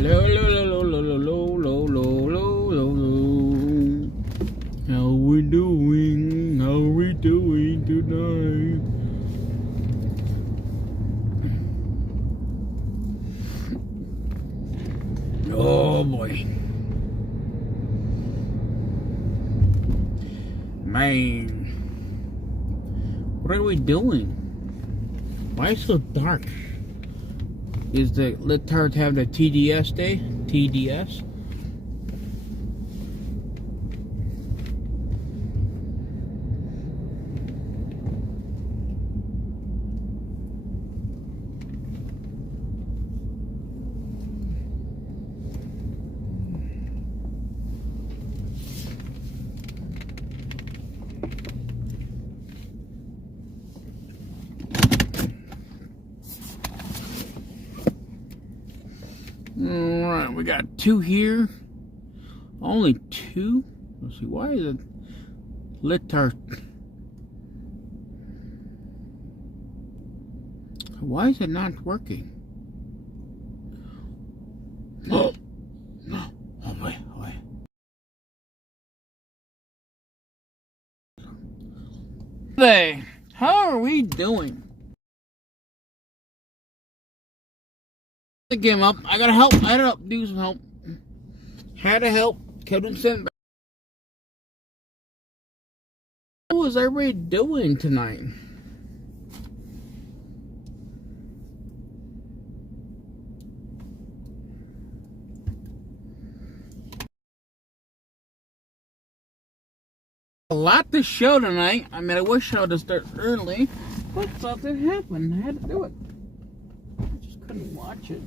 Low, low, low, low, low, low, low, low, low, low, low. How we doing? How we doing tonight? Oh boy. Man. What are we doing? Why is it so dark? Is the Littards have the TDS day? TDS? Alright, we got 2 here. Only 2? Let's see, why is it Littard? Why is it not working? Oh, no. Oh, wait. Hey, how are we doing? The game up. I gotta help. I had to do some help. Had to help. Kept him sent back. What was everybody doing tonight? A lot to show tonight. I mean, I wish I would have started early, but something happened. I had to do it. I just couldn't watch it.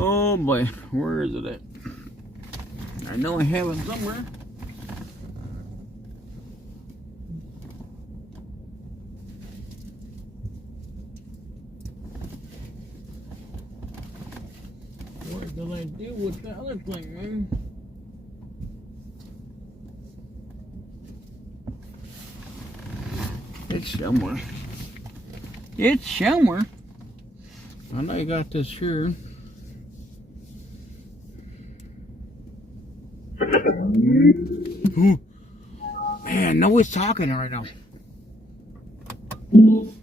Oh boy, where is it at? I know I have it somewhere. What did I do with the other thing, man? It's somewhere. It's somewhere. I know you got this here. Ooh. Man, no one's talking right now. Boom.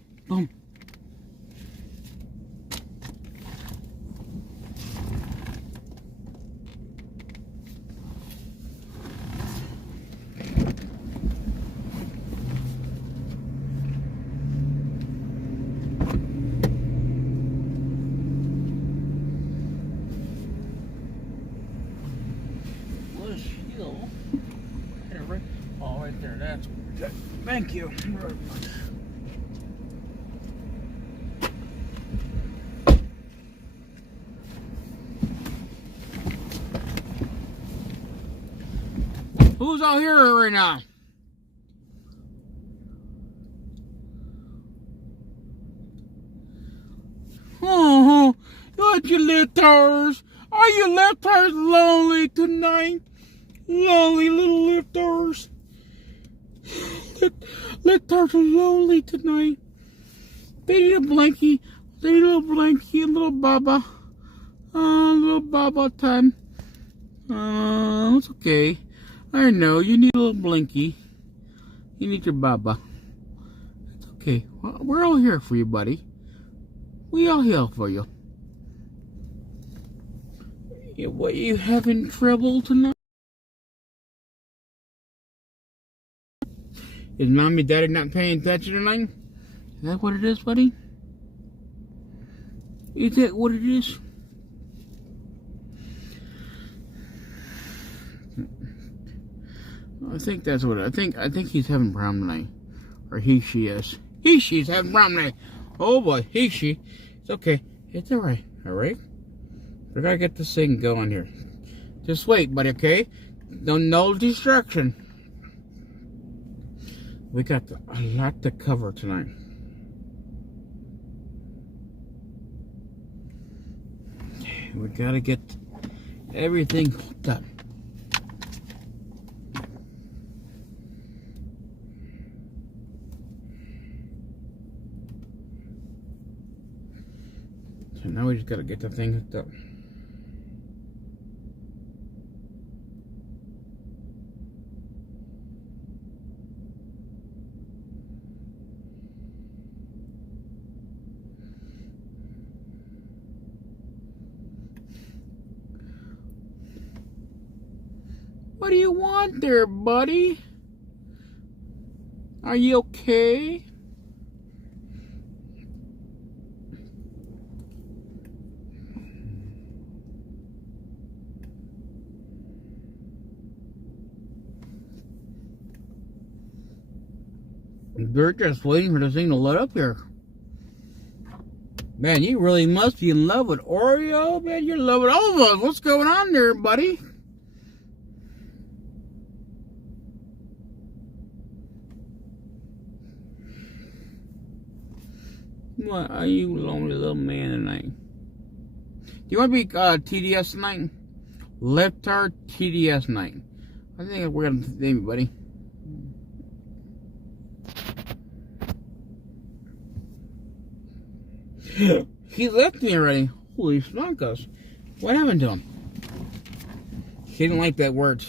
Oh, right there, that's good. Thank you very much. Who's out here right now? Oh, aren't you lifters? Are you lifters lonely tonight? Lonely little lifters. Lifters are lonely tonight. They need a blankie. They need a little blankie, a little baba. Little baba time. It's okay. I know, you need a little blankie. You need your baba. It's okay. Well, we're all here for you, buddy. We all here for you. What, you having trouble tonight? Is mommy and daddy not paying attention tonight? Is that what it is, buddy? Is that what it is? I think that's what I think he's having prom tonight. Or she is. She's having prom tonight. Oh boy, she. It's okay. It's alright. Alright? We gotta get this thing going here. Just wait, buddy, okay? No distraction. We got a lot to cover tonight. We gotta get everything hooked up. And now we just gotta get the thing hooked up. What do you want there, buddy? Are you okay? They're just waiting for this thing to load up here. Man, you really must be in love with Oreo. Man, you're in love with all of us. What's going on there, buddy? What are you lonely little man tonight? Do you want to be TDS tonight? Liftar TDS night. I think we're going to name it, buddy. He left me already. Holy smokes. What happened to him? He didn't like that word.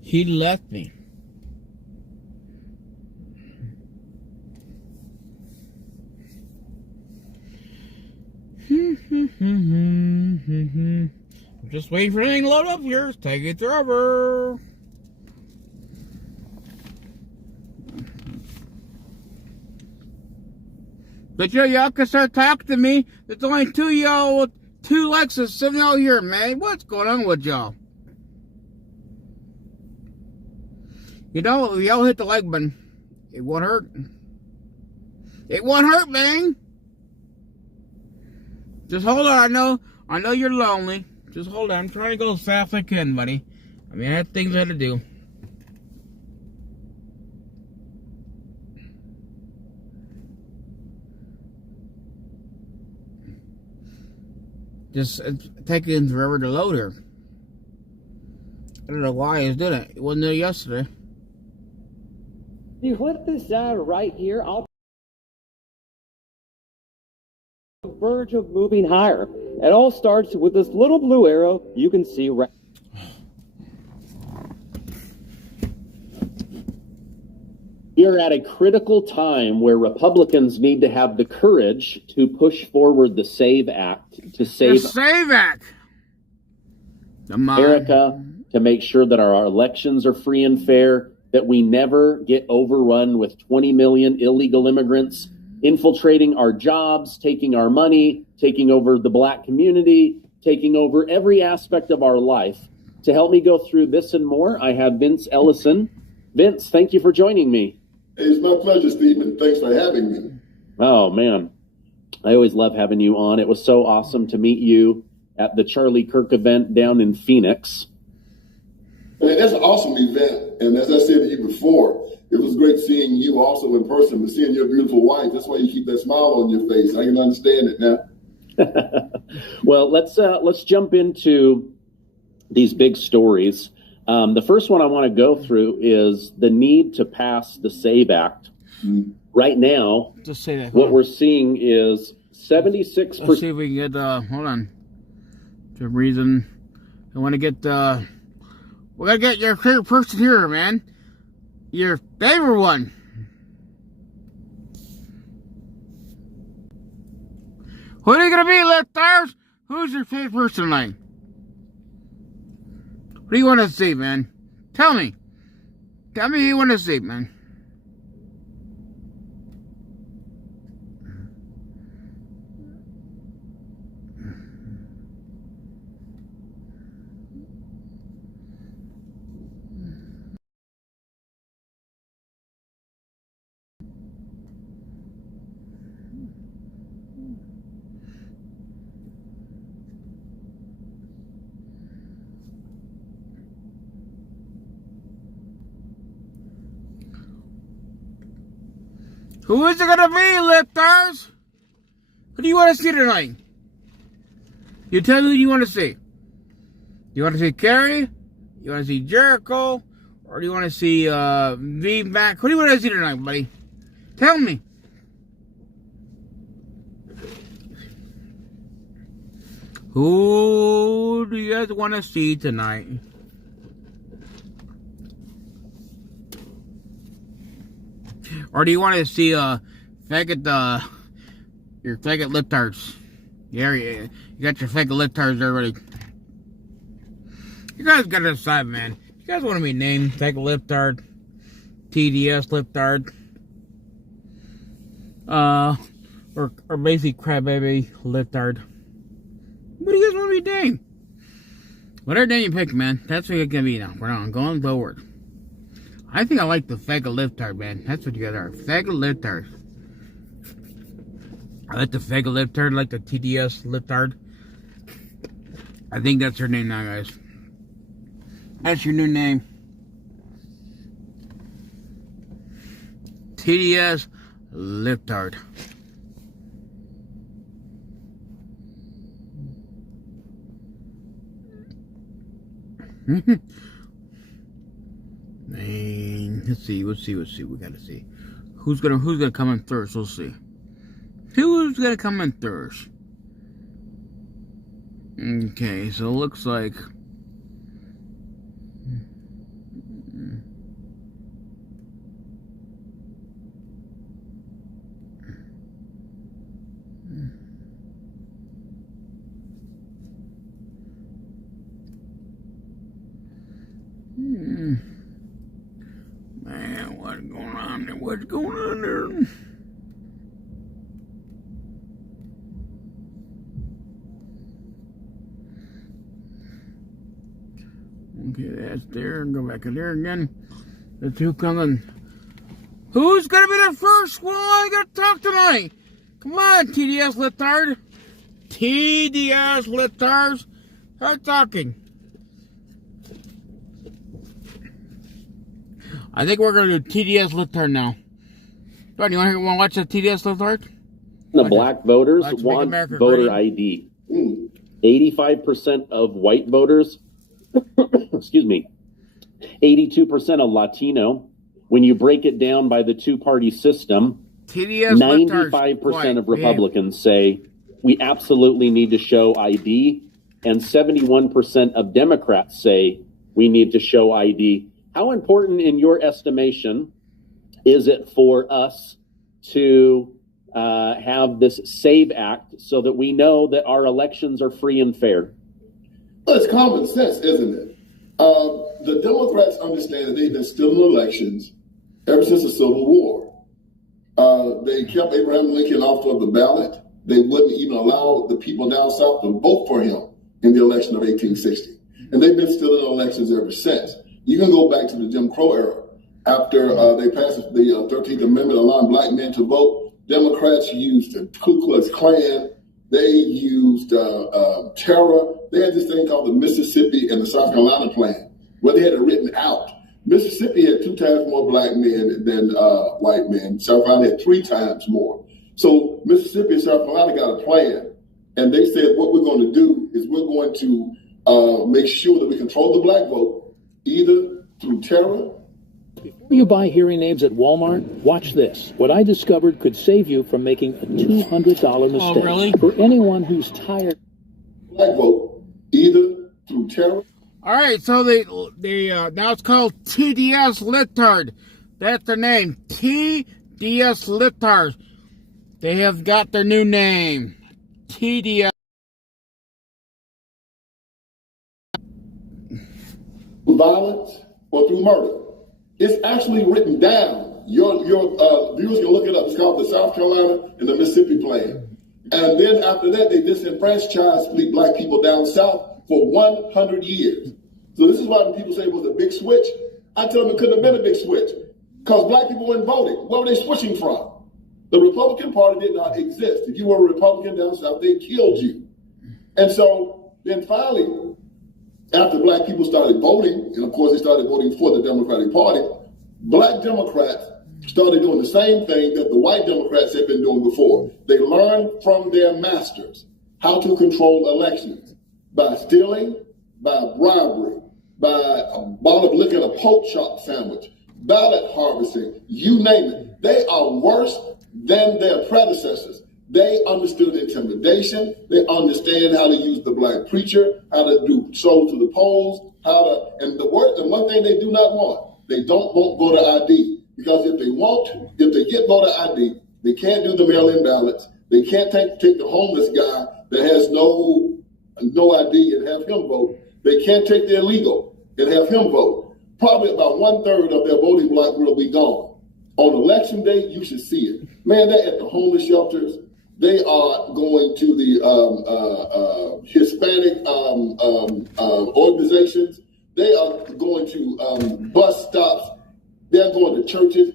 He left me. I'm just waiting for anything to load up here. It's taking forever. But y'all can start talking to me. There's only two y'all with 2 Lexus sitting out here, man. What's going on with y'all? You know, y'all hit the like button. It won't hurt. It won't hurt, man. Just hold on. I know you're lonely. Just hold on. I'm trying to go as fast as I can, buddy. I mean, I have things I had to do. Just taking forever to load her. I don't know why it's doing it. It wasn't there yesterday. You flip this right here, I'll on the verge of moving higher. It all starts with this little blue arrow you can see right. We are at a critical time where Republicans need to have the courage to push forward the SAVE Act to save the SAVE Act. America, to make sure that our elections are free and fair, that we never get overrun with 20 million illegal immigrants infiltrating our jobs, taking our money, taking over the black community, taking over every aspect of our life. To help me go through this and more, I have Vince Ellison. Vince, thank you for joining me. It's my pleasure, Stephen. Thanks for having me. Oh, man. I always love having you on. It was so awesome to meet you at the Charlie Kirk event down in Phoenix. Man, that's an awesome event. And as I said to you before, it was great seeing you also in person, but seeing your beautiful wife, that's why you keep that smile on your face. I can understand it now. Well, let's jump into these big stories. The first one I want to go through is the need to pass the SAVE Act. Right now, just say that. What we're seeing is 76%. Let's see if we can get, hold on. For some reason, I want to get, we gotta get your favorite person here, man. Your favorite one. Who are you gonna be, Lifters? Who's your favorite person tonight? What do you want to see, man? Tell me. Tell me who you want to see, man. Who is it gonna be, Lifters? Who do you want to see tonight? You tell me who you want to see. You want to see Carrie? You want to see Jericho? Or do you want to see V-Mac? Who do you want to see tonight, buddy? Tell me. Who do you guys want to see tonight? Or do you want to see your faggot liptards? Yeah, you got your faggot liptards already. You guys gotta decide, man. You guys want to be named faggot liptard, TDS liptard, or basic crybaby liptard? What do you guys want to be named? Whatever name you pick, man, that's what you're gonna be now. We're on going forward. I think I like the faggot liptard, man. That's what you guys are. Faggot liptard. I like the faggot liptard, like the TDS liptard. I think that's her name now, guys. That's your new name. TDS liptard. Let's see. We gotta see who's gonna come in first. We'll see who's gonna come in first. Okay, so it looks like man, what's going on there? What's going on there? Okay, that's there. Go back in there again. The two coming. Who's gonna be the first one? Gonna talk tonight? Come on, TDS liptard. TDS liptards. Start talking. I think we're gonna do TDS liptard now. Don, you want to watch the TDS liptard? The black voters want voter ID. 85% of white voters, excuse me, 82% of Latino. When you break it down by the two-party system, 95% of Republicans say we absolutely need to show ID, and 71% of Democrats say we need to show ID. How important, in your estimation, is it for us to have this SAVE Act so that we know that our elections are free and fair? Well, it's common sense, isn't it? The Democrats understand that they've been stealing elections ever since the Civil War. They kept Abraham Lincoln off of the ballot. They wouldn't even allow the people down south to vote for him in the election of 1860. And they've been stealing elections ever since. You can go back to the Jim Crow era. After they passed the 13th Amendment allowing black men to vote, Democrats used the Ku Klux Klan. They used terror. They had this thing called the Mississippi and the South Carolina plan, where they had it written out. Mississippi had 2 times more black men than white men. South Carolina had 3 times more. So Mississippi and South Carolina got a plan. And they said, what we're going to do is we're going to make sure that we control the black vote, either through terror. Before you buy hearing aids at Walmart, watch this. What I discovered could save you from making a $200 mistake. Oh, really? For anyone who's tired. Black vote, either through terror. All right, so they now it's called TDS liptard. That's their name, TDS liptards. They have got their new name, TDS. Violence or through murder. It's actually written down. Your viewers can look it up. It's called the South Carolina and the Mississippi plan. And then after that, they disenfranchised black people down south for 100 years. So this is why when people say it was a big switch, I tell them it couldn't have been a big switch because black people weren't voting. Where were they switching from? The Republican Party did not exist. If you were a Republican down south, they killed you. And so then finally, after black people started voting, and of course they started voting for the Democratic Party, black Democrats started doing the same thing that the white Democrats had been doing before. They learned from their masters how to control elections by stealing, by bribery, by a bottle of liquor and a pork chop sandwich, ballot harvesting, you name it. They are worse than their predecessors. They understood intimidation. They understand how to use the black preacher, how to do show to the polls, and the one thing they do not want, they don't want voter ID. Because if they get voter ID, they can't do the mail-in ballots. They can't take the homeless guy that has no ID and have him vote. They can't take the illegal and have him vote. Probably about 1/3 of their voting block will be gone. On election day, you should see it. Man, they're at the homeless shelters. They are going to the Hispanic organizations. They are going to bus stops. They're going to churches.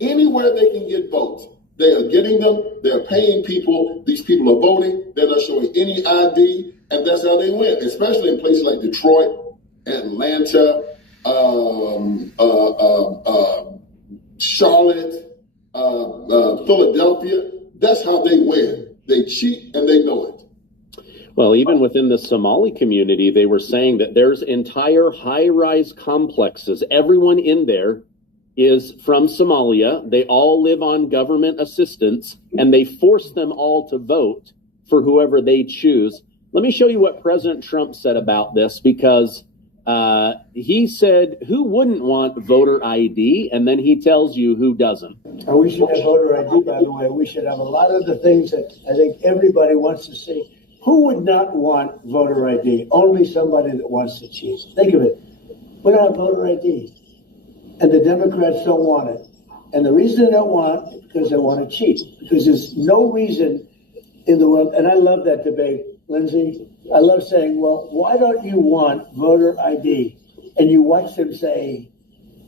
Anywhere they can get votes, they are getting them. They're paying people. These people are voting. They're not showing any ID, and that's how they win, especially in places like Detroit, Atlanta, Charlotte, Philadelphia. That's how they win. They cheat and they know it. Well, even within the Somali community, they were saying that there's entire high-rise complexes. Everyone in there is from Somalia. They all live on government assistance, and they force them all to vote for whoever they choose. Let me show you what President Trump said about this, because he said, who wouldn't want voter ID? And then he tells you who doesn't. And we should have voter ID, by the way. We should have a lot of the things that I think everybody wants to see. Who would not want voter ID? Only somebody that wants to cheat. Think of it. We don't have voter ID. And the Democrats don't want it. And the reason they don't want it is because they want to cheat. Because there's no reason in the world, and I love that debate, Lindsay. I love saying, well, why don't you want voter ID? And you watch them say,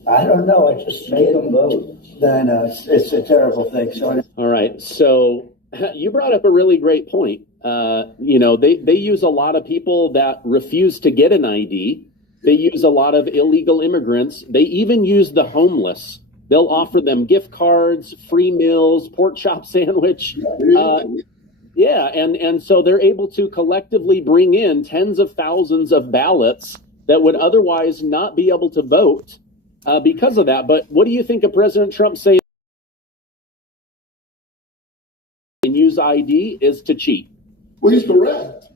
I don't know, I just made them vote. Then it's a terrible thing. So, all right. So you brought up a really great point. They use a lot of people that refuse to get an ID. They use a lot of illegal immigrants. They even use the homeless. They'll offer them gift cards, free meals, pork chop sandwich. And so they're able to collectively bring in tens of thousands of ballots that would otherwise not be able to vote because of that. But what do you think of President Trump saying and use ID is to cheat? Well, he's correct.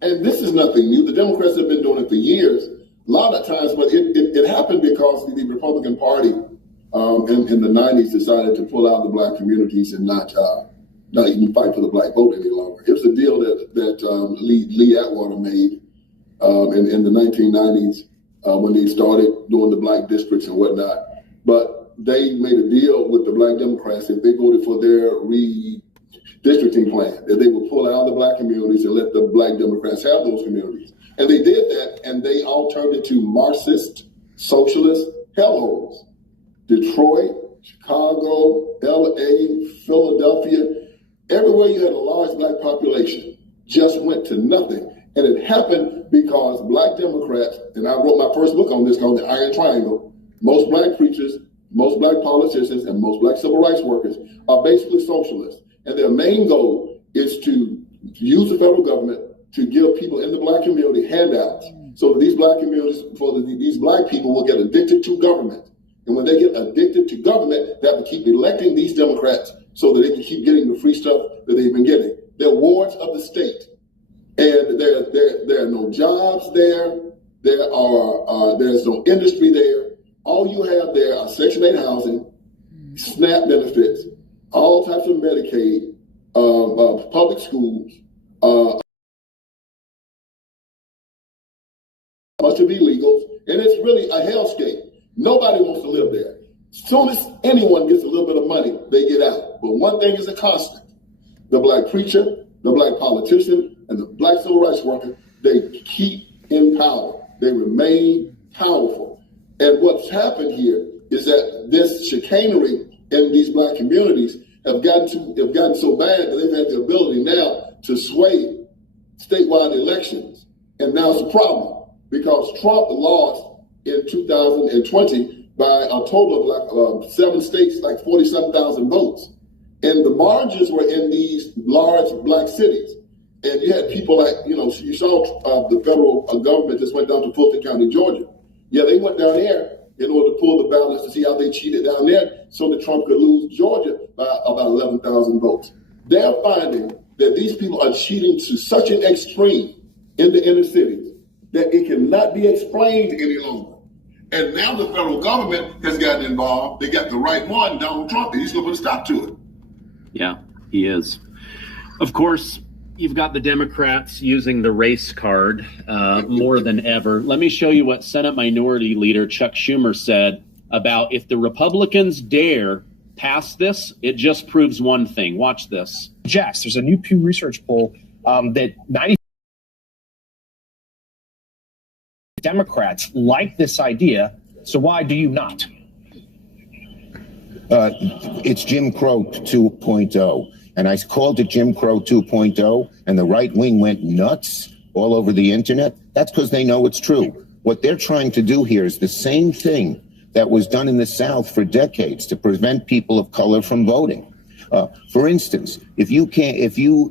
And this is nothing new. The Democrats have been doing it for years. A lot of times, but it happened because the Republican Party in the 90s decided to pull out the black communities and not even fight for the black vote any longer. It was a deal that Lee Atwater made in the 1990s when they started doing the black districts and whatnot. But they made a deal with the black Democrats if they voted for their redistricting plan, that they would pull out the black communities and let the black Democrats have those communities. And they did that, and they all turned into Marxist, socialist hellholes. Detroit, Chicago, L.A., Philadelphia, everywhere you had a large black population just went to nothing. And it happened because black Democrats, and I wrote my first book on this called The Iron Triangle, most black preachers, most black politicians, and most black civil rights workers are basically socialists. And their main goal is to use the federal government to give people in the black community handouts so that these black communities, these black people will get addicted to government. And when they get addicted to government, they have to keep electing these Democrats so that they can keep getting the free stuff that they've been getting. They're wards of the state. And there are no jobs there. There's no industry there. All you have there are Section 8 housing, SNAP benefits, all types of Medicaid, public schools, a bunch of illegals, and it's really a hellscape. Nobody wants to live there. As soon as anyone gets a little bit of money, they get out. But one thing is a constant. The black preacher, the black politician, and the black civil rights worker, they keep in power. They remain powerful. And what's happened here is that this chicanery in these black communities have gotten so bad that they've had the ability now to sway statewide elections. And now it's a problem because Trump lost in 2020 by a total of 7 states, like 47,000 votes. And the margins were in these large black cities. And you had people like, you saw the federal government just went down to Fulton County, Georgia. Yeah, they went down there in order to pull the ballots to see how they cheated down there so that Trump could lose Georgia by about 11,000 votes. they're finding that these people are cheating to such an extreme in the inner cities that it cannot be explained any longer. And now the federal government has gotten involved. They got the right one, Donald Trump, and he's going to put a stop to it. Yeah, he is. Of course, you've got the Democrats using the race card more than ever. Let me show you what Senate Minority Leader Chuck Schumer said about if the Republicans dare pass this, it just proves one thing. Watch this. Jess, there's a new Pew Research poll that 90 Democrats like this idea. So why do you not? It's Jim Crow 2.0. And I called it Jim Crow 2.0, and the right wing went nuts all over the internet. That's because they know it's true. What they're trying to do here is the same thing that was done in the South for decades to prevent people of color from voting. For instance, if you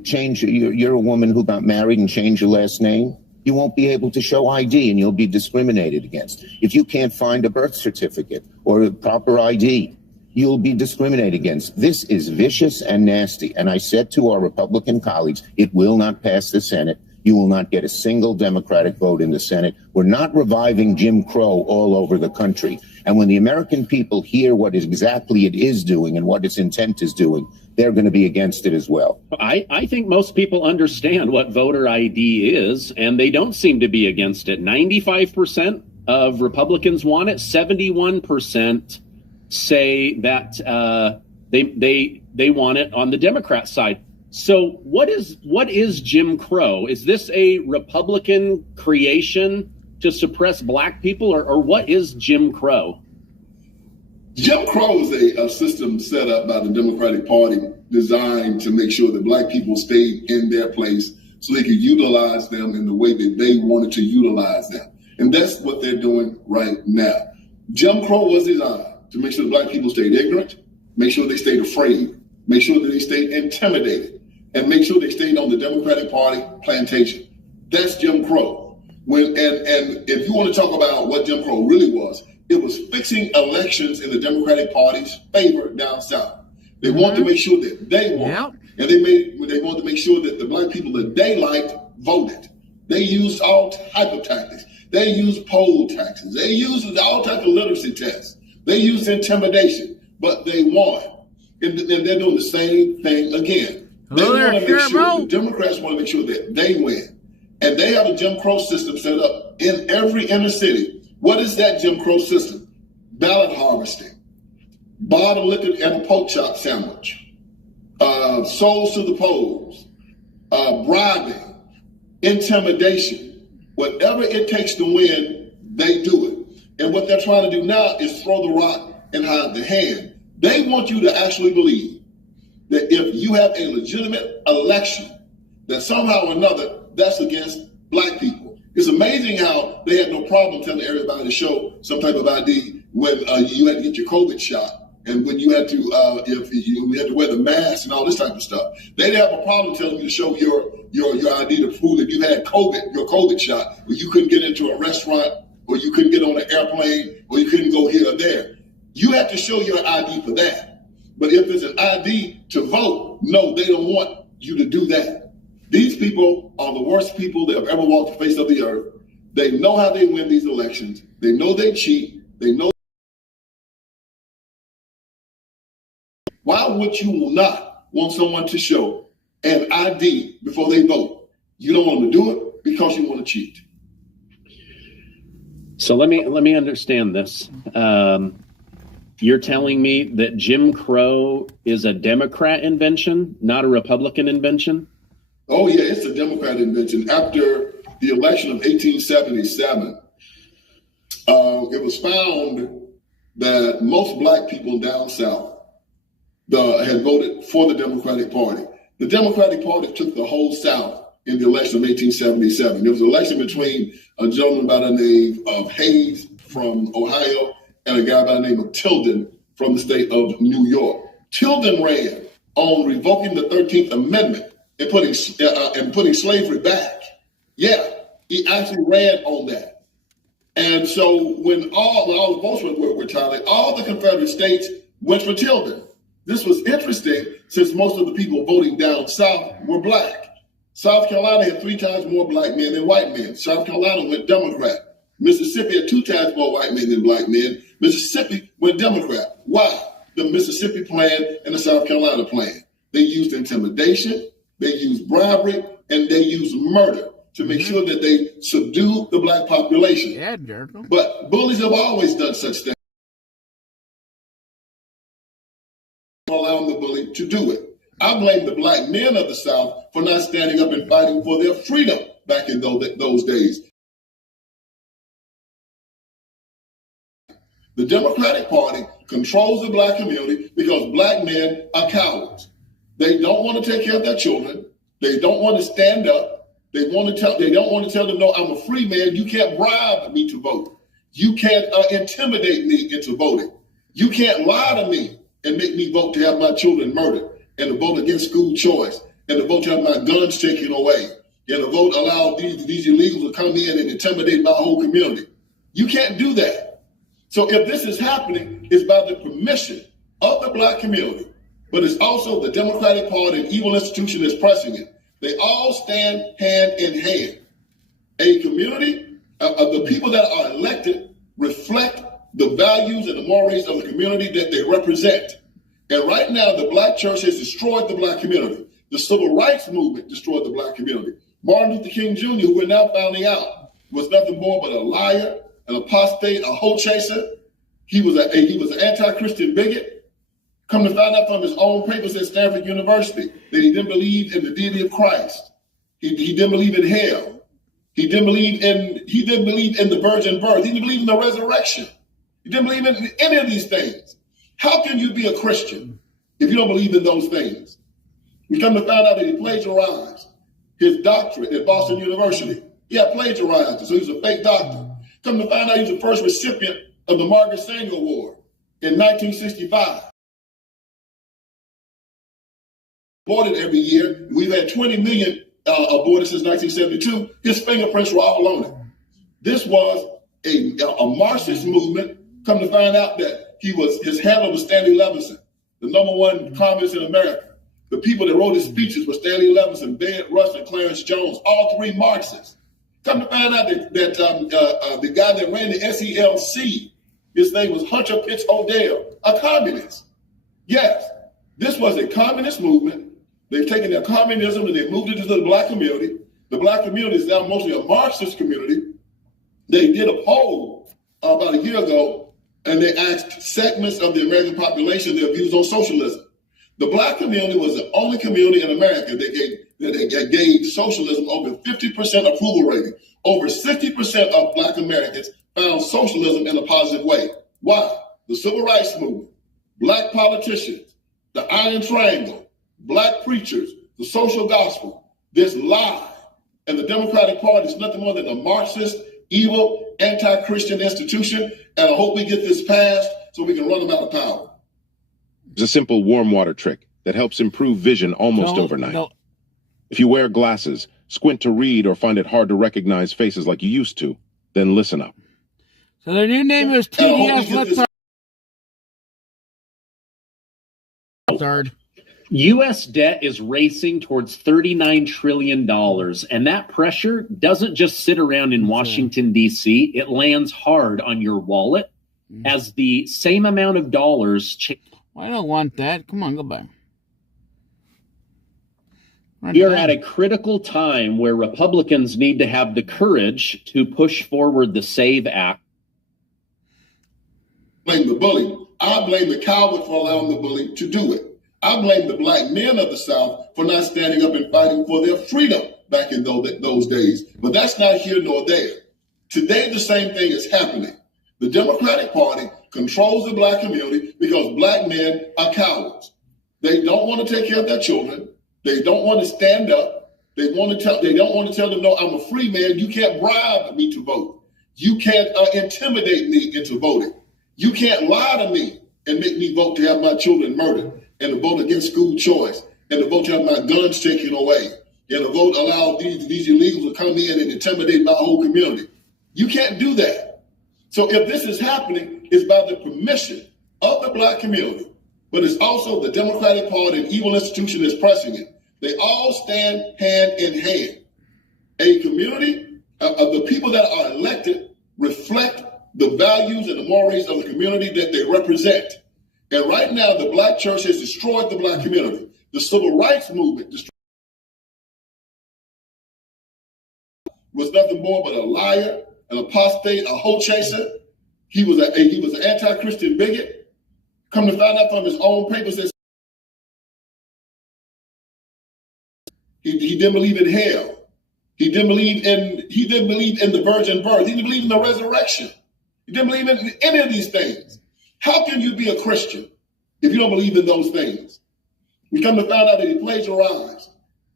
change, you're a woman who got married and changed your last name, you won't be able to show ID and you'll be discriminated against. If you can't find a birth certificate or a proper ID, you'll be discriminated against. This is vicious and nasty. And I said to our Republican colleagues, it will not pass the Senate. You will not get a single Democratic vote in the Senate. We're not reviving Jim Crow all over the country. And when the American people hear what exactly it is doing and what its intent is doing, they're going to be against it as well. I think most people understand what voter ID is, and they don't seem to be against it. 95% of Republicans want it. 71% say that they want it on the Democrat side. So what is Jim Crow? Is this a Republican creation to suppress black people, or what is Jim Crow? Jim Crow is a system set up by the Democratic Party designed to make sure that black people stayed in their place so they could utilize them in the way that they wanted to utilize them. And that's what they're doing right now. Jim Crow was designed to make sure that black people stayed ignorant, make sure they stayed afraid, make sure that they stayed intimidated, and make sure they stayed on the Democratic Party plantation. That's Jim Crow. And if you want to talk about what Jim Crow really was, it was fixing elections in the Democratic Party's favor down south. They wanted to make sure that they won. Yep. And they wanted to make sure that the black people that they liked voted. They used all type of tactics. They used poll taxes. They used all type of literacy tests. They used intimidation, but they won. And they're doing the same thing again. They want to make sure, the Democrats want to make sure that they win. And they have a Jim Crow system set up in every inner city. What is that Jim Crow system? Ballot harvesting, bottle liquor and a pork chop sandwich, souls to the polls, bribing, intimidation. Whatever it takes to win, they do it. And what they're trying to do now is throw the rock and hide the hand. They want you to actually believe that if you have a legitimate election, that somehow or another that's against black people. It's amazing how they had no problem telling everybody to show some type of ID when you had to get your COVID shot and when you had to you had to wear the mask and all this type of stuff. They didn't have a problem telling you to show your ID to prove that you had COVID, your COVID shot, or you couldn't get into a restaurant, or you couldn't get on an airplane, or you couldn't go here or there. You have to show your ID for that. But if it's an ID to vote, no, they don't want you to do that. These people are the worst people that have ever walked the face of the earth. They know how they win these elections. They know they cheat. They know. Why would you not want someone to show an ID before they vote? You don't want them to do it because you want to cheat. So let me understand this. You're telling me that Jim Crow is a Democrat invention, not a Republican invention? Oh, yeah, it's a Democrat invention. After the election of 1877, it was found that most black people down south had voted for the Democratic Party. The Democratic Party took the whole South in the election of 1877. There was an election between a gentleman by the name of Hayes from Ohio and a guy by the name of Tilden from the state of New York. Tilden ran on revoking the 13th Amendment and putting slavery back. Yeah, he actually ran on that. And so when all the votes were tallied, all the Confederate states went for Tilden. This was interesting since most of the people voting down south were black. South Carolina had 3 times more black men than white men. South Carolina went Democrat. Mississippi had 2 times more white men than black men. Mississippi went Democrat. Why? The Mississippi plan and the South Carolina plan. They used intimidation, they used bribery, and they used murder to make sure that they subdue the black population. Yeah, Jericho. But bullies have always done such things. Allowing the bully to do it. I blame the black men of the South for not standing up and fighting for their freedom back in those days. The Democratic Party controls the black community because black men are cowards. They don't want to take care of their children. They don't want to stand up. They don't want to tell them, no, I'm a free man. You can't bribe me to vote. You can't intimidate me into voting. You can't lie to me and make me vote to have my children murdered, and to vote against school choice, and to vote to have my guns taken away, and to vote allow these illegals to come in and intimidate my whole community. You can't do that. So if this is happening, it's by the permission of the black community, but it's also the Democratic Party and evil institution that's pressing it. They all stand hand in hand. A community of the people that are elected reflect the values and the mores of the community that they represent. And right now, the black church has destroyed the black community. The civil rights movement destroyed the black community. Martin Luther King Jr., who we're now finding out, was nothing more but a liar, an apostate, a hoe chaser. He was an anti-Christian bigot. Come to find out from his own papers at Stanford University that he didn't believe in the deity of Christ. He didn't believe in hell. He didn't believe in the virgin birth. He didn't believe in the resurrection. He didn't believe in any of these things. How can you be a Christian if you don't believe in those things? We come to find out that he plagiarized his doctorate at Boston University. Yeah, plagiarized it, so he's a fake doctor. Come to find out he's the first recipient of the Margaret Sanger Award in 1965. Aborted every year. We've had 20 million aborted since 1972. His fingerprints were all on it. This was a Marxist movement. Come to find out that his handler was Stanley Levinson, the #1 communist in America. The people that wrote his speeches were Stanley Levinson, Bayard Rustin, and Clarence Jones, all 3 Marxists. Come to find out that the guy that ran the SELC, his name was Hunter Pitts O'Dell, a communist. Yes, this was a communist movement. They've taken their communism and they've moved it into the black community. The black community is now mostly a Marxist community. They did a poll about a year ago, and they asked segments of the American population their views on socialism. The black community was the only community in America that gave socialism over 50% approval rating. Over 60% of black Americans found socialism in a positive way. Why? The civil rights movement, black politicians, the Iron Triangle, black preachers, the social gospel, this lie. And the Democratic Party is nothing more than a Marxist, evil, anti-Christian institution. And I hope we get this passed so we can run them out of power. It's a simple warm water trick that helps improve vision almost overnight. No. If you wear glasses, squint to read, or find it hard to recognize faces like you used to, then listen up. So their new name is TDS. Third. U.S. debt is racing towards $39 trillion, and that pressure doesn't just sit around in Washington, D.C. It lands hard on your wallet as the same amount of dollars... I don't want that. Come on, go back. We are at a critical time where Republicans need to have the courage to push forward the SAVE Act. Blame the bully. I blame the coward for allowing the bully to do it. I blame the black men of the South for not standing up and fighting for their freedom back in those days. But that's not here nor there. Today, the same thing is happening. The Democratic Party controls the black community because black men are cowards. They don't want to take care of their children. They don't want to stand up. They don't want to tell them, no, I'm a free man. You can't bribe me to vote. You can't intimidate me into voting. You can't lie to me and make me vote to have my children murdered, and to vote against school choice, and to vote to have my guns taken away, and to vote allow these illegals to come in and intimidate my whole community. You can't do that. So if this is happening, it's by the permission of the black community, but it's also the Democratic Party, an evil institution that's pressing it. They all stand hand in hand. A community of the people that are elected reflect the values and the mores of the community that they represent. And right now, the black church has destroyed the black community. The civil rights movement was nothing more but a liar, an apostate, a hoe chaser. He was an anti-Christian bigot. Come to find out from his own papers that he didn't believe in hell. He didn't believe in the virgin birth. He didn't believe in the resurrection. He didn't believe in any of these things. How can you be a Christian if you don't believe in those things? We come to find out that he plagiarized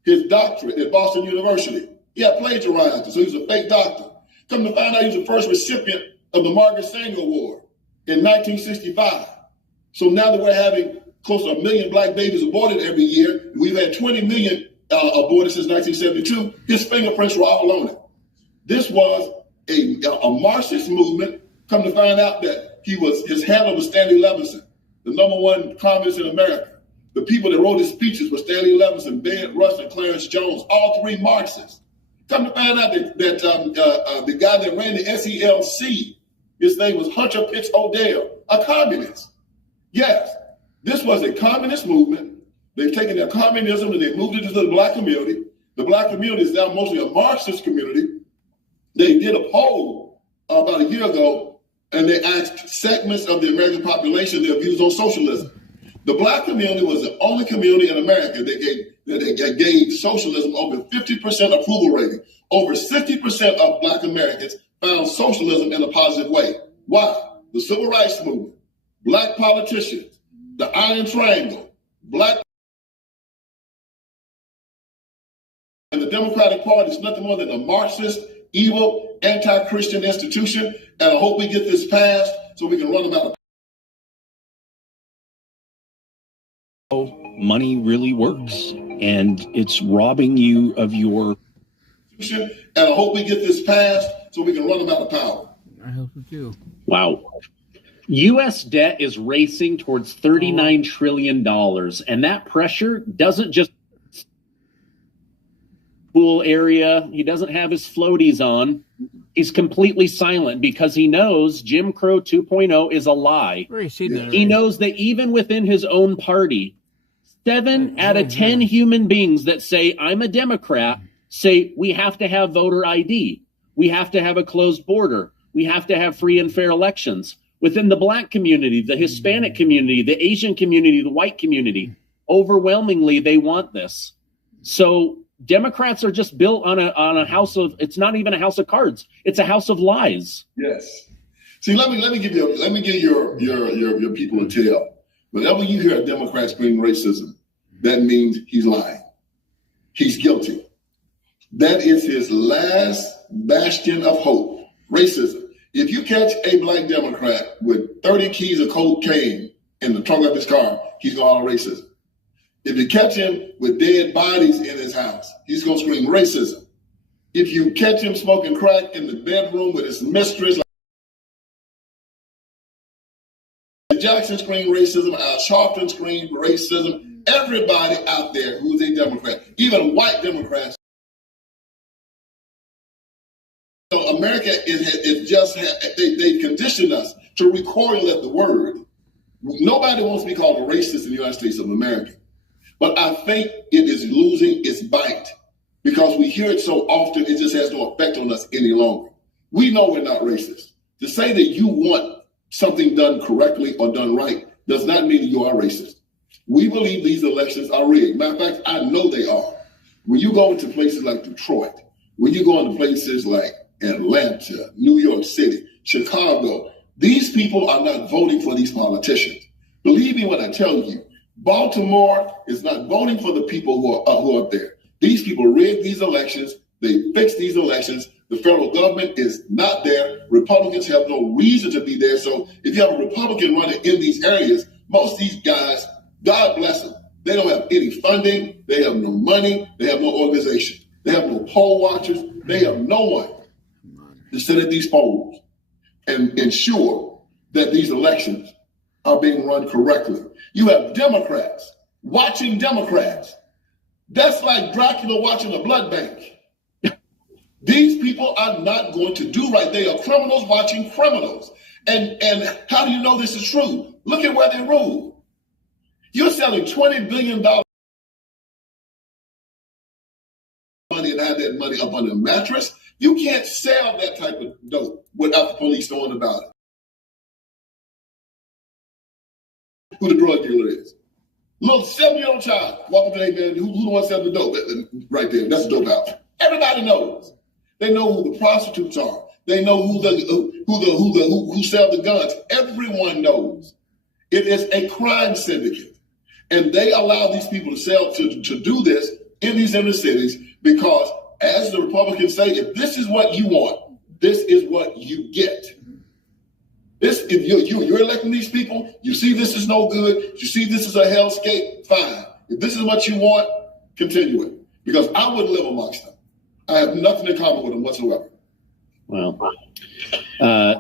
his doctorate at Boston University. Yeah, plagiarized it, so he's a fake doctor. Come to find out he's the first recipient of the Margaret Sanger Award in 1965. So now that we're having close to 1 million black babies aborted every year, we've had 20 million aborted since 1972, his fingerprints were all on it. This was a Marxist movement. Come to find out that his handler was Stanley Levinson, the #1 communist in America. The people that wrote his speeches were Stanley Levinson, Baird Rush, and Clarence Jones, all three Marxists. Come to find out that the guy that ran the SELC, his name was Hunter Pitts O'Dell, a communist. Yes, this was a communist movement. They've taken their communism and they moved it into the black community. The black community is now mostly a Marxist community. They did a poll about a year ago, and they asked segments of the American population their views on socialism. The black community was the only community in America that gave socialism over 50% approval rating. Over 60% of black Americans found socialism in a positive way. Why? The civil rights movement, black politicians, the Iron Triangle, black, and the Democratic Party is nothing more than a Marxist, evil, anti-Christian institution. And I hope we get this passed so we can run them out of. Money really works, and it's robbing you of your. And I hope we get this passed so we can run them out of power. I hope so too. Wow. U.S. debt is racing towards $39 trillion, and that pressure doesn't just pool area. He doesn't have his floaties on. He's completely silent because he knows Jim Crow 2.0 is a lie. He knows that even within his own party, 7 out of 10 human beings that say, I'm a Democrat, say we have to have voter ID. We have to have a closed border. We have to have free and fair elections. Within the black community, the Hispanic community, the Asian community, the white community, overwhelmingly, they want this. So Democrats are just built on a house of, it's not even a house of cards. It's a house of lies. Yes. See, let me give your people a tale. Whenever you hear a Democrat scream racism, that means he's lying. He's guilty. That is his last bastion of hope. Racism. If you catch a black Democrat with 30 keys of cocaine in the trunk of his car, he's going to holler racism. If you catch him with dead bodies in his house, he's going to scream racism. If you catch him smoking crack in the bedroom with his mistress, Jackson screamed racism, Al Sharpton screamed racism. Everybody out there who's a Democrat, even white Democrats. So America they conditioned us to recoil at the word. Nobody wants to be called a racist in the United States of America. But I think it is losing its bite because we hear it so often, it just has no effect on us any longer. We know we're not racist. To say that you want something done correctly or done right does not mean you are racist. We believe these elections are rigged. Matter of fact, I know they are. When you go into places like Detroit, when you go into places like Atlanta, New York City, Chicago, these people are not voting for these politicians. Believe me when I tell you, Baltimore is not voting for the people who are up there. These people rigged these elections. They fixed these elections. The federal government is not there. Republicans have no reason to be there. So if you have a Republican running in these areas, most of these guys, God bless them, they don't have any funding. They have no money. They have no organization. They have no poll watchers. They have no one to sit at these polls and ensure that these elections are being run correctly. You have Democrats watching Democrats. That's like Dracula watching a blood bank. These people are not going to do right. They are criminals watching criminals. And how do you know this is true? Look at where they rule. You're selling $20 billion money and have that money up under a mattress. You can't sell that type of dope without the police knowing about it. Who the drug dealer is. Little 7-year-old child walking to the man who the one selling the dope right there. That's a dope house. Everybody knows. They know who the prostitutes are. They know who sell the guns. Everyone knows. It is a crime syndicate. And they allow these people to do this in these inner cities because, as the Republicans say, if this is what you want, this is what you get. If you're electing these people, you see this is no good, you see this is a hellscape, fine. If this is what you want, continue it. Because I wouldn't live amongst them. I have nothing in common with them whatsoever. Well,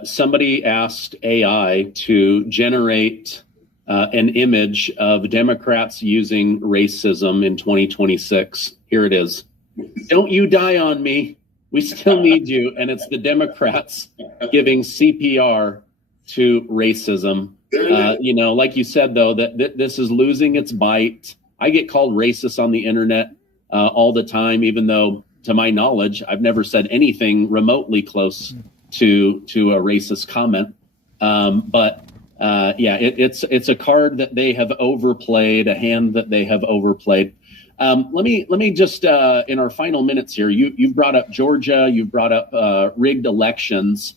somebody asked AI to generate an image of Democrats using racism in 2026. Here it is. Don't you die on me. We still need you. And it's the Democrats giving CPR to racism. Like you said, though, that this is losing its bite. I get called racist on the internet all the time, even though, to my knowledge, I've never said anything remotely close to a racist comment. It's a card that they have overplayed, a hand that they have overplayed. Let me just in our final minutes here, you've brought up Georgia, you've brought up rigged elections.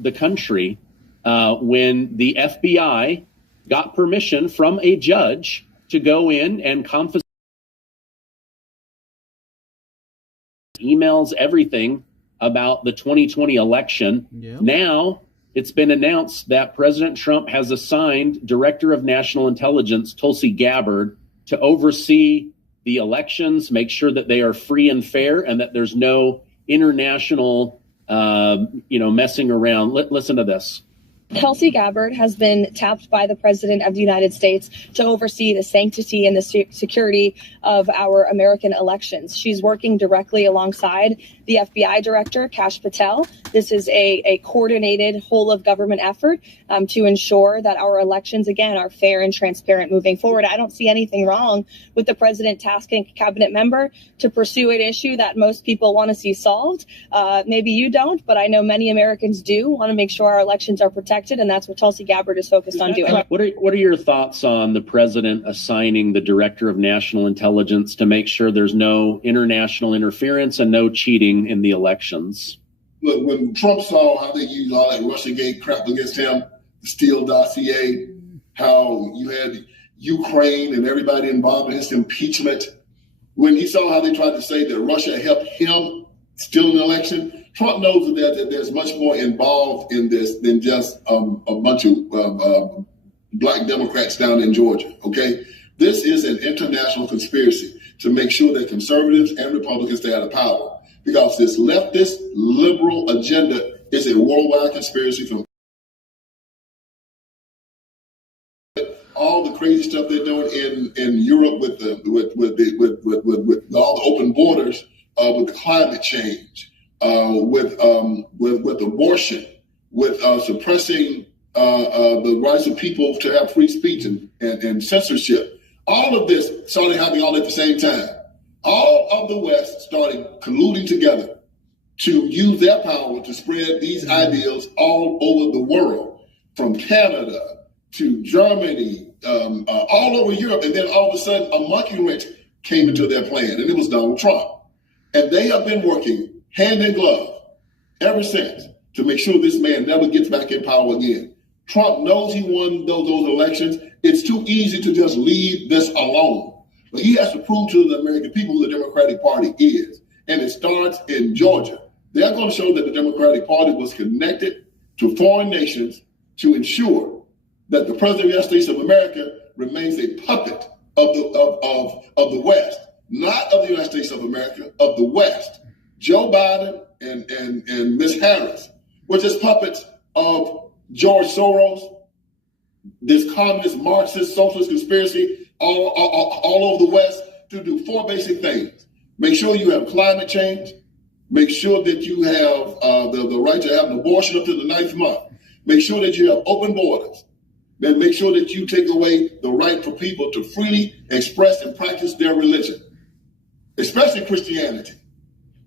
The country when the FBI got permission from a judge to go in and confiscate emails, everything about the 2020 election. Yeah. Now it's been announced that President Trump has assigned Director of National Intelligence Tulsi Gabbard to oversee the elections, make sure that they are free and fair, and that there's no international messing around. Listen to this. Tulsi Gabbard has been tapped by the President of the United States to oversee the sanctity and the security of our American elections. She's working directly alongside the FBI Director, Kash Patel. This is a coordinated whole of government effort to ensure that our elections, again, are fair and transparent moving forward. I don't see anything wrong with the President tasking a cabinet member to pursue an issue that most people want to see solved. Maybe you don't, but I know many Americans do want to make sure our elections are protected. And that's what Tulsi Gabbard is focused on doing. What are your thoughts on the president assigning the Director of National Intelligence to make sure there's no international interference and no cheating in the elections? Look, when Trump saw how they used all that Russiagate crap against him, the Steele dossier, how you had Ukraine and everybody involved in his impeachment, when he saw how they tried to say that Russia helped him steal an election, Trump knows that there's much more involved in this than just a bunch of black Democrats down in Georgia, okay? This is an international conspiracy to make sure that conservatives and Republicans stay out of power, because this leftist liberal agenda is a worldwide conspiracy from all the crazy stuff they're doing in Europe with all the open borders, with climate change, with abortion, with suppressing the rights of people to have free speech and censorship. All of this started happening all at the same time. All of the West started colluding together to use their power to spread these ideals all over the world, from Canada to Germany, all over Europe. And then all of a sudden, a monkey wrench came into their plan, and it was Donald Trump. And they have been working hand in glove ever since to make sure this man never gets back in power again. Trump knows he won those elections. It's too easy to just leave this alone. But he has to prove to the American people who the Democratic Party is. And it starts in Georgia. They're going to show that the Democratic Party was connected to foreign nations to ensure that the President of the United States of America remains a puppet of the West, not of the United States of America, of the West. Joe Biden and Ms. Harris were just puppets of George Soros, this communist, Marxist, socialist conspiracy all over the West to do 4 basic things. Make sure you have climate change. Make sure that you have the right to have an abortion up to the 9th month. Make sure that you have open borders. Then make sure that you take away the right for people to freely express and practice their religion, especially Christianity.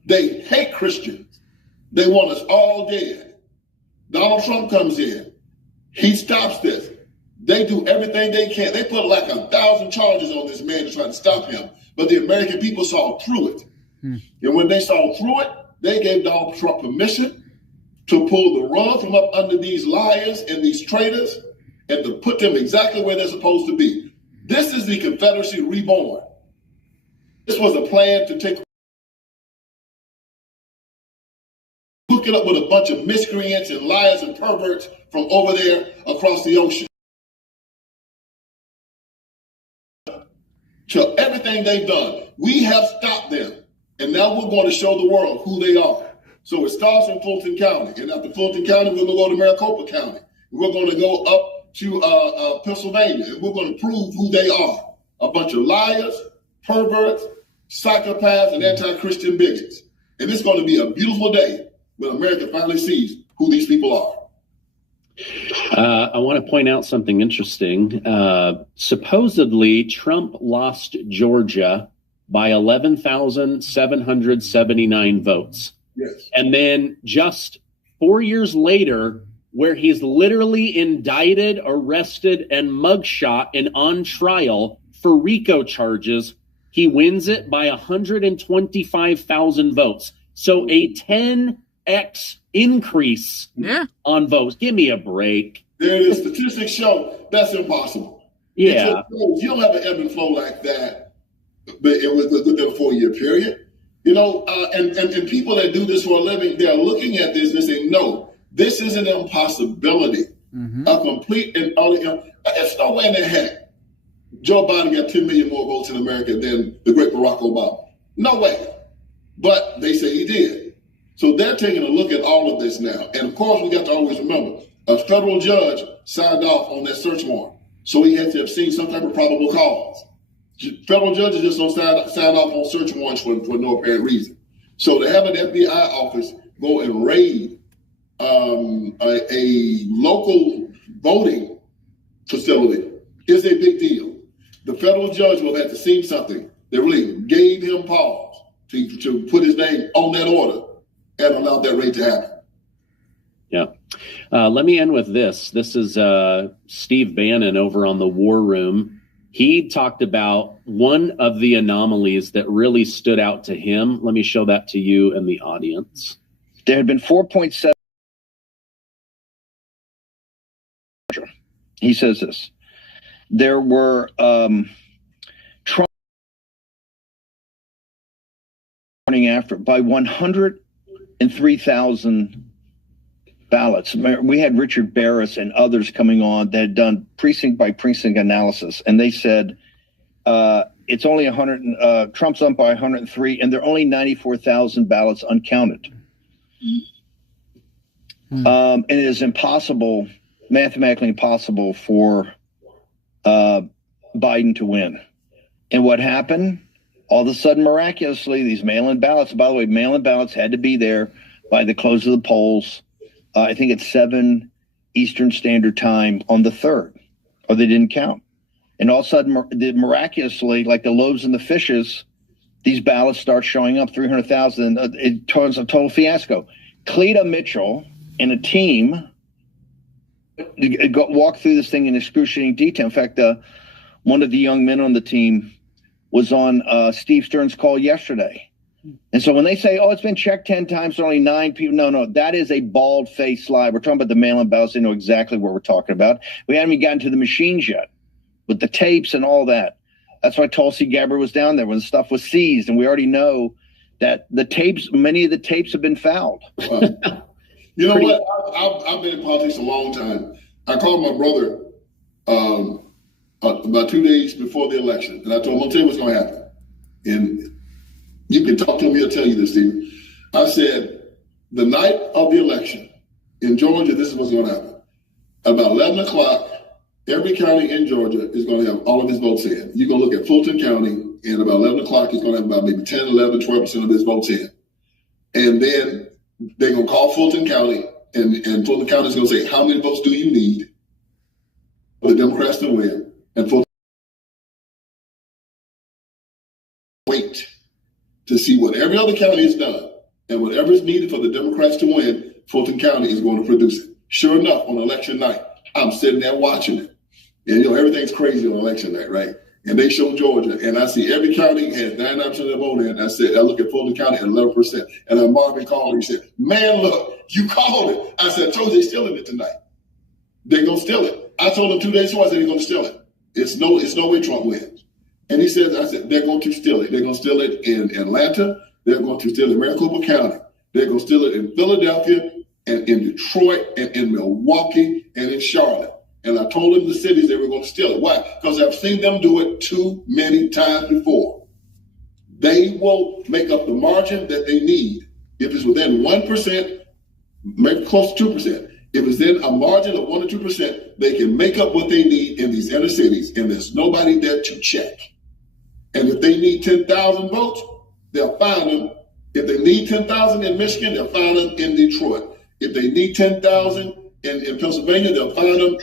They hate Christians. They want us all dead. Donald Trump comes in. He stops this. They do everything they can. They put like 1,000 charges on this man to try to stop him. But the American people saw through it. And when they saw through it, they gave Donald Trump permission to pull the rug from up under these liars and these traitors and to put them exactly where they're supposed to be. This is the Confederacy reborn. This was a plan to hook it up with a bunch of miscreants and liars and perverts from over there across the ocean. To everything they've done, we have stopped them. And now we're going to show the world who they are. So it starts in Fulton County. And after Fulton County, we're going to go to Maricopa County. We're going to go up to Pennsylvania. And we're going to prove who they are. A bunch of liars, perverts, psychopaths, and anti-Christian bigots. And it's going to be a beautiful day when America finally sees who these people are. I want to point out something interesting. Supposedly, Trump lost Georgia by 11,779 votes. Yes. And then just 4 years later, where he's literally indicted, arrested, and mugshot and on trial for RICO charges, he wins it by 125,000 votes. So a 10x increase on votes. Give me a break. The statistics show that's impossible. Yeah. You don't have an ebb and flow like that. But it was within a 4-year period, you know, and people that do this for a living, they're looking at this and saying, no, this is an impossibility. A complete and utter, there's no way in the heck Joe Biden got 10 million more votes in America than the great Barack Obama. No way. But they say he did. So they're taking a look at all of this now. And of course, we got to always remember, a federal judge signed off on that search warrant. So he had to have seen some type of probable cause. Federal judges just don't sign off on search warrants for no apparent reason. So to have an FBI office go and raid a local voting facility is a big deal. The federal judge will have to see something that really gave him pause to put his name on that order and allow that raid to happen. Yeah. Let me end with this. This is Steve Bannon over on the War Room. He talked about one of the anomalies that really stood out to him. Let me show that to you and the audience. There had been 4.7. He says this. There were Trump after by 103,000 ballots. We had Richard Barris and others coming on that had done precinct by precinct analysis, and they said it's only 100. Trump's up by 103, and there are only 94,000 ballots uncounted. And it is impossible, mathematically impossible, for Biden to win. And what happened? All of a sudden, miraculously, these mail-in ballots. By the way, mail-in ballots had to be there by the close of the polls. I think it's 7 Eastern Standard Time on the 3rd, or they didn't count. And all of a sudden, miraculously, like the loaves and the fishes, these ballots start showing up, 300,000. It turns a total fiasco. Cleta Mitchell and a team walk through this thing in excruciating detail. In fact, one of the young men on the team was on Steve Stern's call yesterday. And so when they say, oh, it's been checked 10 times, there are only 9 people. No, that is a bald-faced lie. We're talking about the mail-in ballots. They know exactly what we're talking about. We haven't even gotten to the machines yet with the tapes and all that. That's why Tulsi Gabbard was down there when the stuff was seized. And we already know that the tapes, many of the tapes have been fouled. You know what? I've been in politics a long time. I called my brother about 2 days before the election. And I told him, I'll tell you what's going to happen. And you can talk to him, he'll tell you this, Stephen. I said, the night of the election in Georgia, this is what's going to happen. about 11 o'clock, every county in Georgia is going to have all of its votes in. You're going to look at Fulton County, and about 11 o'clock, it's going to have about maybe 10, 11, 12% of its votes in. And then they're going to call Fulton County, and Fulton County is going to say, how many votes do you need for the Democrats to win? And Fulton wait to see what every other county has done, and whatever is needed for the Democrats to win, Fulton County is going to produce it. Sure enough, on election night, I'm sitting there watching it. And, everything's crazy on election night, right? And they show Georgia, and I see every county has 99% of the vote in. I look at Fulton County at 11%. And then Marvin called me, he said, man, look, you called it. I said, I told you they're stealing it tonight. They're going to steal it. I told them 2 days before, I said they're going to steal it. It's no way Trump wins. And he says, I said, they're going to steal it. They're going to steal it in Atlanta. They're going to steal it in Maricopa County. They're going to steal it in Philadelphia and in Detroit and in Milwaukee and in Charlotte. And I told them the cities they were going to steal it. Why? Because I've seen them do it too many times before. They will make up the margin that they need. If it's within 1%, maybe close to 2%. If it's in a margin of 1 or 2%, they can make up what they need in these inner cities, and there's nobody there to check. And if they need 10,000 votes, they'll find them. If they need 10,000 in Michigan, they'll find them in Detroit. If they need 10,000 in Pennsylvania, they'll find them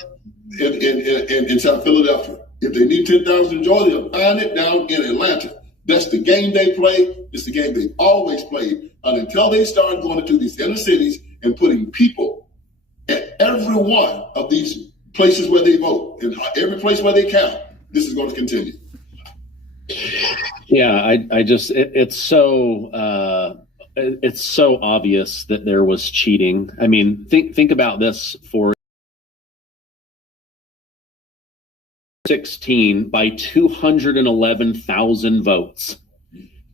in South Philadelphia. If they need 10,000 in Georgia, they'll find it down in Atlanta. That's the game they play. It's the game they've always played. And until they start going into these inner cities and putting people at every one of these places where they vote, and every place where they count, this is going to continue. Yeah, it's so obvious that there was cheating. I mean, think about this for 16 by 211,000 votes.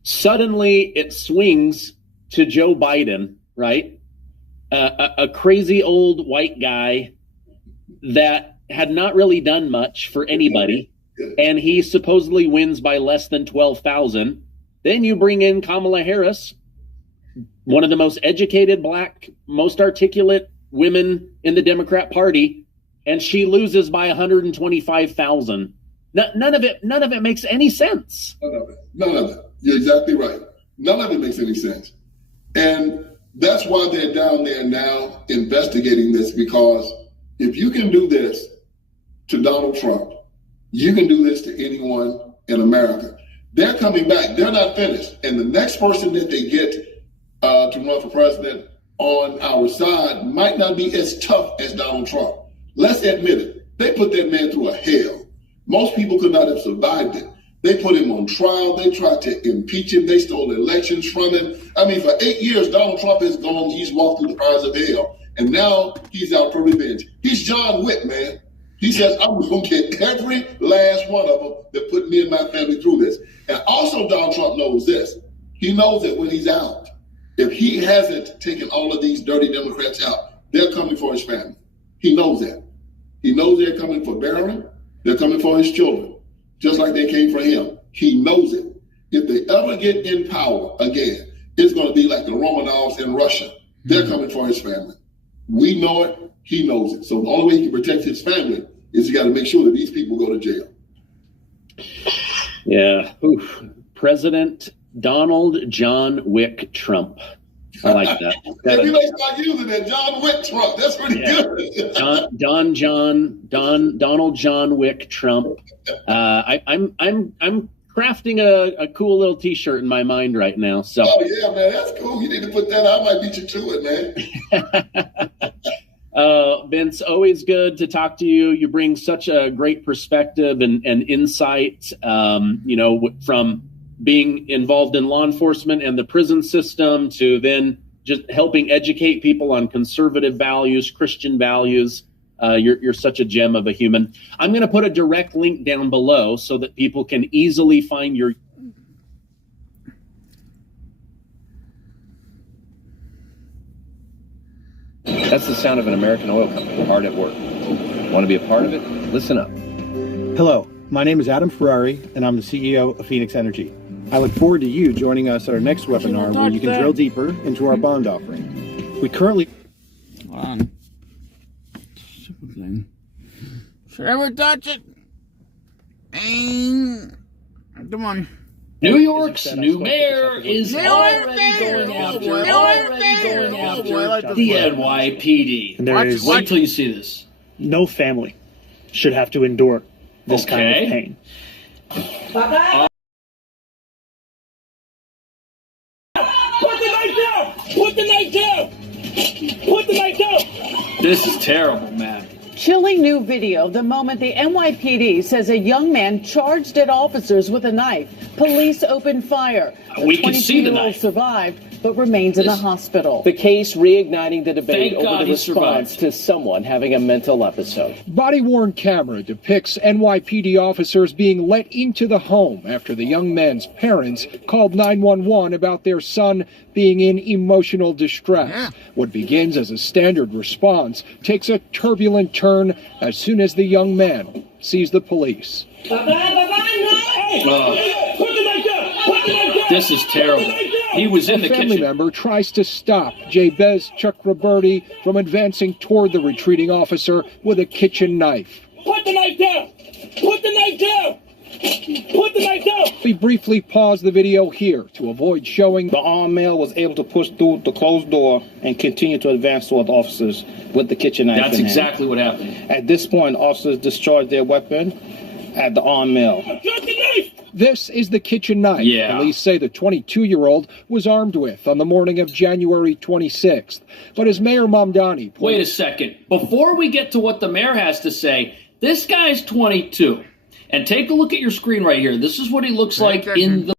Suddenly it swings to Joe Biden, right? A crazy old white guy that had not really done much for anybody, and he supposedly wins by less than 12,000. Then you bring in Kamala Harris, one of the most educated, black, most articulate women in the Democrat Party, and she loses by 125,000. None of it makes any sense. None of it. You're exactly right. None of it makes any sense. And that's why they're down there now investigating this, because if you can do this to Donald Trump, you can do this to anyone in America. They're coming back. They're not finished. And the next person that they get to run for president on our side might not be as tough as Donald Trump. Let's admit it. They put that man through a hell. Most people could not have survived it. They put him on trial. They tried to impeach him. They stole elections from him. I mean, for 8 years, Donald Trump has gone. He's walked through the fires of hell. And now he's out for revenge. He's John Wick, man. He says, I'm going to get every last one of them that put me and my family through this. And also, Donald Trump knows this. He knows that when he's out, if he hasn't taken all of these dirty Democrats out, they're coming for his family. He knows that. He knows they're coming for Barron. They're coming for his children, just like they came for him. He knows it. If they ever get in power again, it's going to be like the Romanovs in Russia. They're coming for his family. We know it. He knows it. So the only way he can protect his family is he got to make sure that these people go to jail. Yeah. Oof. President Donald John Wick Trump. I like that. If you may start using that, John Wick Trump. That's pretty good. Donald John Wick Trump. I'm crafting a cool little T-shirt in my mind right now. So. Oh yeah, man, that's cool. You need to put that out. I might beat you to it, man. Vince, always good to talk to you. You bring such a great perspective and insight. From being involved in law enforcement and the prison system to then just helping educate people on conservative values, Christian values. You're such a gem of a human. I'm going to put a direct link down below so that people can easily find your. That's the sound of an American oil company hard at work. Want to be a part of it? Listen up. Hello, my name is Adam Ferrari, and I'm the CEO of Phoenix Energy. I look forward to you joining us at our next webinar where you can drill deeper into our bond offering. We currently... Hold on. Stupid thing. Should I ever touch it? Come on. New York's new mayor is already going after the NYPD. And there is, wait till you see this. No family should have to endure this kind of pain. Put the knife down! Put the knife down! Put the knife down! This is terrible, man. Chilling new video the moment the NYPD says a young man charged at officers with a knife. Police opened fire. We can see the 22-year-old knife. survived but remains in the hospital. The case reigniting the debate Thank God over the he response survived. to someone having a mental episode. Body-worn camera depicts NYPD officers being let into the home after the young man's parents called 911 about their son being in emotional distress. What begins as a standard response takes a turbulent turn as soon as the young man sees the police. This is terrible. He was in the A family kitchen. member tries to stop Jabez Chakraborty from advancing toward the retreating officer with a kitchen knife. Put the knife down! Put the knife down! Put the knife down! We briefly pause the video here to avoid showing. The armed male was able to push through the closed door and continue to advance toward officers with the kitchen knife. That's in hand. exactly what happened. At this point, officers discharged their weapon at the armed male. This is the kitchen knife Yeah. police say the 22-year-old was armed with on the morning of January 26th. But as Mayor Mamdani Wait a second. Before we get to what the mayor has to say, this guy's 22. And take a look at your screen right here. This is what he looks like in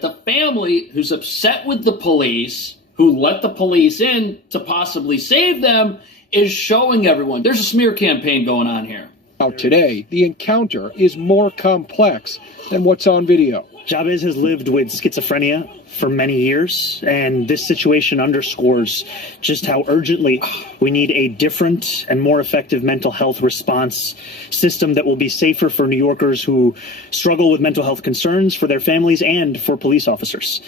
the family who's upset with the police, who let the police in to possibly save them, is showing everyone. There's a smear campaign going on here. out today, the encounter is more complex than what's on video. Jabez has lived with schizophrenia for many years, and this situation underscores just how urgently we need a different and more effective mental health response system that will be safer for New Yorkers who struggle with mental health concerns, for their families, and for police officers.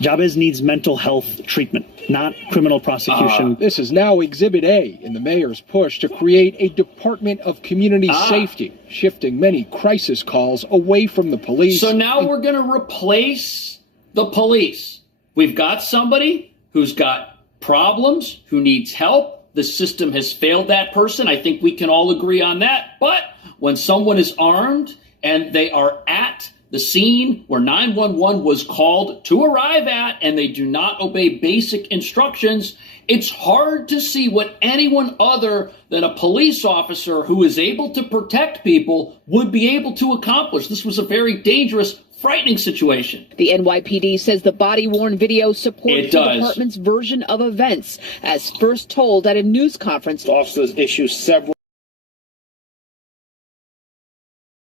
Jabez needs mental health treatment, not criminal prosecution. This is now Exhibit A in the mayor's push to create a Department of Community Safety, shifting many crisis calls away from the police. So now we're going to replace the police. We've got somebody who's got problems, who needs help. The system has failed that person. I think we can all agree on that. But when someone is armed and they are at the scene where 911 was called to arrive at, and they do not obey basic instructions, it's hard to see what anyone other than a police officer who is able to protect people would be able to accomplish. This was a very dangerous, frightening situation. The NYPD says the body-worn video supports the department's version of events, as first told at a news conference. Officers issue several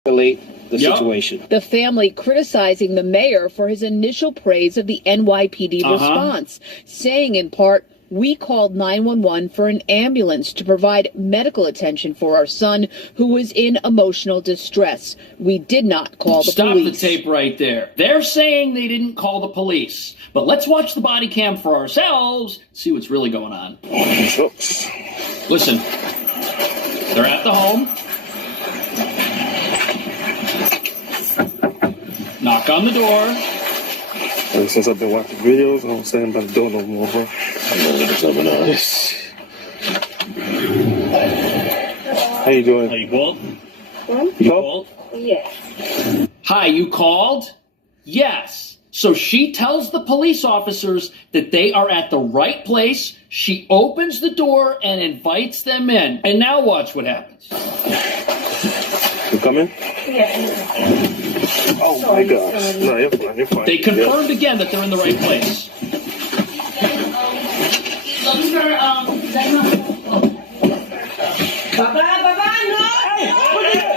the situation. The family criticizing the mayor for his initial praise of the NYPD response, saying in part, "We called 911 for an ambulance to provide medical attention for our son who was in emotional distress. We did not call the police." Stop the tape right there. They're saying they didn't call the police. But let's watch the body cam for ourselves, see what's really going on. Listen, they're at the home. Knock on the door. And since I've been watching videos, I don't stand by the door no more, bro. I know what's up now. How you doing? Are you called? You called? Yes. Hi, you called? Yes. So she tells the police officers that they are at the right place. She opens the door and invites them in. And now watch what happens. You come in? Yes. Oh my gosh. No, you're fine, you're fine. They confirmed again that they're in the right place.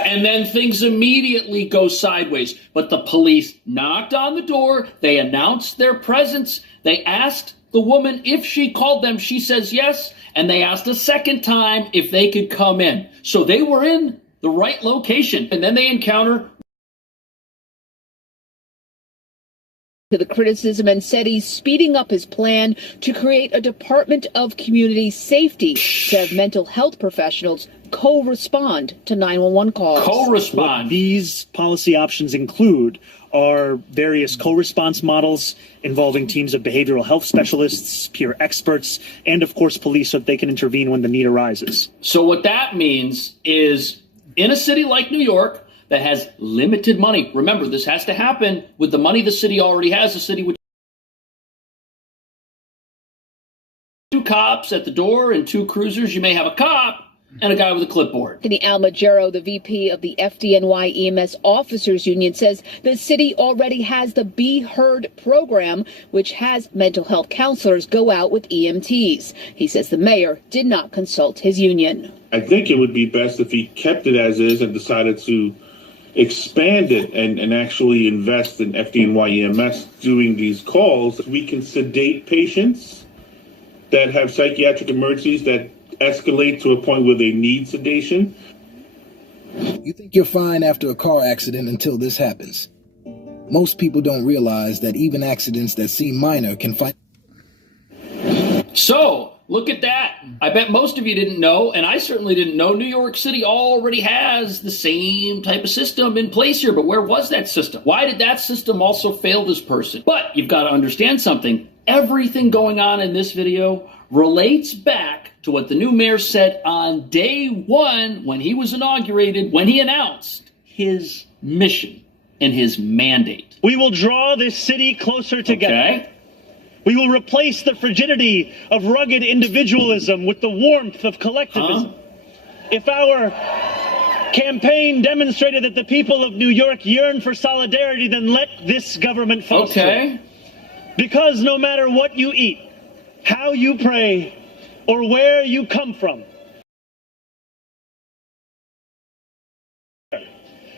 And then things immediately go sideways. But the police knocked on the door. They announced their presence. They asked the woman if she called them. She says yes. And they asked a second time if they could come in. So they were in the right location. And then they encounter to the criticism and said he's speeding up his plan to create a Department of Community Safety to have mental health professionals co-respond to 911 calls. Co-respond. What these policy options include are various co-response models involving teams of behavioral health specialists, peer experts, and of course police so that they can intervene when the need arises. So what that means is in a city like New York that has limited money, remember this has to happen with the money the city already has, the city with 2 cops at the door and 2 cruisers, you may have a cop and a guy with a clipboard. Anthony Almagero, the VP of the FDNY EMS Officers Union, says the city already has the Be Heard program, which has mental health counselors go out with EMTs. He says the mayor did not consult his union. I think it would be best if he kept it as is and decided to expand it and actually invest in FDNY EMS doing these calls. We can sedate patients that have psychiatric emergencies that escalate to a point where they need sedation. You think you're fine after a car accident until this happens. Most people don't realize that even accidents that seem minor can find. So, look at that. I bet most of you didn't know, and I certainly didn't know, New York City already has the same type of system in place here. But where was that system? Why did that system also fail this person? But you've got to understand something. Everything going on in this video relates back to what the new mayor said on day 1 when he was inaugurated, when he announced his mission and his mandate. We will draw this city closer together. Okay. We will replace the frigidity of rugged individualism with the warmth of collectivism. If our campaign demonstrated that the people of New York yearn for solidarity, then let this government foster it. Because no matter what you eat, how you pray, or where you come from,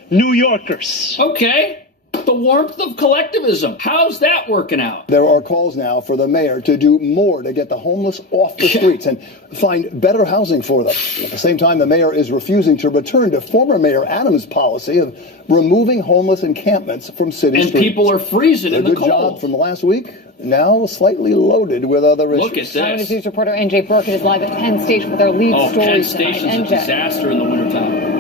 New Yorkers. Okay. The warmth of collectivism. How's that working out? There are calls now for the mayor to do more to get the homeless off the streets and find better housing for them. At the same time, the mayor is refusing to return to former Mayor Adams' policy of removing homeless encampments from city streets. And people are freezing in the cold. A good job from last week, now slightly loaded with other issues. Look at this. News reporter NJ Broken is live at Penn Station with our lead story Penn tonight. Station's a disaster in the wintertime.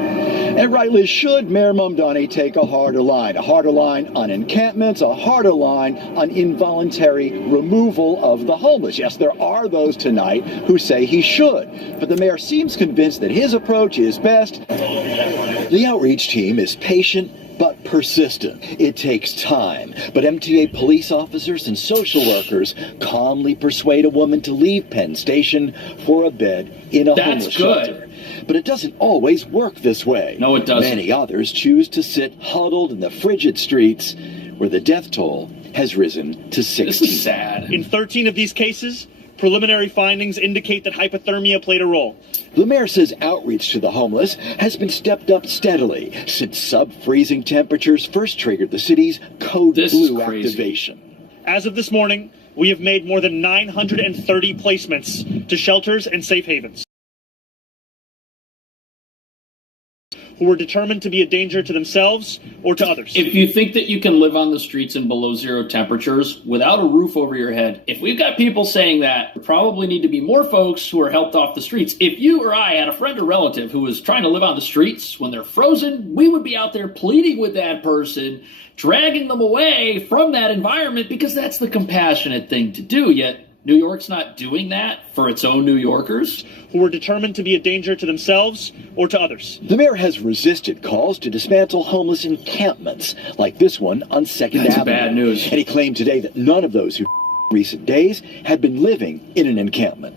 And rightly should Mayor Mamdani take a harder line on encampments, a harder line on involuntary removal of the homeless. Yes, there are those tonight who say he should, but the mayor seems convinced that his approach is best. The outreach team is patient but persistent. It takes time, but MTA police officers and social workers calmly persuade a woman to leave Penn Station for a bed in a homeless shelter. But it doesn't always work this way. No, it doesn't. Many others choose to sit huddled in the frigid streets where the death toll has risen to 16. This is sad. In 13 of these cases, preliminary findings indicate that hypothermia played a role. The mayor says outreach to the homeless has been stepped up steadily since sub-freezing temperatures first triggered the city's Code Blue activation. As of this morning, we have made more than 930 placements to shelters and safe havens, who were determined to be a danger to themselves or to others. If you think that you can live on the streets in below 0 temperatures without a roof over your head, if we've got people saying that, there probably need to be more folks who are helped off the streets. If you or I had a friend or relative who was trying to live on the streets when they're frozen, we would be out there pleading with that person, dragging them away from that environment, because that's the compassionate thing to do. Yet New York's not doing that for its own New Yorkers, who were determined to be a danger to themselves or to others. The mayor has resisted calls to dismantle homeless encampments like this one on 2nd Avenue. Bad news. And he claimed today that none of those who recent days had been living in an encampment.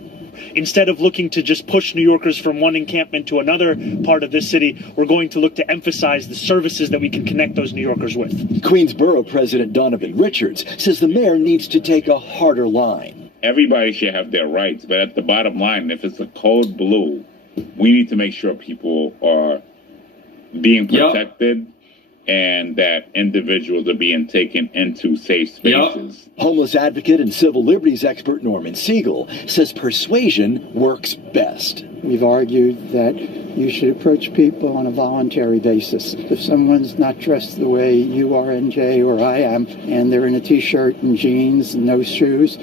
Instead of looking to just push New Yorkers from one encampment to another part of this city, we're going to look to emphasize the services that we can connect those New Yorkers with. Queensboro President Donovan Richards says the mayor needs to take a harder line. Everybody should have their rights, but at the bottom line, if it's a code blue, we need to make sure people are being protected and that individuals are being taken into safe spaces. Homeless advocate and civil liberties expert Norman Siegel says persuasion works best. We've argued that you should approach people on a voluntary basis. If someone's not dressed the way you are, NJ, or I am, and they're in a t-shirt and jeans and no shoes,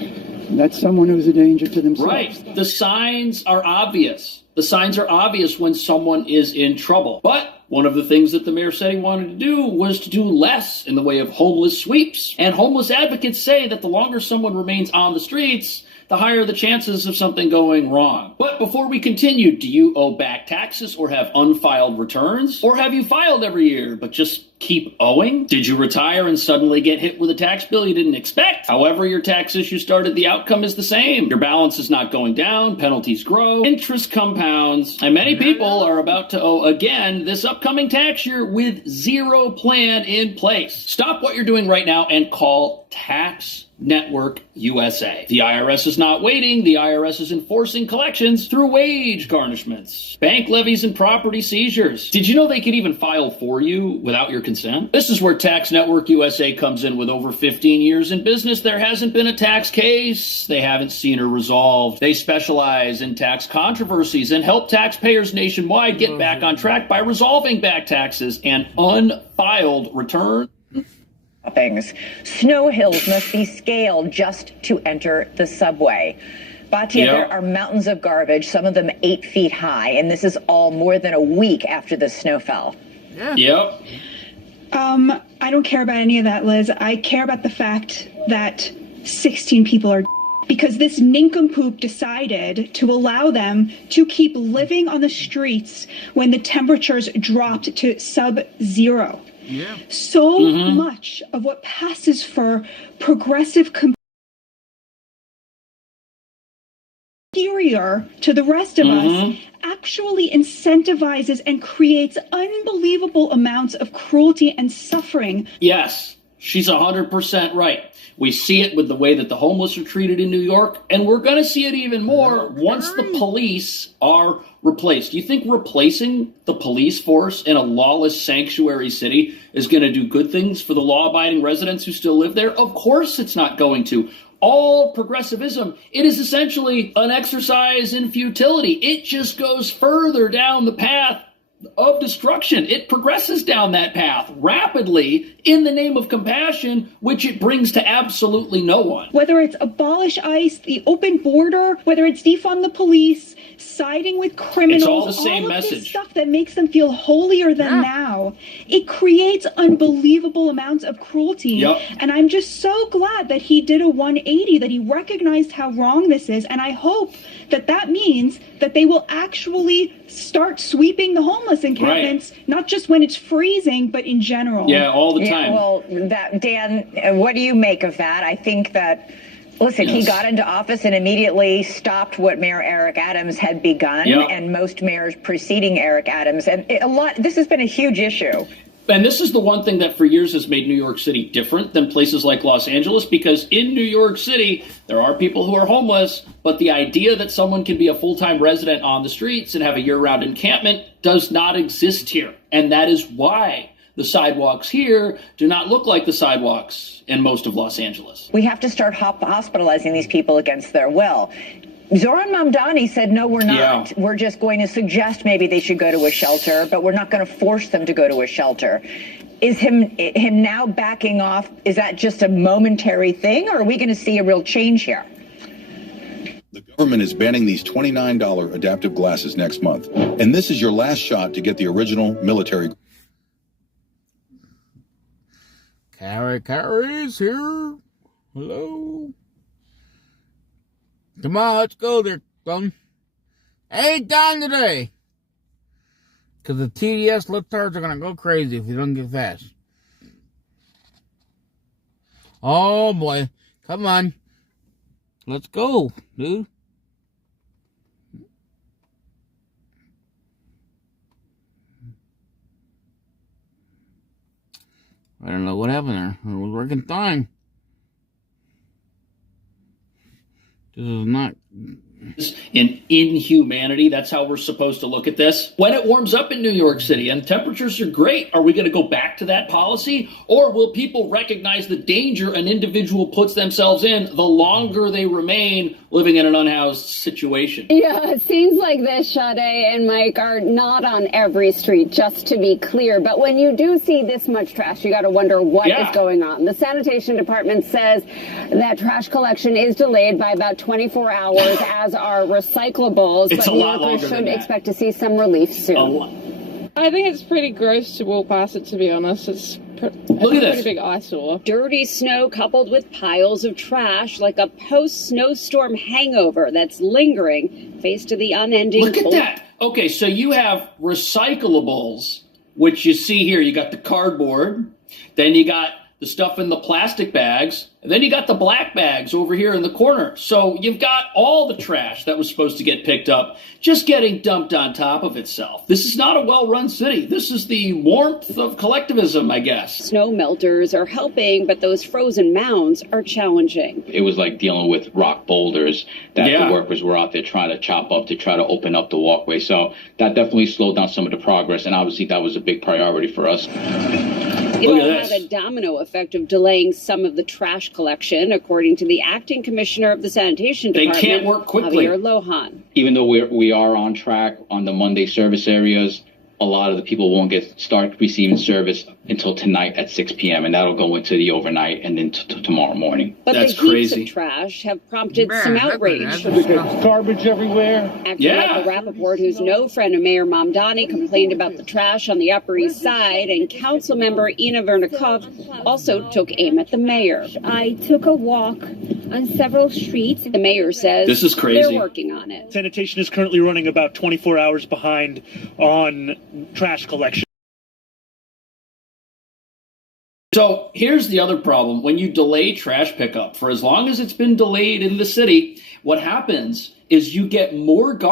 that's someone who's a danger to themselves. Right. The signs are obvious. The signs are obvious when someone is in trouble. But one of the things that the mayor said he wanted to do was to do less in the way of homeless sweeps. And homeless advocates say that the longer someone remains on the streets, the higher the chances of something going wrong. But before we continue, do you owe back taxes or have unfiled returns? Or have you filed every year but just keep owing? Did you retire and suddenly get hit with a tax bill you didn't expect? However your tax issue started, the outcome is the same. Your balance is not going down, penalties grow, interest compounds, and many people are about to owe again this upcoming tax year with zero plan in place. Stop what you're doing right now and call Tax Network USA. The IRS is not waiting. The IRS is enforcing collections through wage garnishments, bank levies, and property seizures. Did you know they could even file for you without your consent? This is where Tax Network USA comes in. With over 15 years in business, there hasn't been a tax case they haven't seen or resolved. They specialize in tax controversies and help taxpayers nationwide get back on track by resolving back taxes and unfiled returns. Things. Snow hills must be scaled just to enter the subway. Batia, there are mountains of garbage, some of them 8 feet high, and this is all more than a week after the snow fell. Yep. I don't care about any of that, Liz. I care about the fact that 16 people are because this nincompoop decided to allow them to keep living on the streets when the temperatures dropped to sub-zero. Yeah. So much of what passes for progressive superior to the rest of us actually incentivizes and creates unbelievable amounts of cruelty and suffering. Yes, she's 100% right. We see it with the way that the homeless are treated in New York, and we're going to see it even more once the police are replaced. Do you think replacing the police force in a lawless sanctuary city is going to do good things for the law-abiding residents who still live there? Of course it's not going to. All progressivism, it is essentially an exercise in futility. It just goes further down the path of destruction. It progresses down that path rapidly in the name of compassion, which it brings to absolutely no one. Whether it's abolish ICE, the open border, whether it's defund the police, siding with criminals, it's all the same all of message. This stuff that makes them feel holier than now, it creates unbelievable amounts of cruelty. And I'm just so glad that he did a 180, that he recognized how wrong this is, and I hope that that means that they will actually start sweeping the homeless encampments, not just when it's freezing, but in general. Yeah, all the time. Yeah, well, Dan, what do you make of that? I think that, listen, he got into office and immediately stopped what Mayor Eric Adams had begun, and most mayors preceding Eric Adams. And this has been a huge issue. And this is the one thing that for years has made New York City different than places like Los Angeles, because in New York City, there are people who are homeless, but the idea that someone can be a full-time resident on the streets and have a year-round encampment does not exist here. And that is why the sidewalks here do not look like the sidewalks in most of Los Angeles. We have to start hospitalizing these people against their will. Zoran Mamdani said, no, we're not. We're just going to suggest maybe they should go to a shelter, but we're not going to force them to go to a shelter. Is him now backing off, is that just a momentary thing, or are we going to see a real change here? The government is banning these $29 adaptive glasses next month, and this is your last shot to get the original military. Carrie is here. Hello. Come on, let's go there, son. Ain't done today. Because the TDS liftards are going to go crazy if you don't get fast. Oh, boy. Come on. Let's go, dude. I don't know what happened there. It was working fine. This is not in inhumanity. That's how we're supposed to look at this. When it warms up in New York City and temperatures are great, are we going to go back to that policy? Or will people recognize the danger an individual puts themselves in the longer they remain living in an unhoused situation? Yeah, scenes like this, Sade and Mike, are not on every street, just to be clear. But when you do see this much trash, you got to wonder what is going on. The sanitation department says that trash collection is delayed by about 24 hours, as are recyclables. It's but a lot workers longer should than that. expect to see some relief soon. I think it's pretty gross to walk past it, to be honest. It's Look at a this. pretty big eyesore. Dirty snow coupled with piles of trash, like a post-snowstorm hangover that's lingering, face to the unending Look at cold. that. Okay, so you have recyclables, which you see here. You got the cardboard, then you got the stuff in the plastic bags, and then you got the black bags over here in the corner. So you've got all the trash that was supposed to get picked up just getting dumped on top of itself. This is not a well-run city. This is the warmth of collectivism, I guess. Snow melters are helping, but those frozen mounds are challenging. It was like dealing with rock boulders that the workers were out there trying to chop up to try to open up the walkway. So that definitely slowed down some of the progress, and obviously that was a big priority for us. It all had a domino effect of delaying some of the trash collection, according to the acting commissioner of the sanitation They department, can't work quickly. Javier Lohan. Even though we are on track on the Monday service areas, a lot of the people won't start receiving service until tonight at 6 p.m. and that'll go into the overnight and then tomorrow morning. But the heaps of trash have prompted some outrage. Garbage everywhere. Actor Michael Rappaport, who's no friend of Mayor Mamdani, complained about the trash on the Upper East Side, and council member Ina Vernikov also took aim at the mayor. I took a walk on several streets. The mayor says This is crazy. they're working on it. Sanitation is currently running about 24 hours behind on trash collection. So here's the other problem. When you delay trash pickup for as long as it's been delayed in the city, what happens is you get more garbage,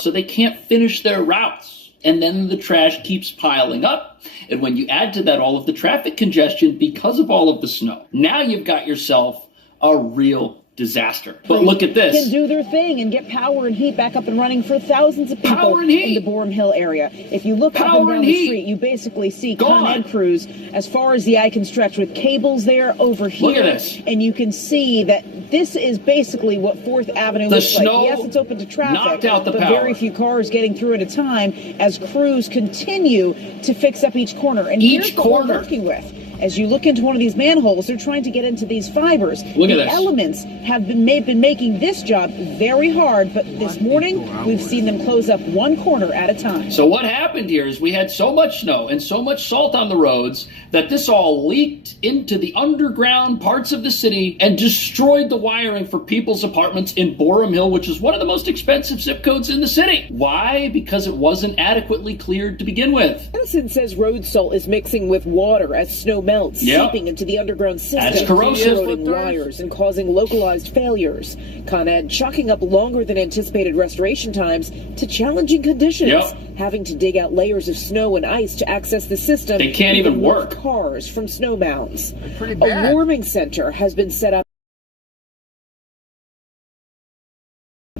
so they can't finish their routes. And then the trash keeps piling up. And when you add to that all of the traffic congestion because of all of the snow, now you've got yourself a real disaster. But look at this. Can do their thing and get power and heat back up and running for thousands of people in the Borum Hill area. If you look up and down the street, you basically see Con Ed crews as far as the eye can stretch with cables there over here. Look at this. And you can see that this is basically what 4th Avenue looks like. snow Yes, it's open to traffic, knocked out the but power. very few cars getting through at a time as crews continue to fix up each corner. And here's what we're working with. As you look into one of these manholes, they're trying to get into these fibers. Look at the this. elements have been making this job very hard, but this morning we've seen them close up one corner at a time. So what happened here is we had so much snow and so much salt on the roads that this all leaked into the underground parts of the city and destroyed the wiring for people's apartments in Borum Hill, which is one of the most expensive zip codes in the city. Why? Because it wasn't adequately cleared to begin with. Edison says road salt is mixing with water as snow melts, Yep. seeping into the underground system, That's corrosive. corroding wires and causing localized failures. Con Ed chalking up longer than anticipated restoration times to challenging conditions, Yep. having to dig out layers of snow and ice to access the system. They can't even remove work. Cars from snow mounds. pretty A bad. warming center has been set up.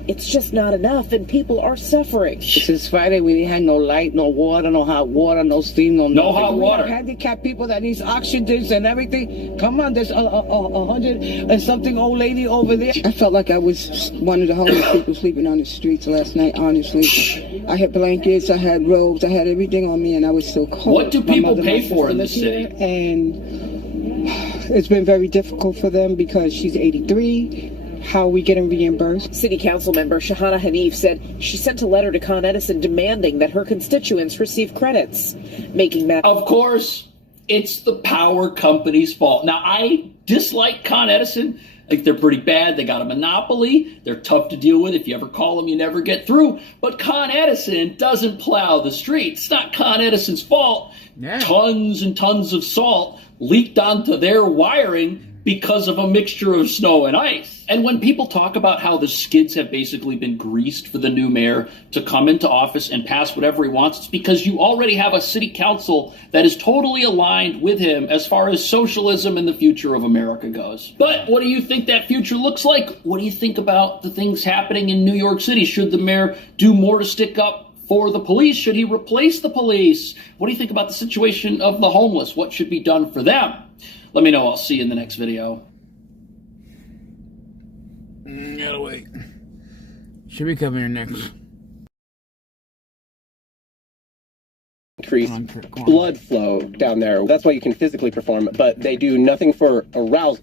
It's just not enough, and people are suffering. Since Friday, we didn't have no light, no water, no hot water, no steam, no nothing. hot We water. have handicapped people that needs oxygen and everything. Come on, there's 100 and something old lady over there. I felt like I was one of the homeless people sleeping on the streets last night, honestly. I had blankets, I had robes, I had everything on me, and I was so cold. What do My people mother, pay my for in sister this live city? here, and it's been very difficult for them because she's 83. How are we getting reimbursed? City Council member Shahana Hanif said she sent a letter to Con Edison demanding that her constituents receive credits, making that. Of course, it's the power company's fault. Now, I dislike Con Edison. Like, they're pretty bad. They got a monopoly. They're tough to deal with. If you ever call them, you never get through. But Con Edison doesn't plow the streets. It's not Con Edison's fault. Tons and tons of salt leaked onto their wiring because of a mixture of snow and ice. And when people talk about how the skids have basically been greased for the new mayor to come into office and pass whatever he wants, it's because you already have a city council that is totally aligned with him as far as socialism and the future of America goes. But what do you think that future looks like? What do you think about the things happening in New York City? Should the mayor do more to stick up for the police? Should he replace the police? What do you think about the situation of the homeless? What should be done for them? Let me know. I'll see you in the next video. Gotta wait. Should be coming here next. Increase blood flow down there. That's why you can physically perform, but they do nothing for arousal.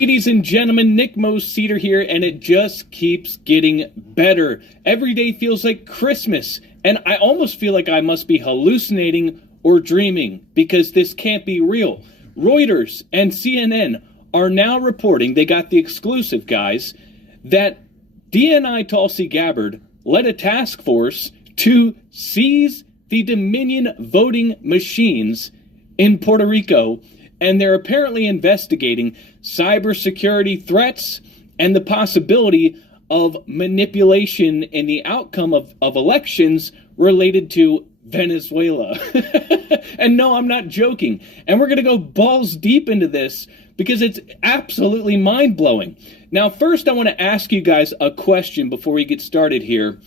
Ladies and gentlemen, Nick Mose-Cedar here, and it just keeps getting better. Every day feels like Christmas, and I almost feel like I must be hallucinating or dreaming, because this can't be real. Reuters and CNN are now reporting, they got the exclusive, guys, that DNI Tulsi Gabbard led a task force to seize the Dominion voting machines in Puerto Rico, and they're apparently investigating cybersecurity threats and the possibility of manipulation in the outcome of elections related to Venezuela. And no, I'm not joking. And we're going to go balls deep into this because it's absolutely mind-blowing. Now, first, I want to ask you guys a question before we get started here.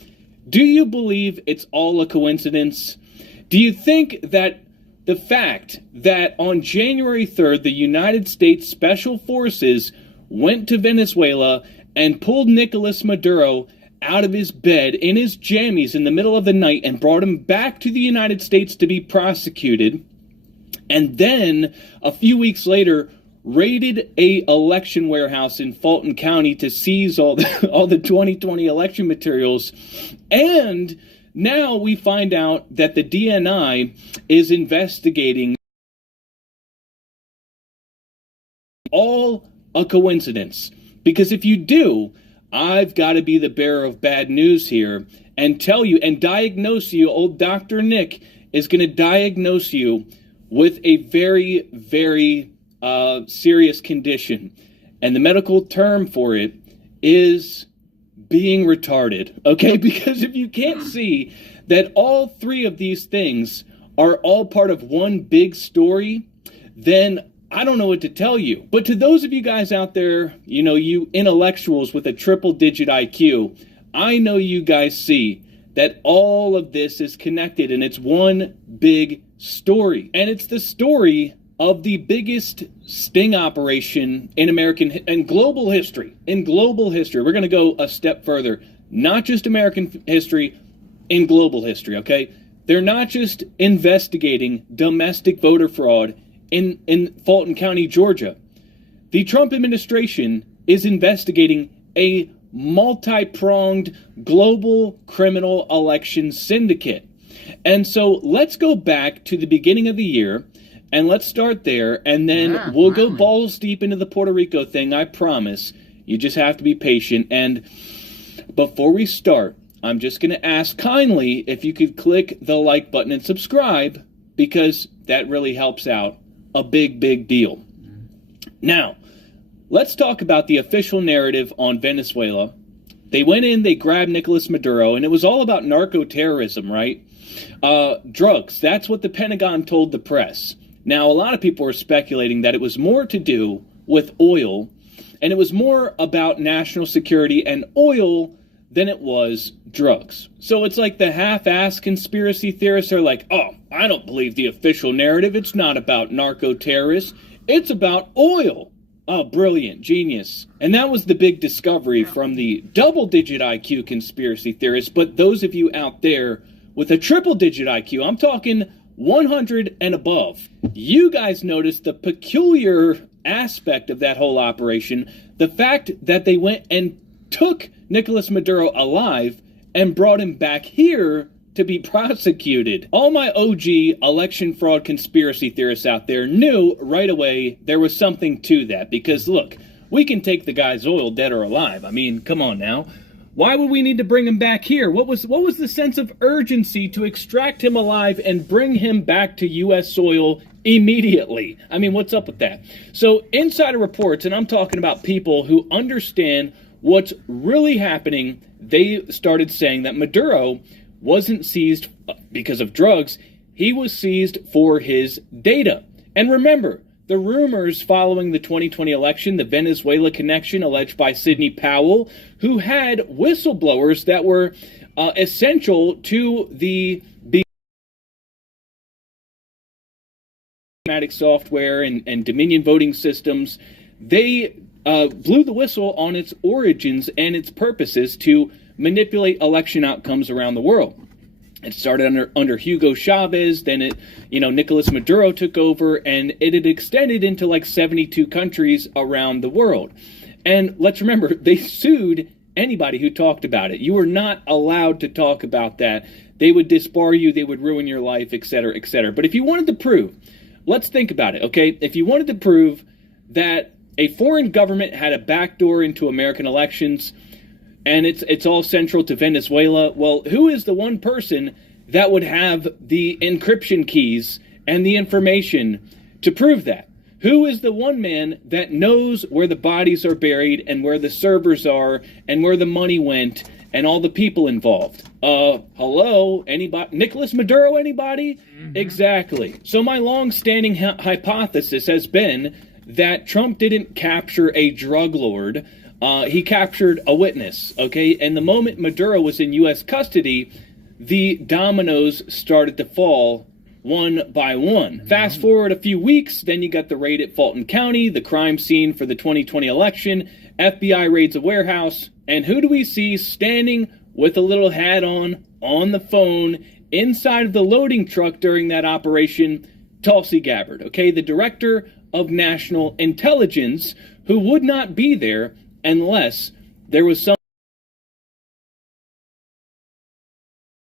Do you believe it's all a coincidence? Do you think that the fact that on January 3rd, the United States Special Forces went to Venezuela and pulled Nicolas Maduro out of his bed in his jammies in the middle of the night and brought him back to the United States to be prosecuted, and then a few weeks later raided a election warehouse in Fulton County to seize all the 2020 election materials, and now we find out that the DNI is investigating all a coincidence? Because if you do, I've got to be the bearer of bad news here and tell you and diagnose you. Old Dr. Nick is going to diagnose you with a very, very serious condition. And the medical term for it is being retarded. Okay? Because if you can't see that all three of these things are all part of one big story, then I don't know what to tell you. But to those of you guys out there, you know, you intellectuals with a triple-digit IQ, I know you guys see that all of this is connected and it's one big story. And it's the story of the biggest sting operation in American and global history. In global history, we're going to go a step further. Not just American history, in global history, okay? They're not just investigating domestic voter fraud in Fulton County, Georgia. The Trump administration is investigating a multi-pronged global criminal election syndicate. And so let's go back to the beginning of the year, and let's start there, and then we'll go balls deep into the Puerto Rico thing, I promise. You just have to be patient. And before we start, I'm just going to ask kindly if you could click the like button and subscribe, because that really helps out a big, big deal. Now, let's talk about the official narrative on Venezuela. They went in, they grabbed Nicolas Maduro, and it was all about narco-terrorism, right? Drugs. That's what the Pentagon told the press. Now, a lot of people are speculating that it was more to do with oil, and it was more about national security and oil than it was drugs. So it's like the half-assed conspiracy theorists are like, oh, I don't believe the official narrative. It's not about narco-terrorists. It's about oil. Oh, brilliant. Genius. And that was the big discovery from the double-digit IQ conspiracy theorists. But those of you out there with a triple-digit IQ, I'm talking 100 and above, you guys noticed the peculiar aspect of that whole operation, the fact that they went and took Nicolas Maduro alive and brought him back here to be prosecuted. All my OG election fraud conspiracy theorists out there knew right away there was something to that, because look, we can take the guy's oil dead or alive. I mean, come on now. Why would we need to bring him back here? What was the sense of urgency to extract him alive and bring him back to U.S. soil immediately. I mean, what's up with that? So insider reports, and I'm talking about people who understand what's really happening, they started saying that Maduro wasn't seized because of drugs. He was seized for his data. And remember, the rumors following the 2020 election, the Venezuela connection alleged by Sidney Powell, who had whistleblowers that were essential to the software and Dominion voting systems, they blew the whistle on its origins and its purposes to manipulate election outcomes around the world. It started under Hugo Chavez, then Nicolas Maduro took over, and it had extended into like 72 countries around the world. And let's remember, they sued anybody who talked about it. You were not allowed to talk about that. They would disbar you, they would ruin your life, etc., etc. But if you wanted to prove, let's think about it, okay? If you wanted to prove that a foreign government had a backdoor into American elections, and it's all central to Venezuela, well, who is the one person that would have the encryption keys and the information to prove that? Who is the one man that knows where the bodies are buried and where the servers are and where the money went and all the people involved? Hello? Anybody? Nicolas Maduro, anybody? Mm-hmm. Exactly. So my long-standing hypothesis has been that Trump didn't capture a drug lord. He captured a witness, okay? And the moment Maduro was in U.S. custody, the dominoes started to fall one by one. Mm-hmm. Fast forward a few weeks, then you got the raid at Fulton County, the crime scene for the 2020 election, FBI raids a warehouse, and who do we see standing with a little hat on the phone, inside of the loading truck during that operation? Tulsi Gabbard, okay? The director of national intelligence, who would not be there unless there was some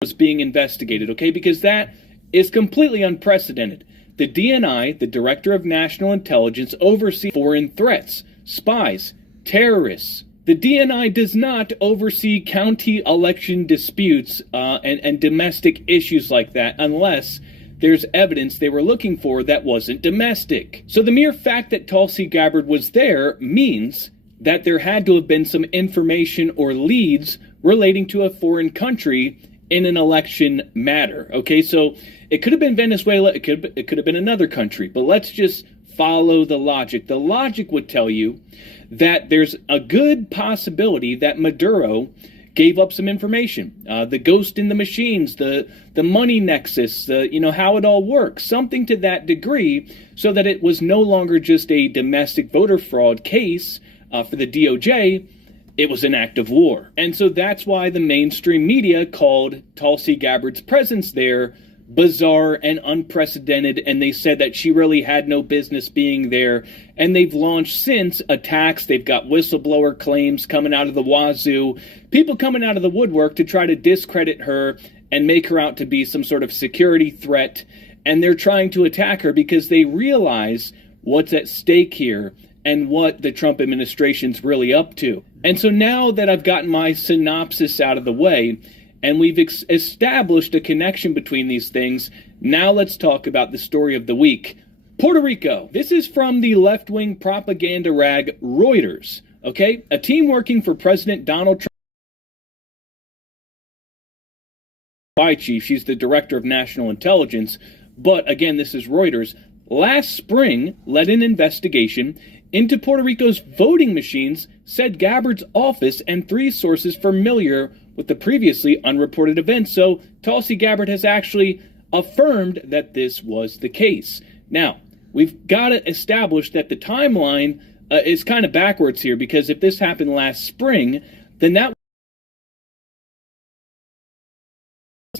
was being investigated, okay? Because that is completely unprecedented. The DNI, the Director of National Intelligence, oversees foreign threats, spies, terrorists. The DNI does not oversee county election disputes and domestic issues like that unless there's evidence they were looking for that wasn't domestic. So the mere fact that Tulsi Gabbard was there means that there had to have been some information or leads relating to a foreign country in an election matter. Okay, so it could have been Venezuela, it could have been another country, but let's just follow the logic. The logic would tell you that there's a good possibility that Maduro gave up some information. The ghost in the machines, the money nexus, how it all works, something to that degree, so that it was no longer just a domestic voter fraud case for the DOJ, it was an act of war. And so that's why the mainstream media called Tulsi Gabbard's presence there bizarre and unprecedented, and they said that she really had no business being there. And they've launched since attacks. They've got whistleblower claims coming out of the wazoo, people coming out of the woodwork to try to discredit her and make her out to be some sort of security threat. And they're trying to attack her because they realize what's at stake here and what the Trump administration's really up to. And so now that I've gotten my synopsis out of the way, and we've established a connection between these things, now let's talk about the story of the week. Puerto Rico. This is from the left-wing propaganda rag Reuters. Okay? A team working for President Donald Trump. Chief, she's the director of national intelligence. But again, this is Reuters. Last spring led an investigation into Puerto Rico's voting machines, said Gabbard's office and 3 sources familiar with the previously unreported events. So Tulsi Gabbard has actually affirmed that this was the case. Now, we've got to establish that the timeline is kind of backwards here, because if this happened last spring, then that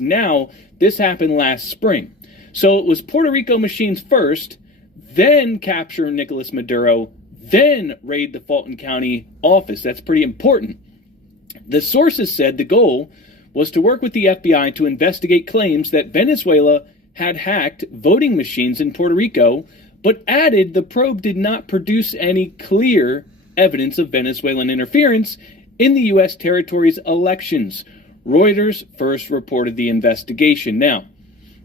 now this happened last spring. So it was Puerto Rico machines first, then capture Nicolas Maduro, then raid the Fulton County office. That's pretty important. The sources said the goal was to work with the FBI to investigate claims that Venezuela had hacked voting machines in Puerto Rico, but added the probe did not produce any clear evidence of Venezuelan interference in the U.S. territory's elections. Reuters first reported the investigation. Now,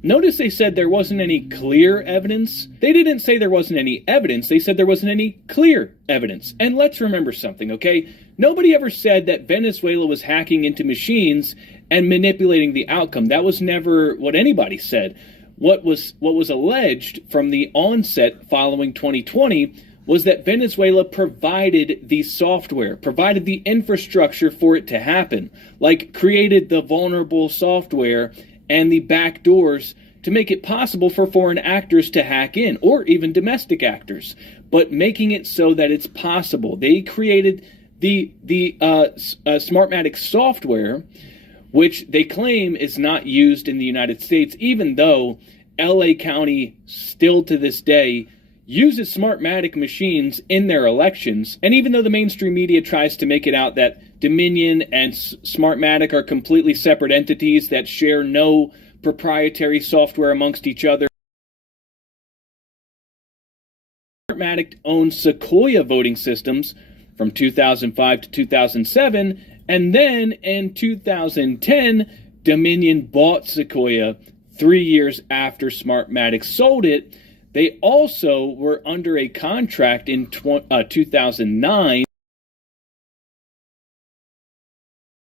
Notice they said there wasn't any clear evidence. They didn't say there wasn't any evidence. They said there wasn't any clear evidence. And let's remember something, okay? Nobody ever said that Venezuela was hacking into machines and manipulating the outcome. That was never what anybody said. What was alleged from the onset following 2020 was that Venezuela provided the software, provided the infrastructure for it to happen, like created the vulnerable software and the back doors to make it possible for foreign actors to hack in, or even domestic actors, but making it so that it's possible. They created the Smartmatic software, which they claim is not used in the United States, even though LA County still to this day uses Smartmatic machines in their elections. And even though the mainstream media tries to make it out that Dominion and Smartmatic are completely separate entities that share no proprietary software amongst each other, Smartmatic owns Sequoia voting systems from 2005 to 2007, and then in 2010, Dominion bought Sequoia 3 years after Smartmatic sold it. They also were under a contract in 2009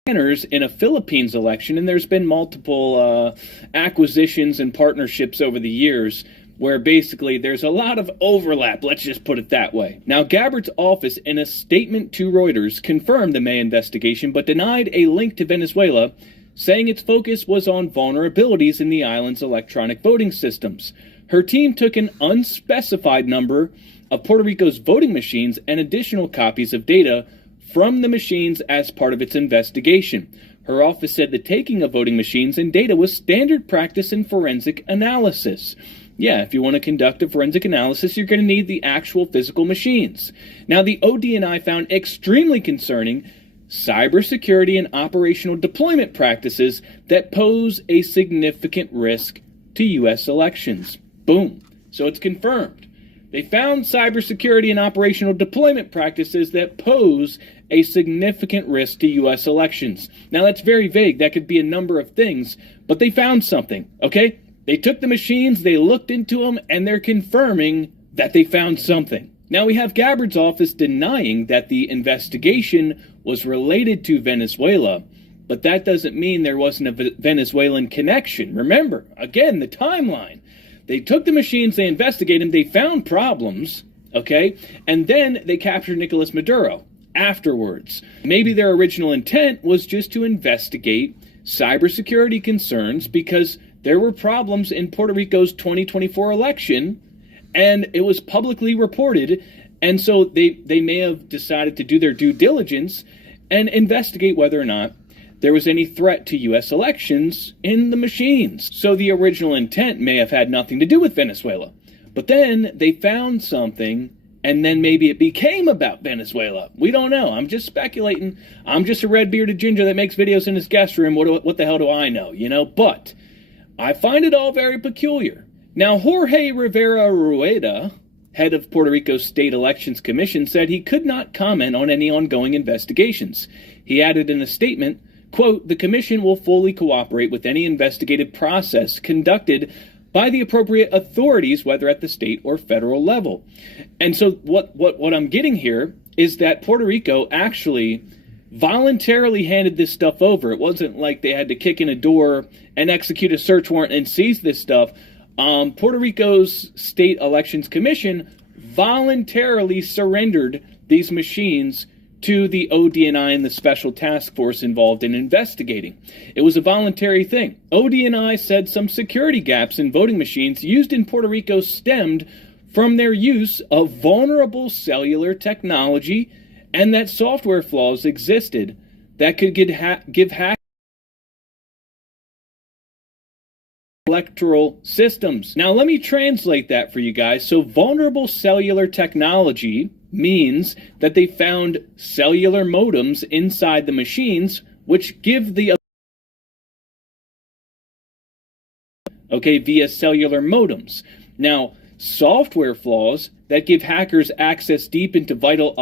in a Philippines election, and there's been multiple acquisitions and partnerships over the years where basically there's a lot of overlap, let's just put it that way. Now, Gabbard's office, in a statement to Reuters, confirmed the May investigation but denied a link to Venezuela, saying its focus was on vulnerabilities in the island's electronic voting systems. Her team took an unspecified number of Puerto Rico's voting machines and additional copies of data from the machines as part of its investigation. Her office said the taking of voting machines and data was standard practice in forensic analysis. Yeah, if you want to conduct a forensic analysis, you're going to need the actual physical machines. Now, the ODNI found extremely concerning cybersecurity and operational deployment practices that pose a significant risk to U.S. elections. Boom. So it's confirmed. They found cybersecurity and operational deployment practices that pose a significant risk to U.S. elections. Now, that's very vague. That could be a number of things, but they found something, okay? They took the machines, they looked into them, and they're confirming that they found something. Now, we have Gabbard's office denying that the investigation was related to Venezuela, but that doesn't mean there wasn't a Venezuelan connection. Remember, again, the timeline. They took the machines, they investigated them, they found problems, okay? And then they captured Nicolas Maduro afterwards. Maybe their original intent was just to investigate cybersecurity concerns because there were problems in Puerto Rico's 2024 election, and it was publicly reported, and so they may have decided to do their due diligence and investigate whether or not there was any threat to U.S. elections in the machines. So the original intent may have had nothing to do with Venezuela. But then they found something, and then maybe it became about Venezuela. We don't know. I'm just speculating. I'm just a red-bearded ginger that makes videos in his guest room. What the hell do I know, you know? But I find it all very peculiar. Now, Jorge Rivera Rueda, head of Puerto Rico's State Elections Commission, said he could not comment on any ongoing investigations. He added in a statement, quote, "The commission will fully cooperate with any investigative process conducted by the appropriate authorities, whether at the state or federal level." And so what I'm getting here is that Puerto Rico actually voluntarily handed this stuff over. It wasn't like they had to kick in a door and execute a search warrant and seize this stuff. Puerto Rico's State Elections Commission voluntarily surrendered these machines to the ODNI and the special task force involved in investigating. It was a voluntary thing. ODNI said some security gaps in voting machines used in Puerto Rico stemmed from their use of vulnerable cellular technology and that software flaws existed that could give hackers electoral systems. Now, let me translate that for you guys. So vulnerable cellular technology means that they found cellular modems inside the machines, which give the via cellular modems. Now, software flaws that give hackers access deep into vital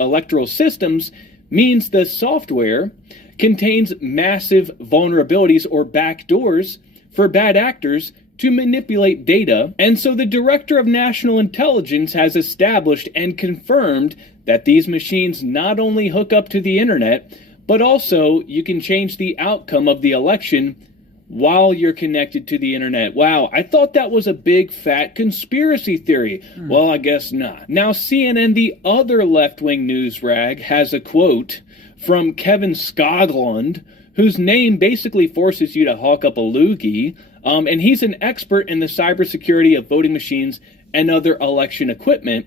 electoral systems means the software contains massive vulnerabilities or backdoors for bad actors to manipulate data, and so the Director of National Intelligence has established and confirmed that these machines not only hook up to the internet, but also you can change the outcome of the election while you're connected to the internet. Wow, I thought that was a big fat conspiracy theory. Well, I guess not. Now, CNN, the other left-wing news rag, has a quote from Kevin Skoglund, whose name basically forces you to hawk up a loogie. And he's an expert in the cybersecurity of voting machines and other election equipment.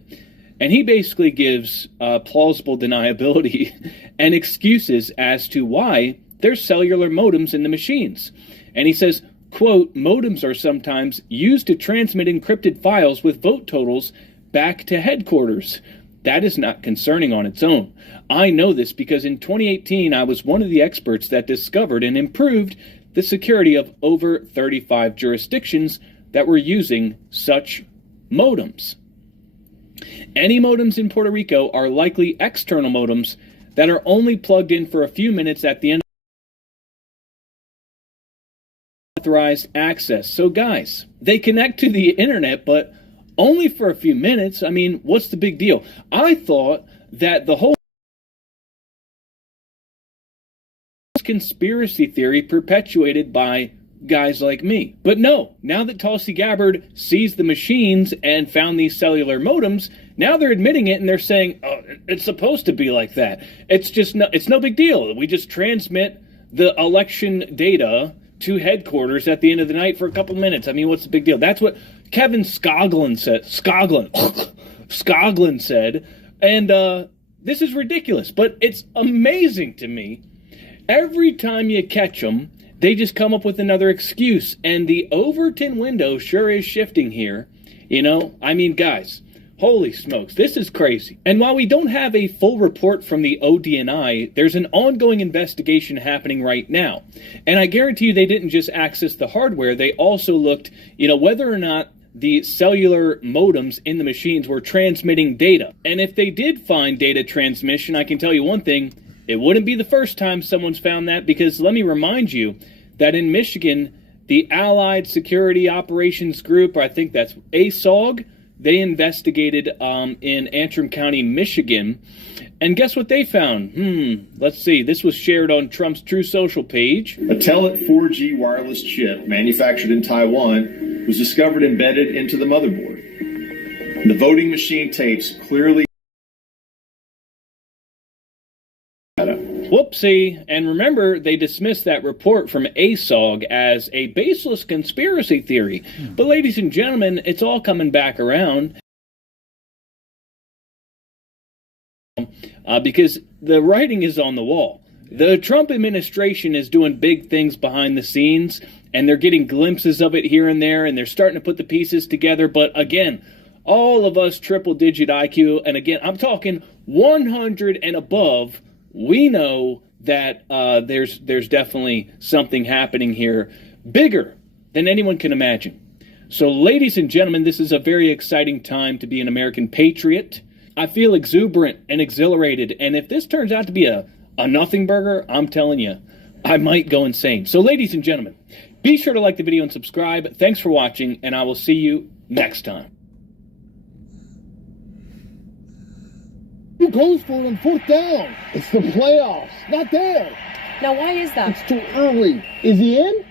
And he basically gives plausible deniability and excuses as to why there's cellular modems in the machines. And he says, quote, modems are sometimes used to transmit encrypted files with vote totals back to headquarters. That is not concerning on its own. I know this because in 2018, I was one of the experts that discovered and improved the security of over 35 jurisdictions that were using such modems. Any modems in Puerto Rico are likely external modems that are only plugged in for a few minutes at the end of authorized access. So guys, they connect to the internet, but only for a few minutes. I mean, what's the big deal? I thought that the whole conspiracy theory perpetuated by guys like me. But no, now that Tulsi Gabbard sees the machines and found these cellular modems, now they're admitting it and they're saying, oh, it's supposed to be like that. It's no big deal. We just transmit the election data to headquarters at the end of the night for a couple minutes. I mean, what's the big deal? That's what Kevin Skoglund said. Skoglund said. And this is ridiculous, but it's amazing to me. Every time you catch them, they just come up with another excuse. And the Overton window sure is shifting here. You know, I mean, guys, holy smokes, this is crazy. And while we don't have a full report from the ODNI, there's an ongoing investigation happening right now. And I guarantee you they didn't just access the hardware. They also looked, you know, whether or not the cellular modems in the machines were transmitting data. And if they did find data transmission, I can tell you one thing. It wouldn't be the first time someone's found that, because let me remind you that in Michigan, the Allied Security Operations Group, I think that's ASOG, they investigated in Antrim County, Michigan. And guess what they found? Let's see. This was shared on Trump's True Social page. A Telit 4G wireless chip manufactured in Taiwan was discovered embedded into the motherboard. The voting machine tapes clearly Whoopsie. And remember, they dismissed that report from ASOG as a baseless conspiracy theory. But ladies and gentlemen, it's all coming back around. Because the writing is on the wall. The Trump administration is doing big things behind the scenes, and they're getting glimpses of it here and there, and they're starting to put the pieces together. But again, all of us triple-digit IQ, and again, I'm talking 100 and above, we know that there's definitely something happening here bigger than anyone can imagine. So ladies and gentlemen, this is a very exciting time to be an American patriot. I feel exuberant and exhilarated, and if this turns out to be a nothing burger, I'm telling you, I might go insane. So ladies and gentlemen, be sure to like the video and subscribe. Thanks for watching, and I will see you next time. Who goes for it on 4th down? It's the playoffs. Not there. Now, why is that? It's too early. Is he in?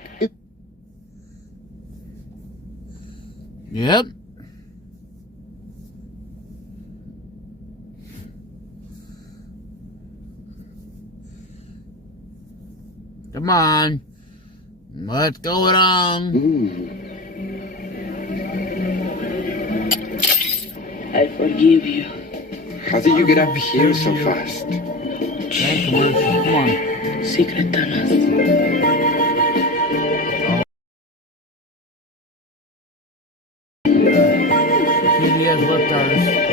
Yep. Come on. What's going on? I forgive you. How did you get up here so fast? Come on. Secret tunnels. CBS left ours.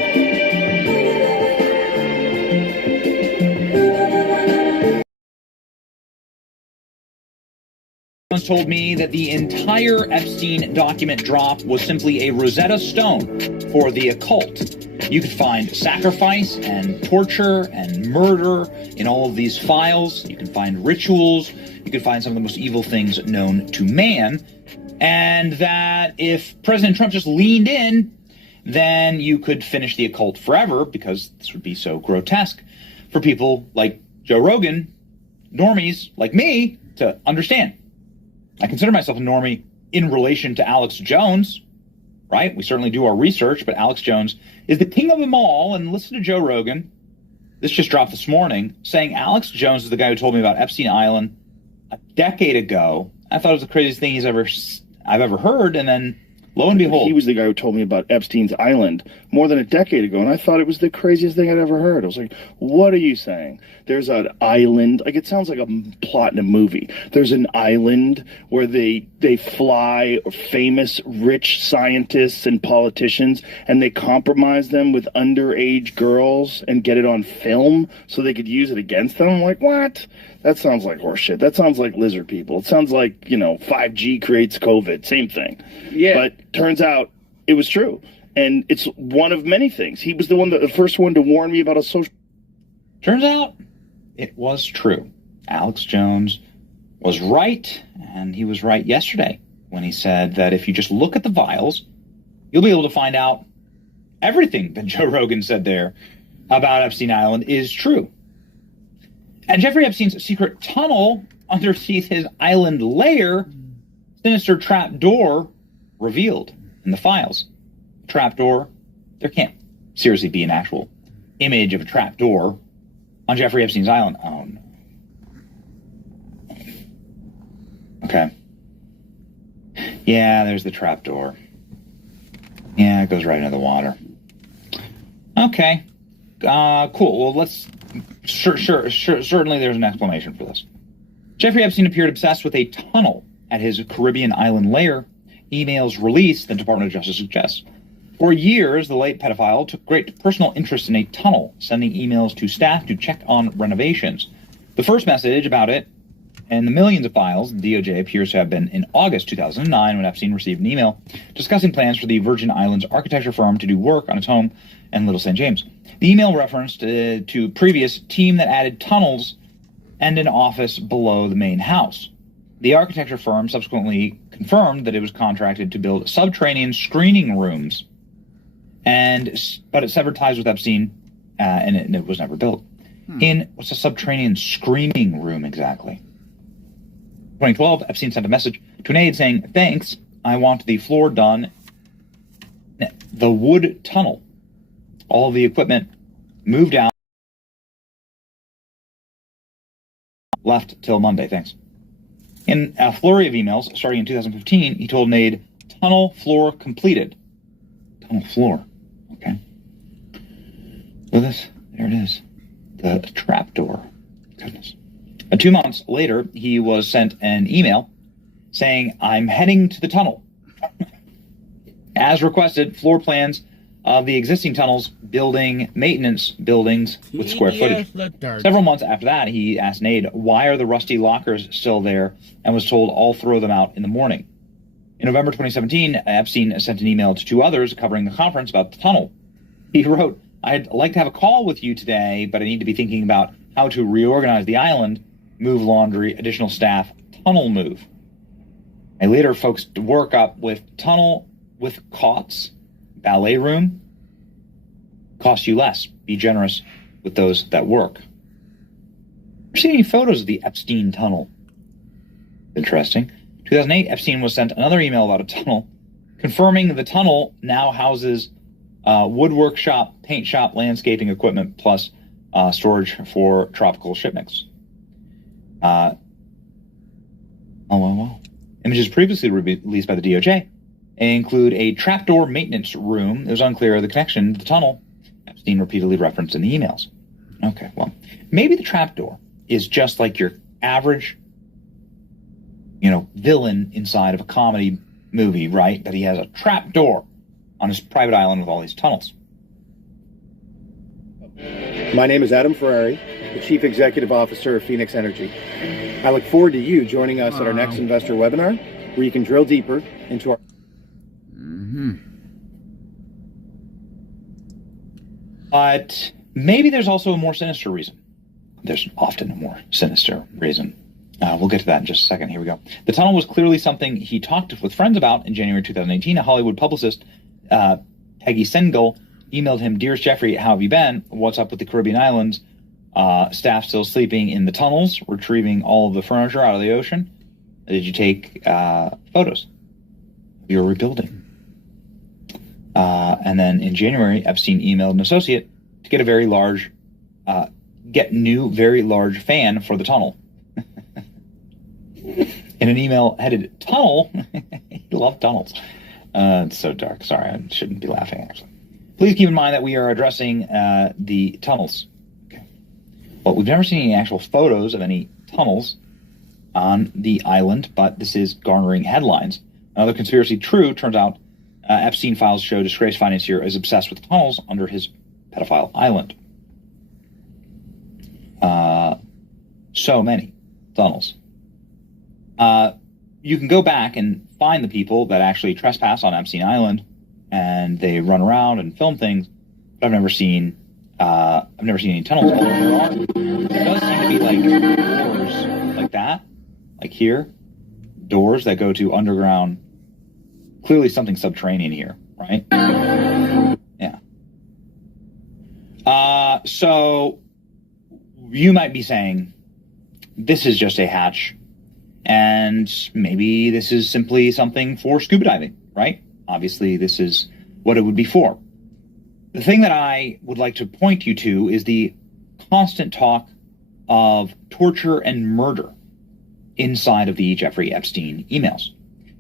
Told me that the entire Epstein document drop was simply a Rosetta Stone for the occult. You could find sacrifice and torture and murder in all of these files. You can find rituals. You can find some of the most evil things known to man and that if President Trump just leaned in, then you could finish the occult forever, because this would be so grotesque for people like Joe Rogan, normies like me, to understand. I consider myself a normie in relation to Alex Jones, right? We certainly do our research, but Alex Jones is the king of them all. And listen to Joe Rogan. This just dropped this morning, saying Alex Jones is the guy who told me about Epstein Island a decade ago. I thought it was the craziest thing I've ever heard, and then lo and behold, he was the guy who told me about Epstein's Island more than a decade ago, and I thought it was the craziest thing I'd ever heard. I was like, what are you saying? There's an island, like it sounds like a plot in a movie. There's an island where they fly famous rich scientists and politicians, and they compromise them with underage girls and get it on film so they could use it against them. I'm like, what? That sounds like horseshit. That sounds like lizard people. It sounds like, 5G creates COVID. Same thing. Yeah. But turns out it was true. And it's one of many things. He was the first one to warn me about a social... Turns out it was true. Alex Jones was right, and he was right yesterday when he said that if you just look at the vials, you'll be able to find out everything that Joe Rogan said there about Epstein Island is true. And Jeffrey Epstein's secret tunnel underneath his island lair, sinister trap door revealed in the files. Trap door, there can't seriously be an actual image of a trap door on Jeffrey Epstein's island. Oh, no. Okay. Yeah, there's the trap door. Yeah, it goes right into the water. Okay. Cool. Well, let's... Certainly there's an explanation for this. Jeffrey Epstein appeared obsessed with a tunnel at his Caribbean island lair. Emails released, the Department of Justice suggests. For years, the late pedophile took great personal interest in a tunnel, sending emails to staff to check on renovations. The first message about it, and the millions of files, the DOJ appears to have been in August 2009 when Epstein received an email discussing plans for the Virgin Islands architecture firm to do work on its home in Little St. James. The email referenced to previous team that added tunnels and an office below the main house. The architecture firm subsequently confirmed that it was contracted to build subterranean screening rooms, but it severed ties with Epstein, and it was never built. What's a subterranean screening room exactly? 2012, Epstein sent a message to an aide saying, "Thanks, I want the floor done. The wood tunnel. All the equipment moved out. Left till Monday, thanks." In a flurry of emails starting in 2015, he told an aide, "Tunnel floor completed." Tunnel floor. Okay. So there it is. The trapdoor. Goodness. 2 months later, he was sent an email saying, "I'm heading to the tunnel." As requested, floor plans of the existing tunnels, building maintenance buildings with square footage. Several months after that, he asked an aide, "Why are the rusty lockers still there?" and was told, "I'll throw them out in the morning." In November 2017, Epstein sent an email to two others covering a conference about the tunnel. He wrote, "I'd like to have a call with you today, but I need to be thinking about how to reorganize the island, move laundry, additional staff, tunnel move. I later focused work up with tunnel with cots, ballet room. Cost you less. Be generous with those that work." I've seen any photos of the Epstein tunnel. Interesting. 2008, Epstein was sent another email about a tunnel, confirming the tunnel now houses woodwork shop, paint shop, landscaping equipment, plus storage for tropical shipments. Images previously released by the DOJ include a trapdoor maintenance room. It was unclear the connection to the tunnel. Epstein repeatedly referenced in the emails. Okay, well, maybe the trapdoor is just like your average, villain inside of a comedy movie, right? That he has a trapdoor on his private island with all these tunnels. My name is Adam Ferrari, the Chief Executive Officer of Phoenix Energy. I look forward to you joining us at our next investor webinar, where you can drill deeper into our... But maybe there's also a more sinister reason. There's often a more sinister reason. We'll get to that in just a second. Here we go. The tunnel was clearly something he talked with friends about in January 2018. A Hollywood publicist, Peggy Sengel, emailed him, "Dearest Jeffrey, how have you been? What's up with the Caribbean islands? Staff still sleeping in the tunnels, retrieving all of the furniture out of the ocean? Did you take photos? You're rebuilding." And then in January, Epstein emailed an associate to get a very large fan for the tunnel. In an email headed "Tunnel," he loved tunnels. It's so dark. Sorry, I shouldn't be laughing, actually. Please keep in mind that we are addressing the tunnels. Okay. Well, we've never seen any actual photos of any tunnels on the island, but this is garnering headlines. Another conspiracy true. Turns out Epstein files show disgraced financier is obsessed with tunnels under his pedophile island. So many tunnels. You can go back and find the people that actually trespass on Epstein Island, and they run around and film things. But I've never seen any tunnels. Although there does seem to be like doors like that, like here, doors that go to underground. Clearly, something subterranean here, right? Yeah. So you might be saying, this is just a hatch, and maybe this is simply something for scuba diving, right? Obviously, this is what it would be for. The thing that I would like to point you to is the constant talk of torture and murder inside of the Jeffrey Epstein emails.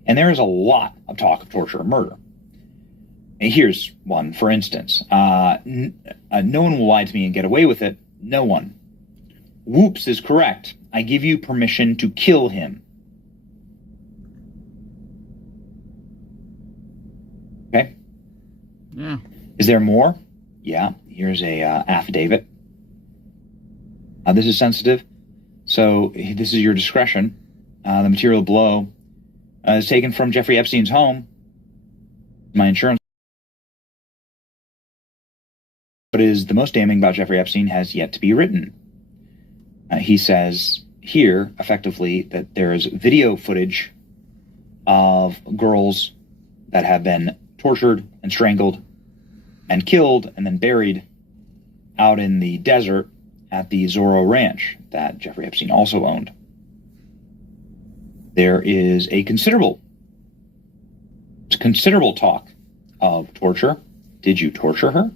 And there is a lot of talk of torture and murder. And here's one, for instance. No one will lie to me and get away with it. No one. Whoops is correct. I give you permission to kill him. Okay? Yeah. Is there more? Yeah. Here's a affidavit. This is sensitive, so this is your discretion. The material below is taken from Jeffrey Epstein's home. My insurance. What is the most damning about Jeffrey Epstein has yet to be written. He says here, effectively, that there is video footage of girls that have been tortured and strangled and killed and then buried out in the desert at the Zorro Ranch that Jeffrey Epstein also owned. There is a considerable talk of torture. Did you torture her?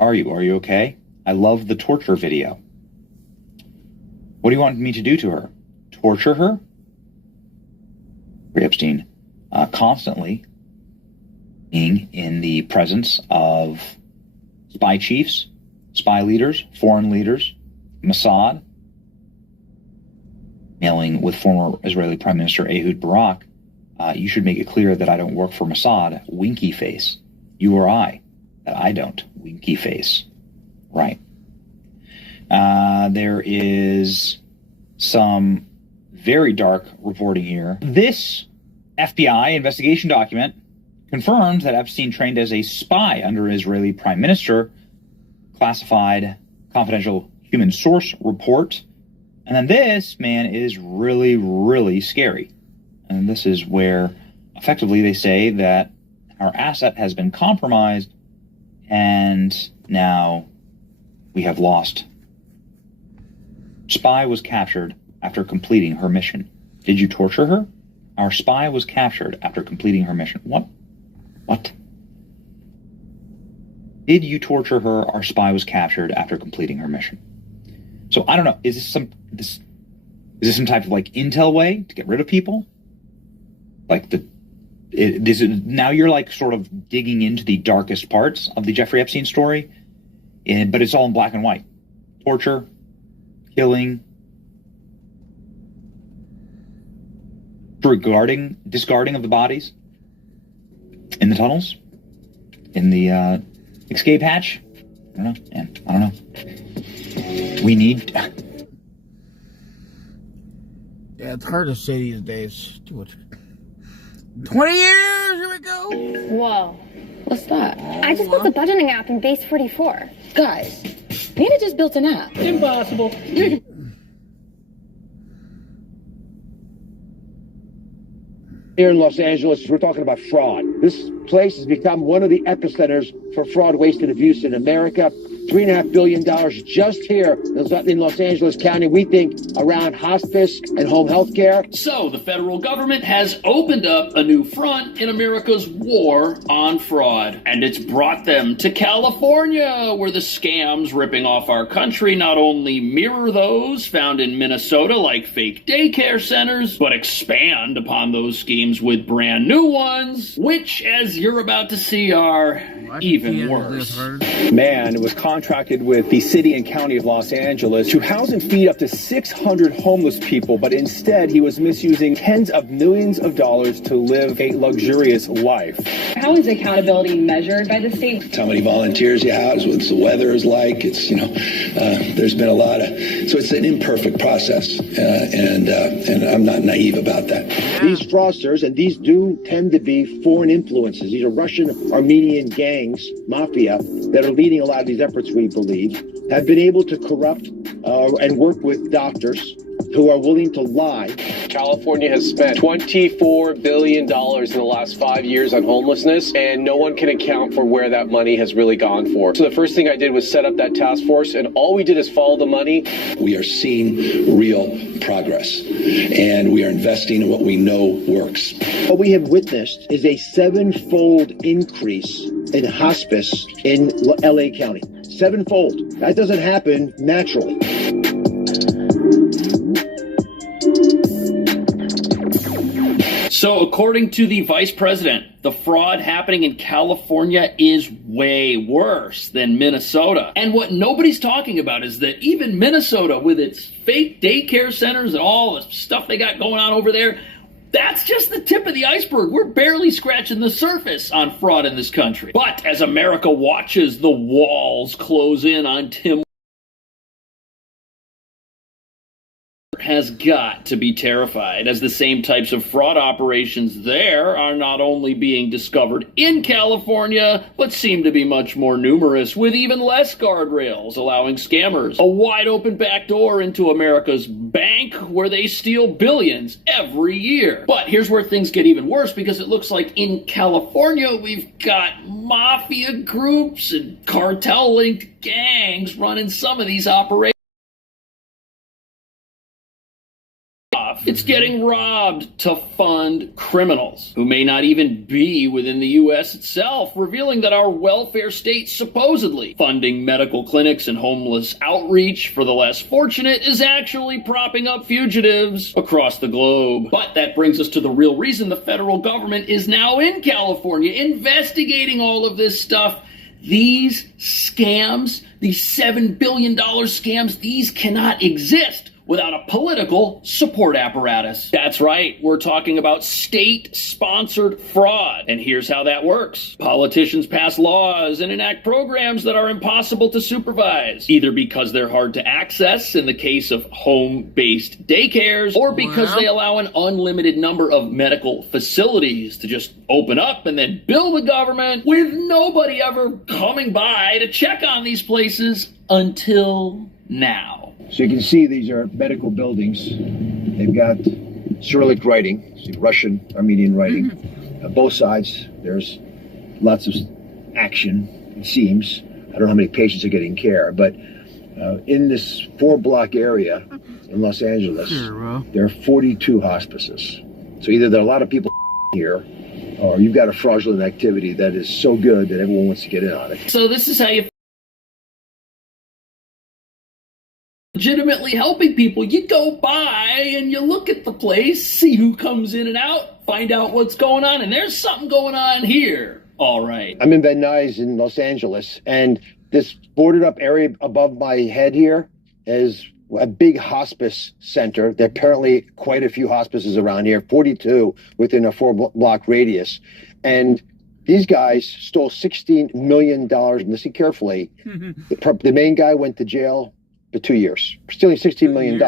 Are you okay? I love the torture video. What do you want me to do to her? Torture her? Jeffrey Epstein constantly being in the presence of spy chiefs, spy leaders, foreign leaders, Mossad, mailing with former Israeli Prime Minister Ehud Barak, you should make it clear that I don't work for Mossad, winky face. You or I, that I don't, winky face. Right. There is some very dark reporting here. This FBI investigation document confirms that Epstein trained as a spy under Israeli Prime Minister, classified confidential human source report. And then this, man, is really, really scary. And this is where effectively they say that our asset has been compromised and now we have lost. Spy was captured after completing her mission. Did you torture her? Our spy was captured after completing her mission. What? Did you torture her? Our spy was captured after completing her mission. So I don't know. Is this some type of like intel way to get rid of people? Like now you're like sort of digging into the darkest parts of the Jeffrey Epstein story, but it's all in black and white. Torture, killing, discarding of the bodies in the tunnels, in the escape hatch. I don't know, man. I don't know. We need. Yeah, it's hard to say these days. 20 years, here we go. Whoa. What's that? I just built a budgeting app in Base 44. Guys, Nina just built an app. Impossible. Here in Los Angeles, we're talking about fraud. This place has become one of the epicenters for fraud, waste, and abuse in America. $3.5 billion just here in Los Angeles County, we think, around hospice and home health care. So the federal government has opened up a new front in America's war on fraud. And it's brought them to California, where the scams ripping off our country not only mirror those found in Minnesota, like fake daycare centers, but expand upon those schemes with brand new ones, which, as you're about to see, are even worse. Man was contracted with the city and county of Los Angeles to house and feed up to 600 homeless people, but instead he was misusing tens of millions of dollars to live a luxurious life. How is accountability measured by the state? How many volunteers you house, what the weather is like. It's, there's been a lot of, so it's an imperfect process, and I'm not naive about that. These fraudsters, and these do tend to be foreign influences. These are Russian, Armenian gangs, mafia, that are leading a lot of these efforts, we believe, have been able to corrupt and work with doctors who are willing to lie. California has spent $24 billion in the last 5 years on homelessness, and no one can account for where that money has really gone for. So the first thing I did was set up that task force, and all we did is follow the money. We are seeing real progress, and we are investing in what we know works. What we have witnessed is a 7-fold increase in hospice in LA County. 7-fold. That doesn't happen naturally. So according to the vice president, the fraud happening in California is way worse than Minnesota. And what nobody's talking about is that even Minnesota, with its fake daycare centers and all the stuff they got going on over there, that's just the tip of the iceberg. We're barely scratching the surface on fraud in this country. But as America watches the walls close in on Tim, has got to be terrified, as the same types of fraud operations there are not only being discovered in California, but seem to be much more numerous, with even less guardrails allowing scammers a wide open back door into America's bank, where they steal billions every year. But here's where things get even worse, because it looks like in California we've got mafia groups and cartel-linked gangs running some of these operations. It's getting robbed to fund criminals who may not even be within the U.S. itself, revealing that our welfare state supposedly funding medical clinics and homeless outreach for the less fortunate is actually propping up fugitives across the globe. But that brings us to the real reason the federal government is now in California investigating all of this stuff. These scams, these $7 billion scams, these cannot exist without a political support apparatus. That's right, we're talking about state-sponsored fraud. And here's how that works. Politicians pass laws and enact programs that are impossible to supervise, either because they're hard to access in the case of home-based daycares, or because they allow an unlimited number of medical facilities to just open up and then bill the government, with nobody ever coming by to check on these places until now. So you can see these are medical buildings. They've got Cyrillic writing, Russian, Armenian writing. Both sides, there's lots of action, it seems. I don't know how many patients are getting care, but in this 4-block area in Los Angeles, there are 42 hospices. So either there are a lot of people here, or you've got a fraudulent activity that is so good that everyone wants to get in on it. So this is how you legitimately helping people. You go by and you look at the place, see who comes in and out, find out what's going on, and there's something going on here. All right. I'm in Van Nuys in Los Angeles, and this boarded up area above my head here is a big hospice center. There are apparently quite a few hospices around here, 42 within a 4-block radius. And these guys stole $16 million. And listen carefully. The main guy went to jail for 2 years, stealing $16 million.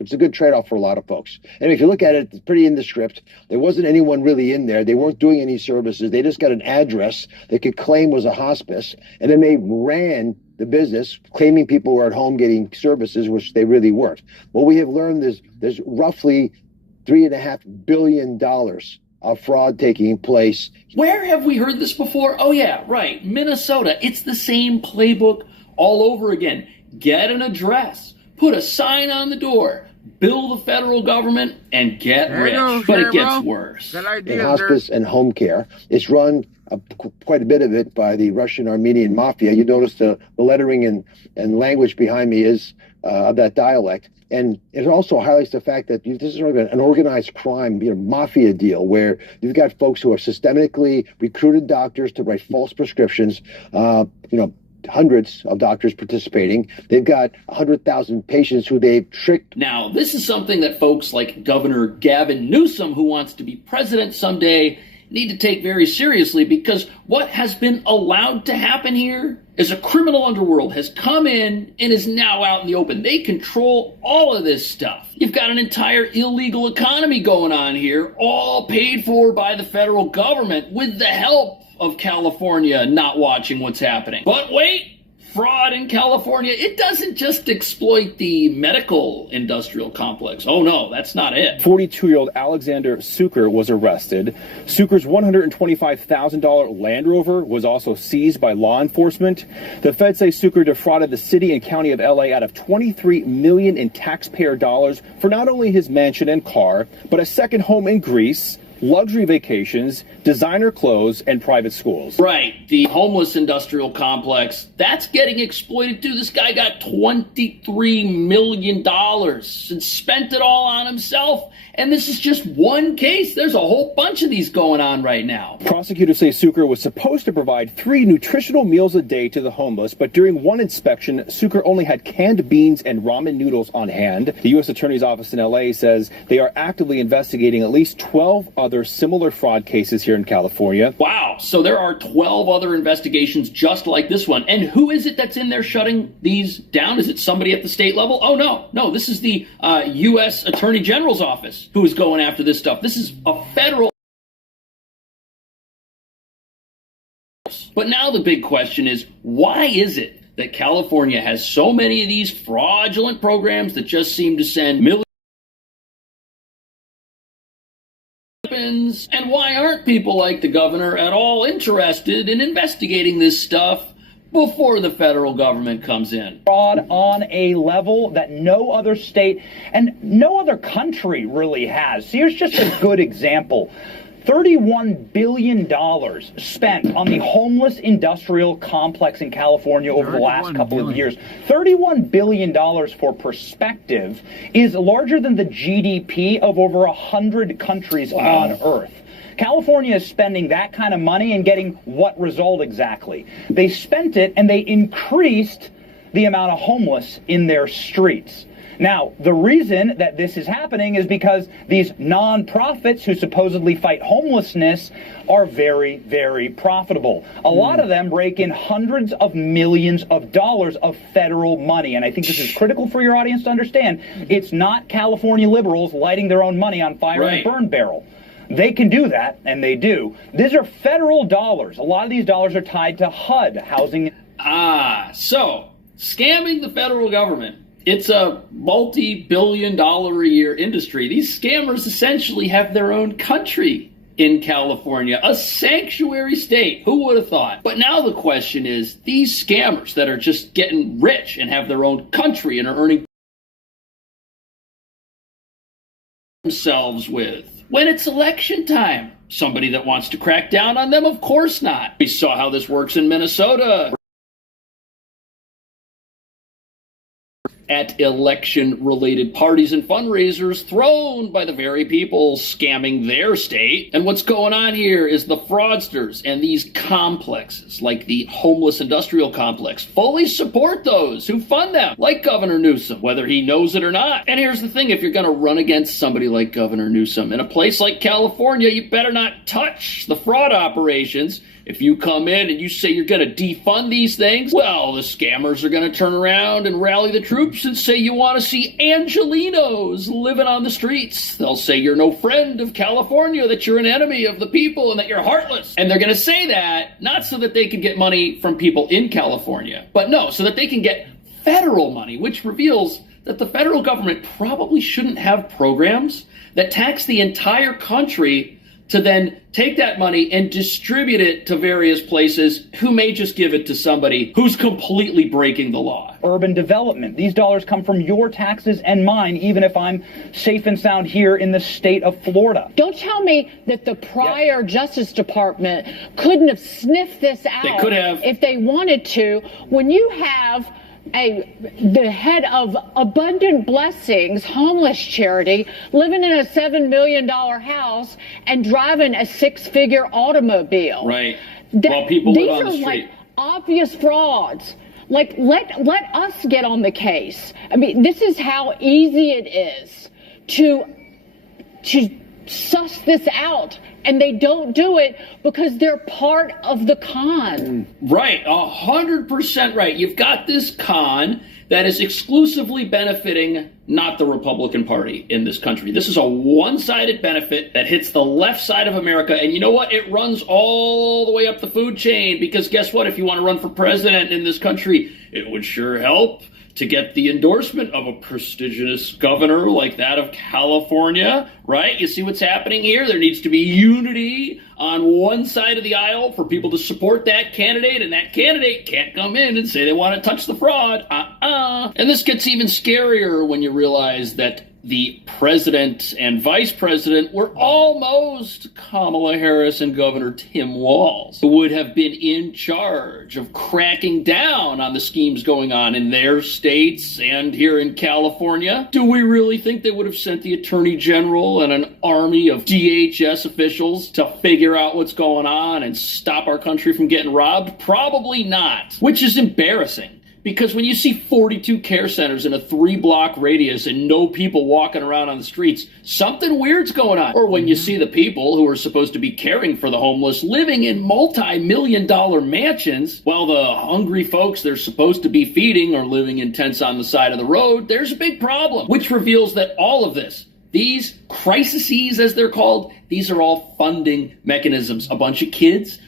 It's a good trade-off for a lot of folks. And if you look at it, it's pretty indescript. There wasn't anyone really in there. They weren't doing any services. They just got an address they could claim was a hospice. And then they ran the business, claiming people were at home getting services, which they really weren't. What we have learned is there's roughly $3.5 billion of fraud taking place. Where have we heard this before? Oh, yeah, right. Minnesota. It's the same playbook all over again. Get an address, put a sign on the door, bill the federal government, and get rich. But it gets worse. In hospice and home care. It's run quite a bit of it by the Russian Armenian mafia. You notice the lettering and language behind me is of that dialect. And it also highlights the fact that this is sort of an organized crime, mafia deal, where you've got folks who are systemically recruited doctors to write false prescriptions, hundreds of doctors participating. They've got 100,000 patients who they've tricked. Now, this is something that folks like Governor Gavin Newsom, who wants to be president someday, need to take very seriously, because what has been allowed to happen here is a criminal underworld has come in and is now out in the open. They control all of this stuff. You've got an entire illegal economy going on here, all paid for by the federal government with the help of California not watching what's happening. But wait, fraud in California, it doesn't just exploit the medical industrial complex. Oh no, that's not it. 42-year-old Alexander Suker was arrested. Suker's $125,000 Land Rover was also seized by law enforcement. The feds say Suker defrauded the city and county of LA out of $23 million in taxpayer dollars for not only his mansion and car, but a second home in Greece, luxury vacations, designer clothes, and private schools. Right. The homeless industrial complex, that's getting exploited too. This guy got $23 million and spent it all on himself. And this is just one case. There's a whole bunch of these going on right now. Prosecutors say Suker was supposed to provide 3 nutritional meals a day to the homeless, but during one inspection, Suker only had canned beans and ramen noodles on hand. The U.S. Attorney's Office in LA says they are actively investigating at least 12 other similar fraud cases here in California. Wow. So there are 12 other investigations just like this one. And who is it that's in there shutting these down? Is it somebody at the state level? Oh, no. This is the U.S. Attorney General's office who is going after this stuff. This is a federal. But now the big question is, why is it that California has so many of these fraudulent programs that just seem to send millions? And why aren't people like the governor at all interested in investigating this stuff before the federal government comes in? Fraud on a level that no other state and no other country really has. So here's just a good example. $31 billion spent on the homeless industrial complex in California over the last couple of years. $31 billion, for perspective, is larger than the GDP of over 100 countries on Earth. California is spending that kind of money and getting what result exactly? They spent it and they increased the amount of homeless in their streets. Now, the reason that this is happening is because these nonprofits who supposedly fight homelessness are very, very profitable. A lot of them rake in hundreds of millions of dollars of federal money. And I think this is critical for your audience to understand. It's not California liberals lighting their own money on fire in a burn barrel. They can do that, and they do. These are federal dollars. A lot of these dollars are tied to HUD, housing. So scamming the federal government. It's a multi-billion-dollar-a-year industry. These scammers essentially have their own country in California, a sanctuary state. Who would have thought? But now the question is, these scammers that are just getting rich and have their own country and are earning themselves with, when it's election time, somebody that wants to crack down on them? Of course not. We saw how this works in Minnesota. At election-related parties and fundraisers thrown by the very people scamming their state. And what's going on here is the fraudsters and these complexes, like the homeless industrial complex, fully support those who fund them, like Governor Newsom, whether he knows it or not. And here's the thing, if you're going to run against somebody like Governor Newsom in a place like California, you better not touch the fraud operations. If you come in and you say you're going to defund these things, well, the scammers are going to turn around and rally the troops and say you want to see Angelinos living on the streets. They'll say you're no friend of California, that you're an enemy of the people, and that you're heartless. And they're going to say that not so that they can get money from people in California, but no, so that they can get federal money, which reveals that the federal government probably shouldn't have programs that tax the entire country to then take that money and distribute it to various places who may just give it to somebody who's completely breaking the law. Urban development. These dollars come from your taxes and mine, even if I'm safe and sound here in the state of Florida. Don't tell me that the prior Justice Department couldn't have sniffed this out. They could have. If they wanted to. When you have the head of Abundant Blessings homeless charity living in a $7 million house and driving a 6-figure automobile. Right. While people live on the These are street. like obvious frauds. Like, let us get on the case. I mean, this is how easy it is to suss this out. And they don't do it because they're part of the con. Right, 100% right. You've got this con that is exclusively benefiting not the Republican Party in this country. This is a one-sided benefit that hits the left side of America. And you know what? It runs all the way up the food chain, because guess what? If you want to run for president in this country, it would sure help to get the endorsement of a prestigious governor like that of California, right? You see what's happening here? There needs to be unity on one side of the aisle for people to support that candidate, and that candidate can't come in and say they want to touch the fraud. And this gets even scarier when you realize that the president and vice president were almost Kamala Harris and Governor Tim Walz, who would have been in charge of cracking down on the schemes going on in their states and here in California. Do we really think they would have sent the attorney general and an army of DHS officials to figure out what's going on and stop our country from getting robbed? Probably not, which is embarrassing. Because when you see 42 care centers in a 3-block radius and no people walking around on the streets, something weird's going on. Or when you see the people who are supposed to be caring for the homeless living in multi-million-dollar mansions, while the hungry folks they're supposed to be feeding are living in tents on the side of the road, there's a big problem. Which reveals that all of this, these crises as they're called, these are all funding mechanisms. A bunch of kids.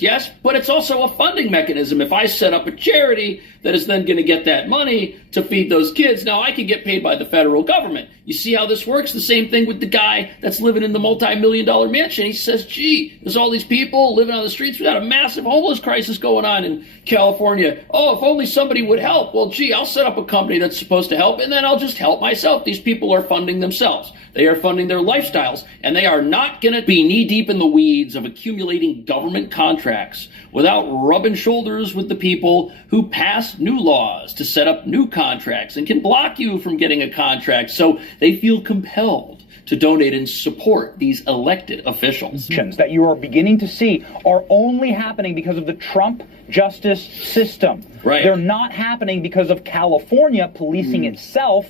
Yes, but it's also a funding mechanism. If I set up a charity that is then going to get that money to feed those kids, now I can get paid by the federal government. You see how this works? The same thing with the guy that's living in the multi-million-dollar mansion. He says, gee, there's all these people living on the streets. We got a massive homeless crisis going on in California. Oh, if only somebody would help. Well, gee, I'll set up a company that's supposed to help, and then I'll just help myself. These people are funding themselves. They are funding their lifestyles, and they are not going to be knee-deep in the weeds of accumulating government contracts without rubbing shoulders with the people who pass new laws to set up new contracts and can block you from getting a contract. So they feel compelled to donate and support these elected officials. That you are beginning to see are only happening because of the Trump justice system. Right. They're not happening because of California policing itself.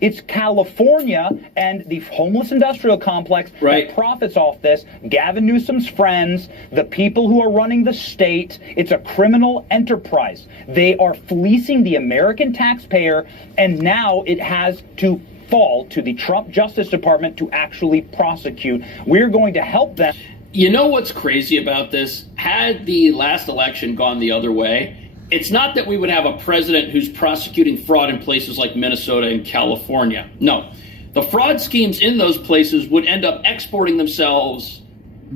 It's California and the homeless industrial complex that profits off this. Gavin Newsom's friends, the people who are running the state. It's a criminal enterprise. They are fleecing the American taxpayer, and now it has to fall to the Trump Justice Department to actually prosecute. We're going to help them. You know what's crazy about this? Had the last election gone the other way, it's not that we would have a president who's prosecuting fraud in places like Minnesota and California. No. The fraud schemes in those places would end up exporting themselves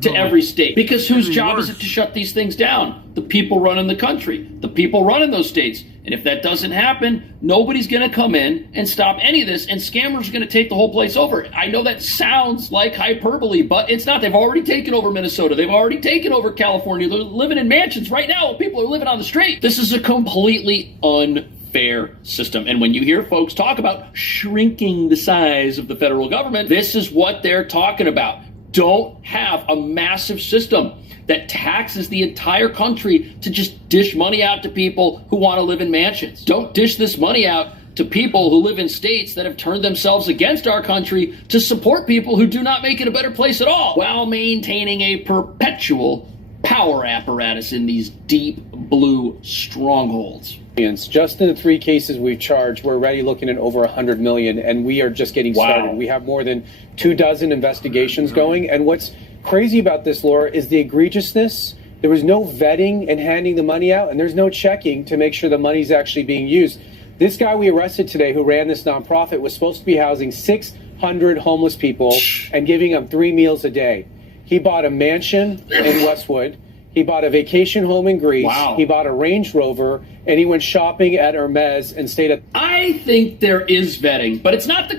to every state. Because whose job is it to shut these things down? The people running the country. The people running those states. And if that doesn't happen, nobody's going to come in and stop any of this, and scammers are going to take the whole place over. I know that sounds like hyperbole, but it's not. They've already taken over Minnesota. They've already taken over California. They're living in mansions right now. People are living on the street. This is a completely unfair system. And when you hear folks talk about shrinking the size of the federal government, this is what they're talking about. Don't have a massive system that taxes the entire country to just dish money out to people who want to live in mansions. Don't dish this money out to people who live in states that have turned themselves against our country to support people who do not make it a better place at all, while maintaining a perpetual power apparatus in these deep blue strongholds. Just in the 3 cases we've charged, we're already looking at over 100 million, and we are just getting started. We have more than 24 investigations going, and what's crazy about this, Laura, is the egregiousness. There was no vetting and handing the money out, and there's no checking to make sure the money's actually being used. This guy we arrested today who ran this nonprofit was supposed to be housing 600 homeless people and giving them 3 meals a day. He bought a mansion in Westwood. He bought a vacation home in Greece. Wow. He bought a Range Rover, and he went shopping at Hermes and stayed at... I think there is vetting, but it's not the...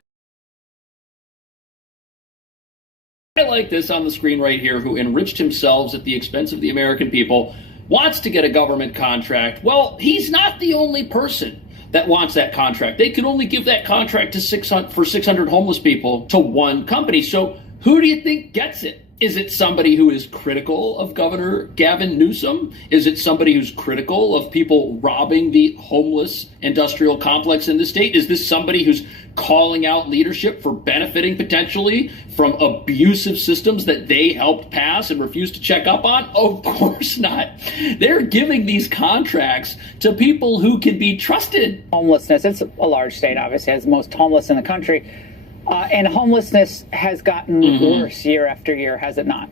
I like this on the screen right here, who enriched himself at the expense of the American people, wants to get a government contract. Well, he's not the only person that wants that contract. They can only give that contract to 600 homeless people to one company. So who do you think gets it? Is it somebody who is critical of Governor Gavin Newsom? Is it somebody who's critical of people robbing the homeless industrial complex in the state? Is this somebody who's calling out leadership for benefiting potentially from abusive systems that they helped pass and refused to check up on? Of course not. They're giving these contracts to people who can be trusted. Homelessness, it's a large state, obviously, has the most homeless in the country. And homelessness has gotten worse year after year, has it not?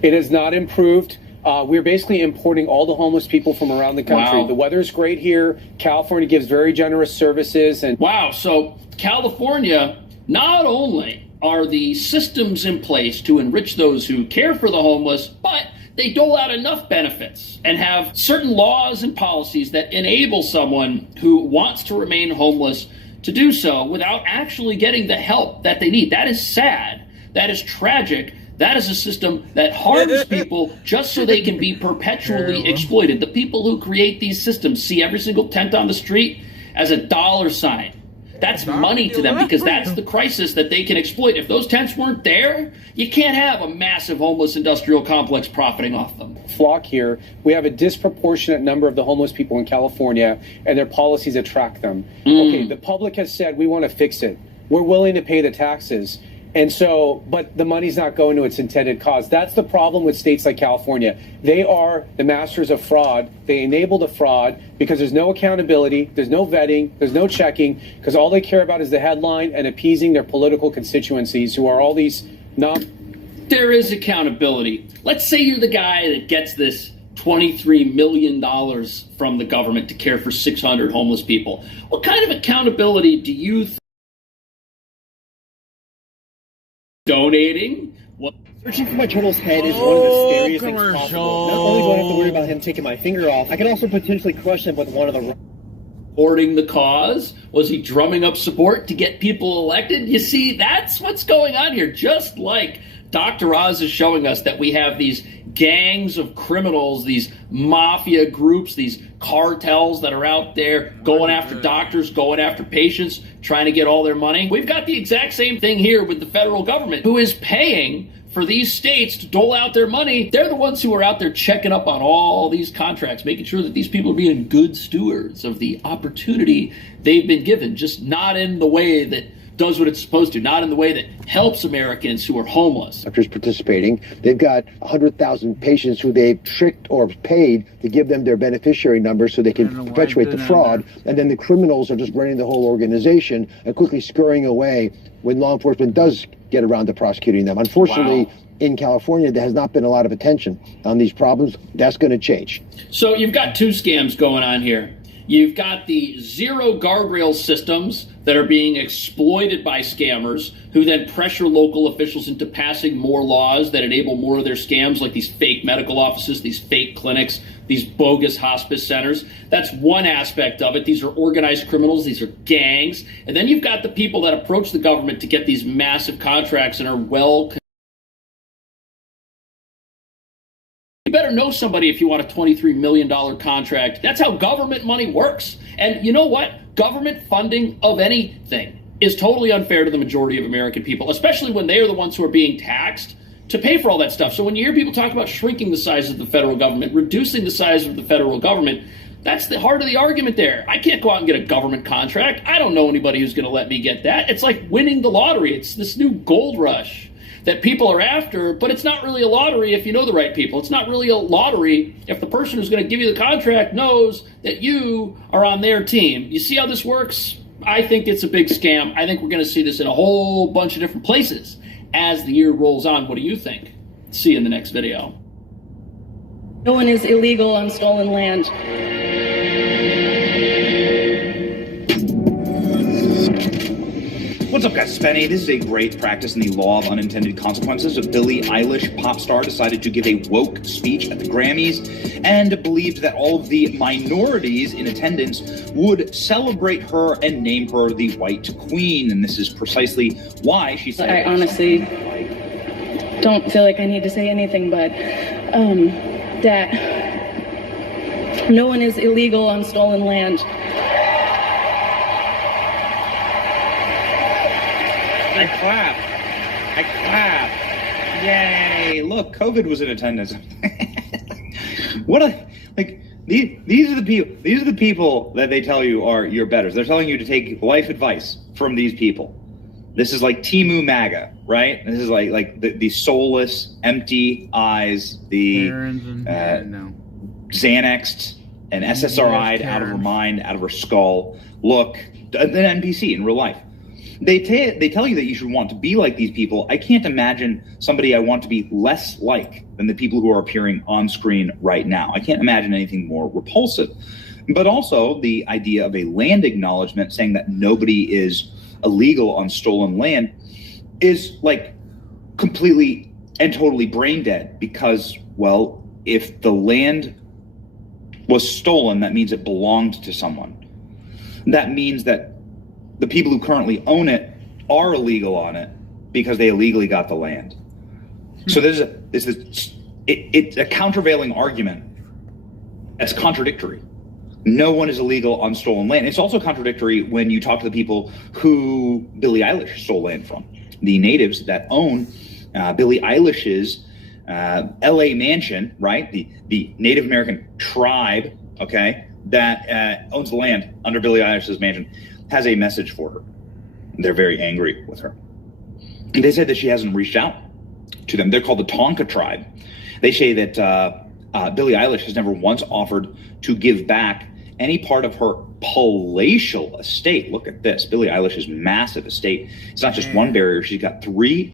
It has not improved. We're basically importing all the homeless people from around the country. Wow. The weather's great here. California gives very generous services. And wow, so California, not only are the systems in place to enrich those who care for the homeless, but they dole out enough benefits and have certain laws and policies that enable someone who wants to remain homeless to do so without actually getting the help that they need. That is sad. That is tragic. That is a system that harms people just so they can be perpetually exploited. The people who create these systems see every single tent on the street as a dollar sign. That's money to them because that's the crisis that they can exploit. If those tents weren't there, you can't have a massive homeless industrial complex profiting off them. Flock here, we have a disproportionate number of the homeless people in California, and their policies attract them. Okay, the public has said we want to fix it. We're willing to pay the taxes. And so, but the money's not going to its intended cause. That's the problem with states like California. They are the masters of fraud. They enable the fraud because there's no accountability, there's no vetting, there's no checking, because all they care about is the headline and appeasing their political constituencies who are all these There is accountability. Let's say you're the guy that gets this $23 million from the government to care for 600 homeless people. What kind of accountability do you think donating? What? Searching for my turtle's head is one of the scariest things possible. Not only do I have to worry about him taking my finger off, I can also potentially crush him with one of the... Supporting the cause? Was he drumming up support to get people elected? You see, that's what's going on here. Just like Dr. Oz is showing us that we have these gangs of criminals, these mafia groups, these cartels that are out there going after doctors, going after patients, trying to get all their money. We've got the exact same thing here with the federal government, who is paying for these states to dole out their money. They're the ones who are out there checking up on all these contracts, making sure that these people are being good stewards of the opportunity they've been given, just not in the way that does what it's supposed to, not in the way that helps Americans who are homeless. Doctors participating. They've got 100,000 patients who they've tricked or paid to give them their beneficiary numbers so they can perpetuate the fraud. And then the criminals are just running the whole organization and quickly scurrying away when law enforcement does get around to prosecuting them. Unfortunately, in California, there has not been a lot of attention on these problems. That's going to change. So you've got two scams going on here. You've got the zero guardrail systems that are being exploited by scammers who then pressure local officials into passing more laws that enable more of their scams, like these fake medical offices, these fake clinics, these bogus hospice centers. That's one aspect of it. These are organized criminals. These are gangs. And then you've got the people that approach the government to get these massive contracts and are well. You better know somebody if you want a $23 million contract. That's how government money works. And you know what? Government funding of anything is totally unfair to the majority of American people, especially when they are the ones who are being taxed to pay for all that stuff. So when you hear people talk about shrinking the size of the federal government, reducing the size of the federal government, that's the heart of the argument there. I can't go out and get a government contract. I don't know anybody who's going to let me get that. It's like winning the lottery. It's this new gold rush that people are after, but it's not really a lottery if you know the right people. It's not really a lottery if the person who's going to give you the contract knows that you are on their team. You see how this works? I think it's a big scam. I think we're going to see this in a whole bunch of different places as the year rolls on. What do you think? See you in the next video. No one is illegal on stolen land. What's up, guys? Spenny. This is a great practice in the law of unintended consequences. A Billie Eilish pop star decided to give a woke speech at the Grammys and believed that all of the minorities in attendance would celebrate her and name her the white queen. And this is precisely why she said... I honestly don't feel like I need to say anything, but that no one is illegal on stolen land. I clap. Yay. Look, COVID was in attendance. These are the people that they tell you are your betters. They're telling you to take life advice from these people. This is like Timu MAGA, right? This is like the soulless, empty eyes, the Xanaxed and SSRI'd out of her mind, out of her skull. Look, an NPC in real life. They tell you that you should want to be like these people. I can't imagine somebody I want to be less like than the people who are appearing on screen right now. I can't imagine anything more repulsive. But also the idea of a land acknowledgement saying that nobody is illegal on stolen land is like completely and totally brain dead because, well, if the land was stolen, that means it belonged to someone. That means that the people who currently own it are illegal on it because they illegally got the land. So it's a countervailing argument that's contradictory. No one is illegal on stolen land. It's also contradictory when you talk to the people who Billie Eilish stole land from, the natives that own Billie Eilish's LA mansion, right? The Native American tribe, okay, that owns the land under Billie Eilish's mansion, has a message for her. They're very angry with her. And they said that she hasn't reached out to them. They're called the Tonka tribe. They say that Billie Eilish has never once offered to give back any part of her palatial estate. Look at this. Billie Eilish's massive estate. It's not just one barrier. She's got 3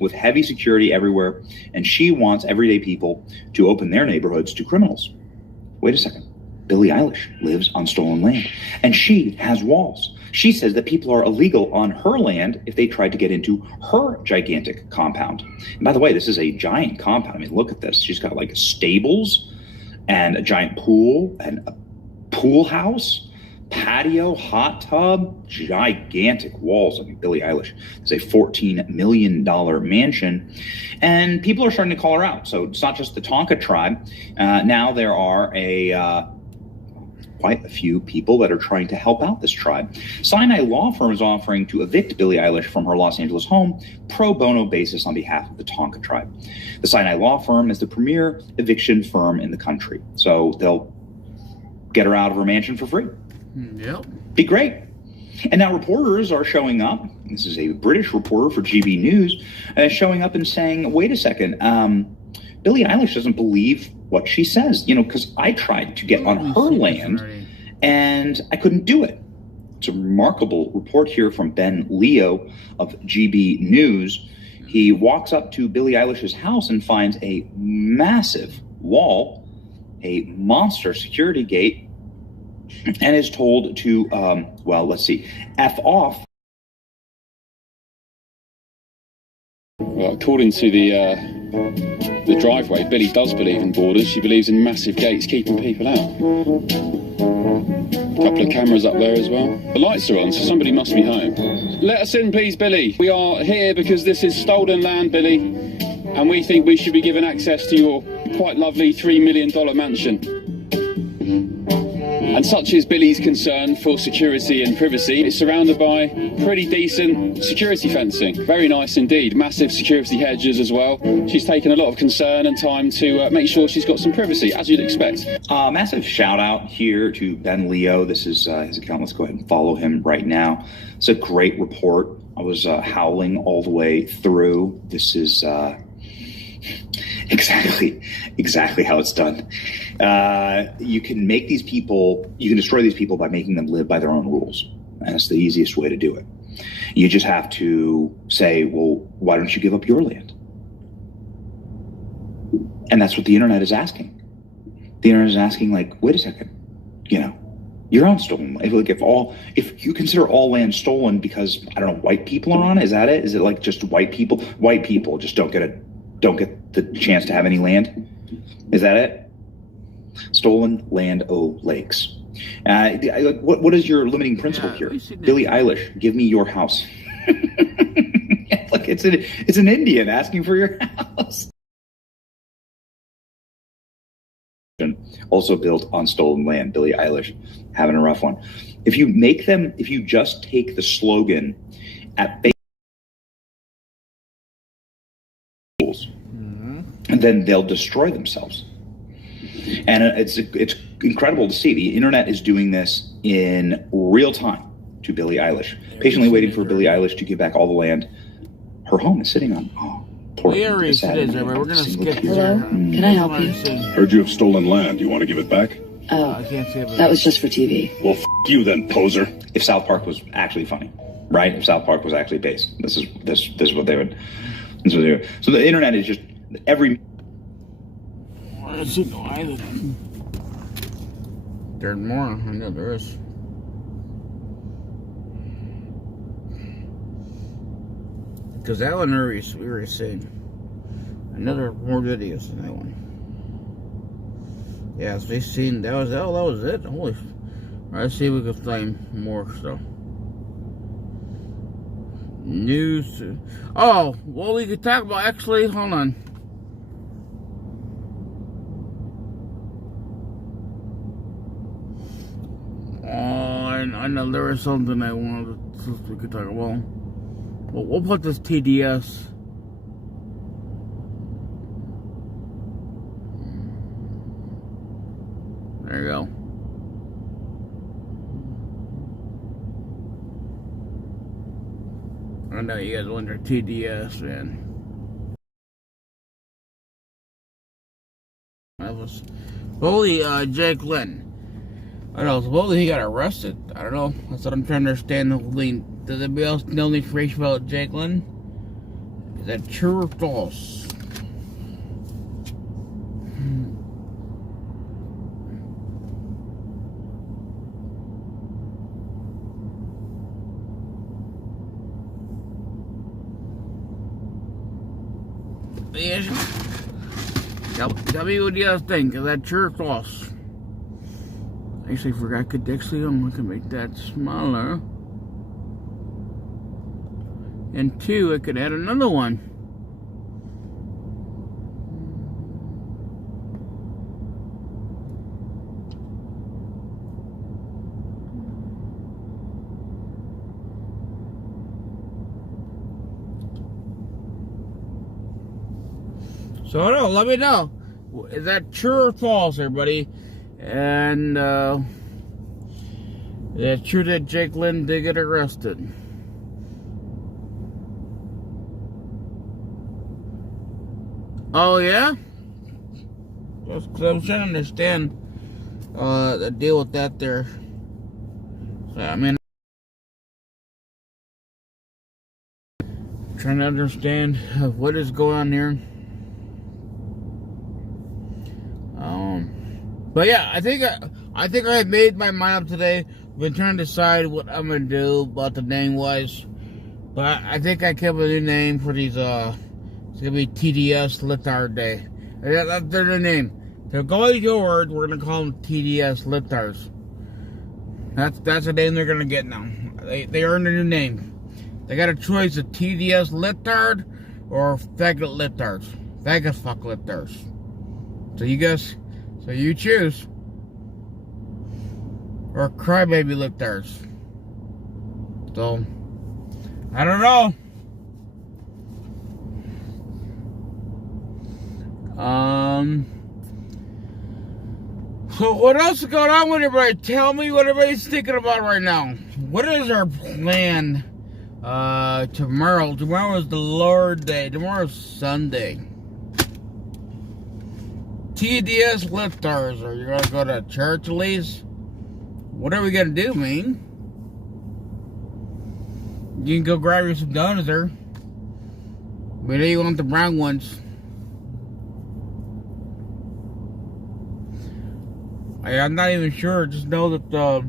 with heavy security everywhere. And she wants everyday people to open their neighborhoods to criminals. Wait a second. Billie Eilish lives on stolen land, and she has walls. She says that people are illegal on her land if they tried to get into her gigantic compound. And by the way, this is a giant compound. I mean, look at this. She's got like stables and a giant pool and a pool house, patio, hot tub, gigantic walls. I mean, Billie Eilish is a $14 million mansion, and people are starting to call her out. So it's not just the Tonka tribe. Now there are quite a few people that are trying to help out this tribe. Sinai law firm is offering to evict Billie Eilish from her Los Angeles home pro bono basis on behalf of the Tonka tribe. The Sinai law firm is the premier eviction firm in the country. So they'll get her out of her mansion for free. Yep. Be great. And now reporters are showing up. This is a British reporter for GB News showing up and saying, wait a second, Billie Eilish doesn't believe what she says, because I tried to get on her land and I couldn't do it. It's a remarkable report here from Ben Leo of GB News. He walks up to Billie Eilish's house and finds a massive wall, a monster security gate, and is told to, F off. Well, according to the driveway, Billie does believe in borders. She believes in massive gates keeping people out. A couple of cameras up there as well. The lights are on, so somebody must be home. Let us in, please, Billie. We are here because this is stolen land, Billie, and we think we should be given access to your quite lovely $3 million mansion. And such is Billie's concern for security and privacy. It's surrounded by pretty decent security fencing. Very nice indeed. Massive security hedges as well. She's taken a lot of concern and time to make sure she's got some privacy, as you'd expect. Massive shout out here to Ben Leo. This is his account. Let's go ahead and follow him right now. It's a great report. I was howling all the way through. This is exactly how it's done. You can make these people, you can destroy these people by making them live by their own rules. And that's the easiest way to do it. You just have to say, well, why don't you give up your land? And that's what the internet is asking. The internet is asking, like, wait a second, You're on stolen land. Like if you consider all land stolen because I don't know, white people are on it, is that it? Is it like just white people? White people just don't get the chance to have any land. Is that it? Stolen land, lakes. What is your limiting principle here? Billie Eilish, give me your house. Look, it's an Indian asking for your house. Also built on stolen land. Billie Eilish having a rough one. If you just take the slogan at base, and then they'll destroy themselves. And it's incredible to see. The internet is doing this in real time to Billie Eilish. Patiently waiting for Billie Eilish to give back all the land her home is sitting on. Oh, poor We're gonna skip. Hello? Can I help you? Heard you have stolen land. You want to give it back? Oh, I can't say it. That was just for TV. Well, you then, poser. If South Park was actually funny, right? If South Park was actually based, this is what they would. This is what they would. So the internet is just every. There's more. I know there is. Because that one we were saying another more videos than that one. Yeah, so they seen that was it. Holy! Let's see if we can find more stuff. News. Oh, well, we could talk about actually. Hold on. I know there was something I wanted to we could talk about. Well, we'll put this TDS. There you go. I know you guys wonder TDS, man. That was holy Jake Lynn. I don't know, supposedly he got arrested. I don't know. That's what I'm trying to understand. Does anybody else know any information about Jake Lynn? Is that true or false? Tell me what you guys think. Is that true or false? Actually, I forgot I could make that smaller. And 2, I could add another one. So I don't know, let me know. Is that true or false, everybody? And it's true that Jake Lynn did get arrested. Oh yeah? Cause I'm trying to understand the deal with that there. So, I mean, trying to understand what is going on here. But yeah, I think I have made my mind up today. I've been trying to decide what I'm gonna do about the name wise. But I think I came up with a new name for these. It's gonna be TDS Litard Day. That's their new name. They're going forward. We're gonna call them TDS Litards. That's the name they're gonna get now. They earned a new name. They got a choice of TDS Litard or Faggot Litards. Faggot fuck Litards. So you choose. Or Crybaby Litards. So I don't know. So what else is going on with everybody? Tell me what everybody's thinking about right now. What is our plan tomorrow? Tomorrow is the Lord Day. Tomorrow's Sunday. TDS lifters. Are you gonna go to church at least? What are we gonna do, man? You can go grab you some donuts there. But you want the brown ones. I'm not even sure. Just know that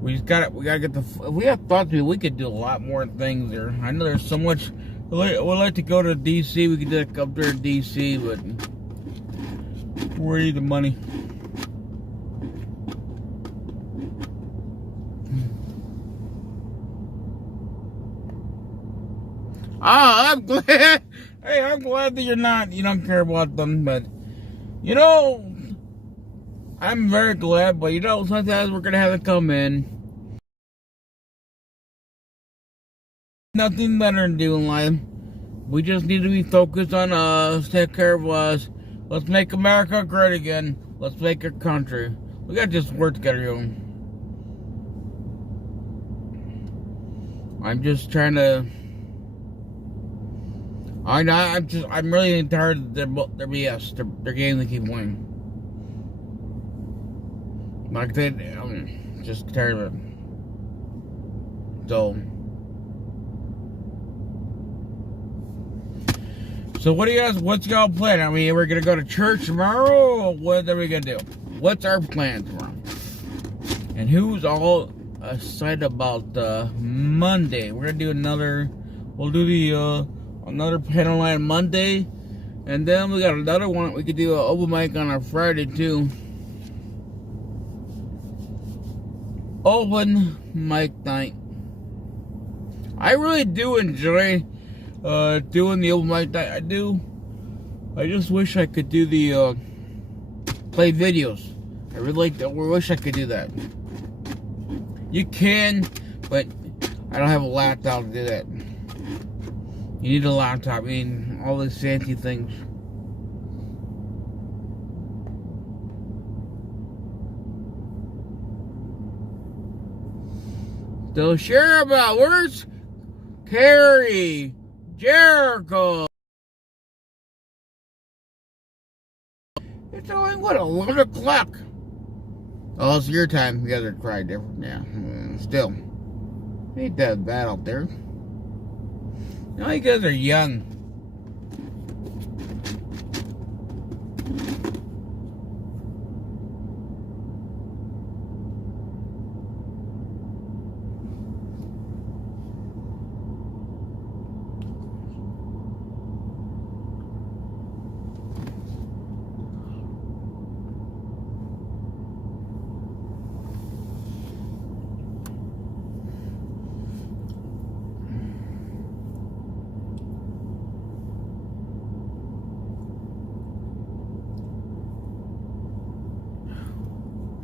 we gotta get the. If we have thought to, we could do a lot more things there. I know there's so much. We'd like to go to D.C. We could do it up there in D.C., but we need the money. I'm glad. Hey, I'm glad that you don't care about them, but you know, I'm very glad. But you know, sometimes we're gonna have to come in. Nothing better than doing life. We just need to be focused on us, take care of us. Let's make America great again. Let's make a country. We gotta just work together, yo. I'm just trying to. I'm really tired of their BS, their game they keep winning. Like I'm just tired of it. So what's y'all plan? I mean, we're gonna go to church tomorrow, or what are we gonna do? What's our plan tomorrow? And who's all excited about Monday? We're gonna do we'll do the another panel line Monday, and then we got another one. We could do an open mic on our Friday too. Open mic night. I really do enjoy doing the open mic night. I do. I just wish I could do the play videos. I really like that. I wish I could do that. You can, but I don't have a laptop to do that. You need a laptop. I mean, all these fancy things. So share about where's Carrie, Jericho. It's only what, 11 o'clock. Oh, it's your time. You guys are quite different. Yeah, still, ain't that bad out there. No, you guys are young.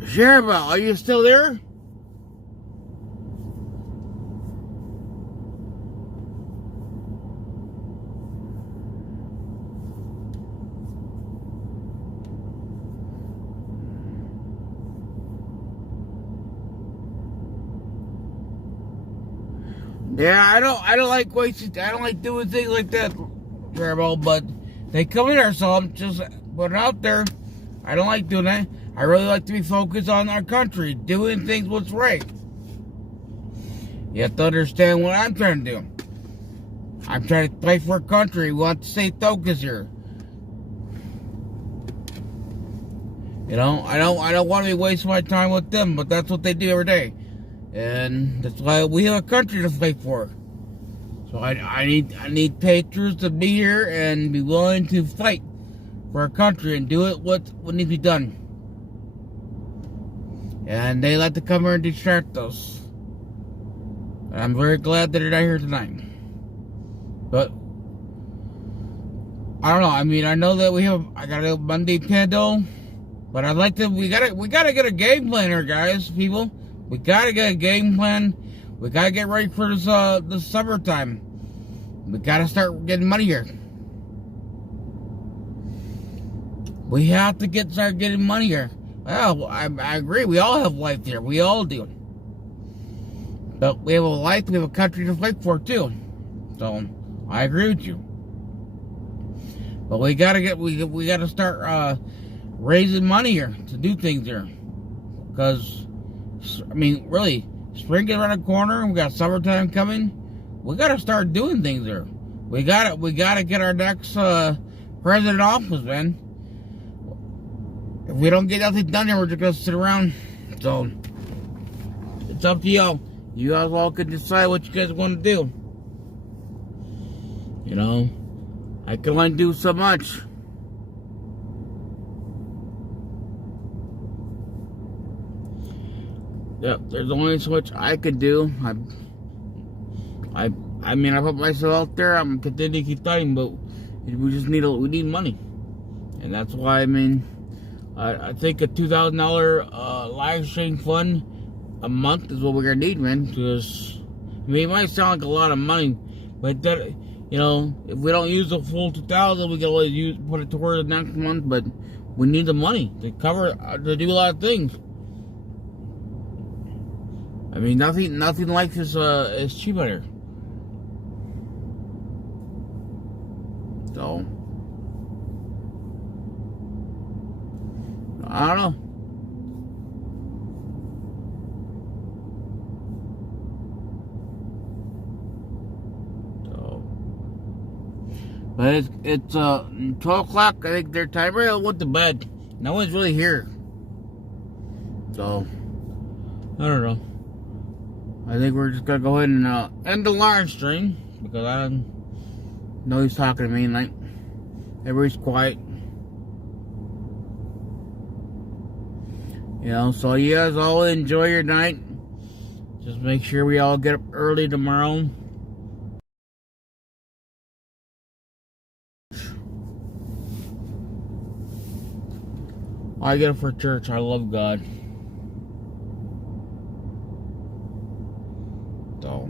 Sheriff, are you still there? Yeah, I don't like wasting. I don't like doing things like that, Sheriff. But they come in there, so I'm just put it out there. I don't like doing that. I really like to be focused on our country, doing things what's right. You have to understand what I'm trying to do. I'm trying to fight for a country. We want to stay focused here. You know, I don't want to be wasting my time with them, but that's what they do every day. And that's why we have a country to fight for. So I need patriots to be here and be willing to fight for our country and do it what needs to be done. And they like to come here and distract us. And I'm very glad that they're not here tonight. But I don't know. I mean, I know that I got a Monday panel, but I'd like to. We gotta get a game plan here, guys, people. We gotta get a game plan. We gotta get ready for this summertime. We gotta start getting money here. We have to start getting money here. Well, I agree. We all have life here. We all do. But we have a life. We have a country to fight for too. So I agree with you. But we gotta start raising money here to do things here. Because I mean, really, spring is around the corner. We got summertime coming. We gotta start doing things here. We gotta get our next president in office, man. we don't get nothing done, then we're just gonna sit around. So it's up to y'all. You guys all can decide what you guys want to do. You know, I can only do so much. Yep, there's only so much I could do. I mean, I put myself out there. I'm continuing to keep fighting, but we just need money, and that's why. I mean, I think a $2,000 live stream fund a month is what we're gonna need, man. Because I mean, it might sound like a lot of money, but that, you know, if we don't use the full 2,000, we can always put it towards the next month. But we need the money to cover to do a lot of things. I mean, nothing like this is cheap out here. So I don't know. So, but it's 12 o'clock. I think their time. I went to bed. No one's really here. So I don't know. I think we're just gonna go ahead and end the live stream because I know he's talking to me tonight. Everybody's quiet. You know, so you guys all enjoy your night. Just make sure we all get up early tomorrow. I get up for church. I love God.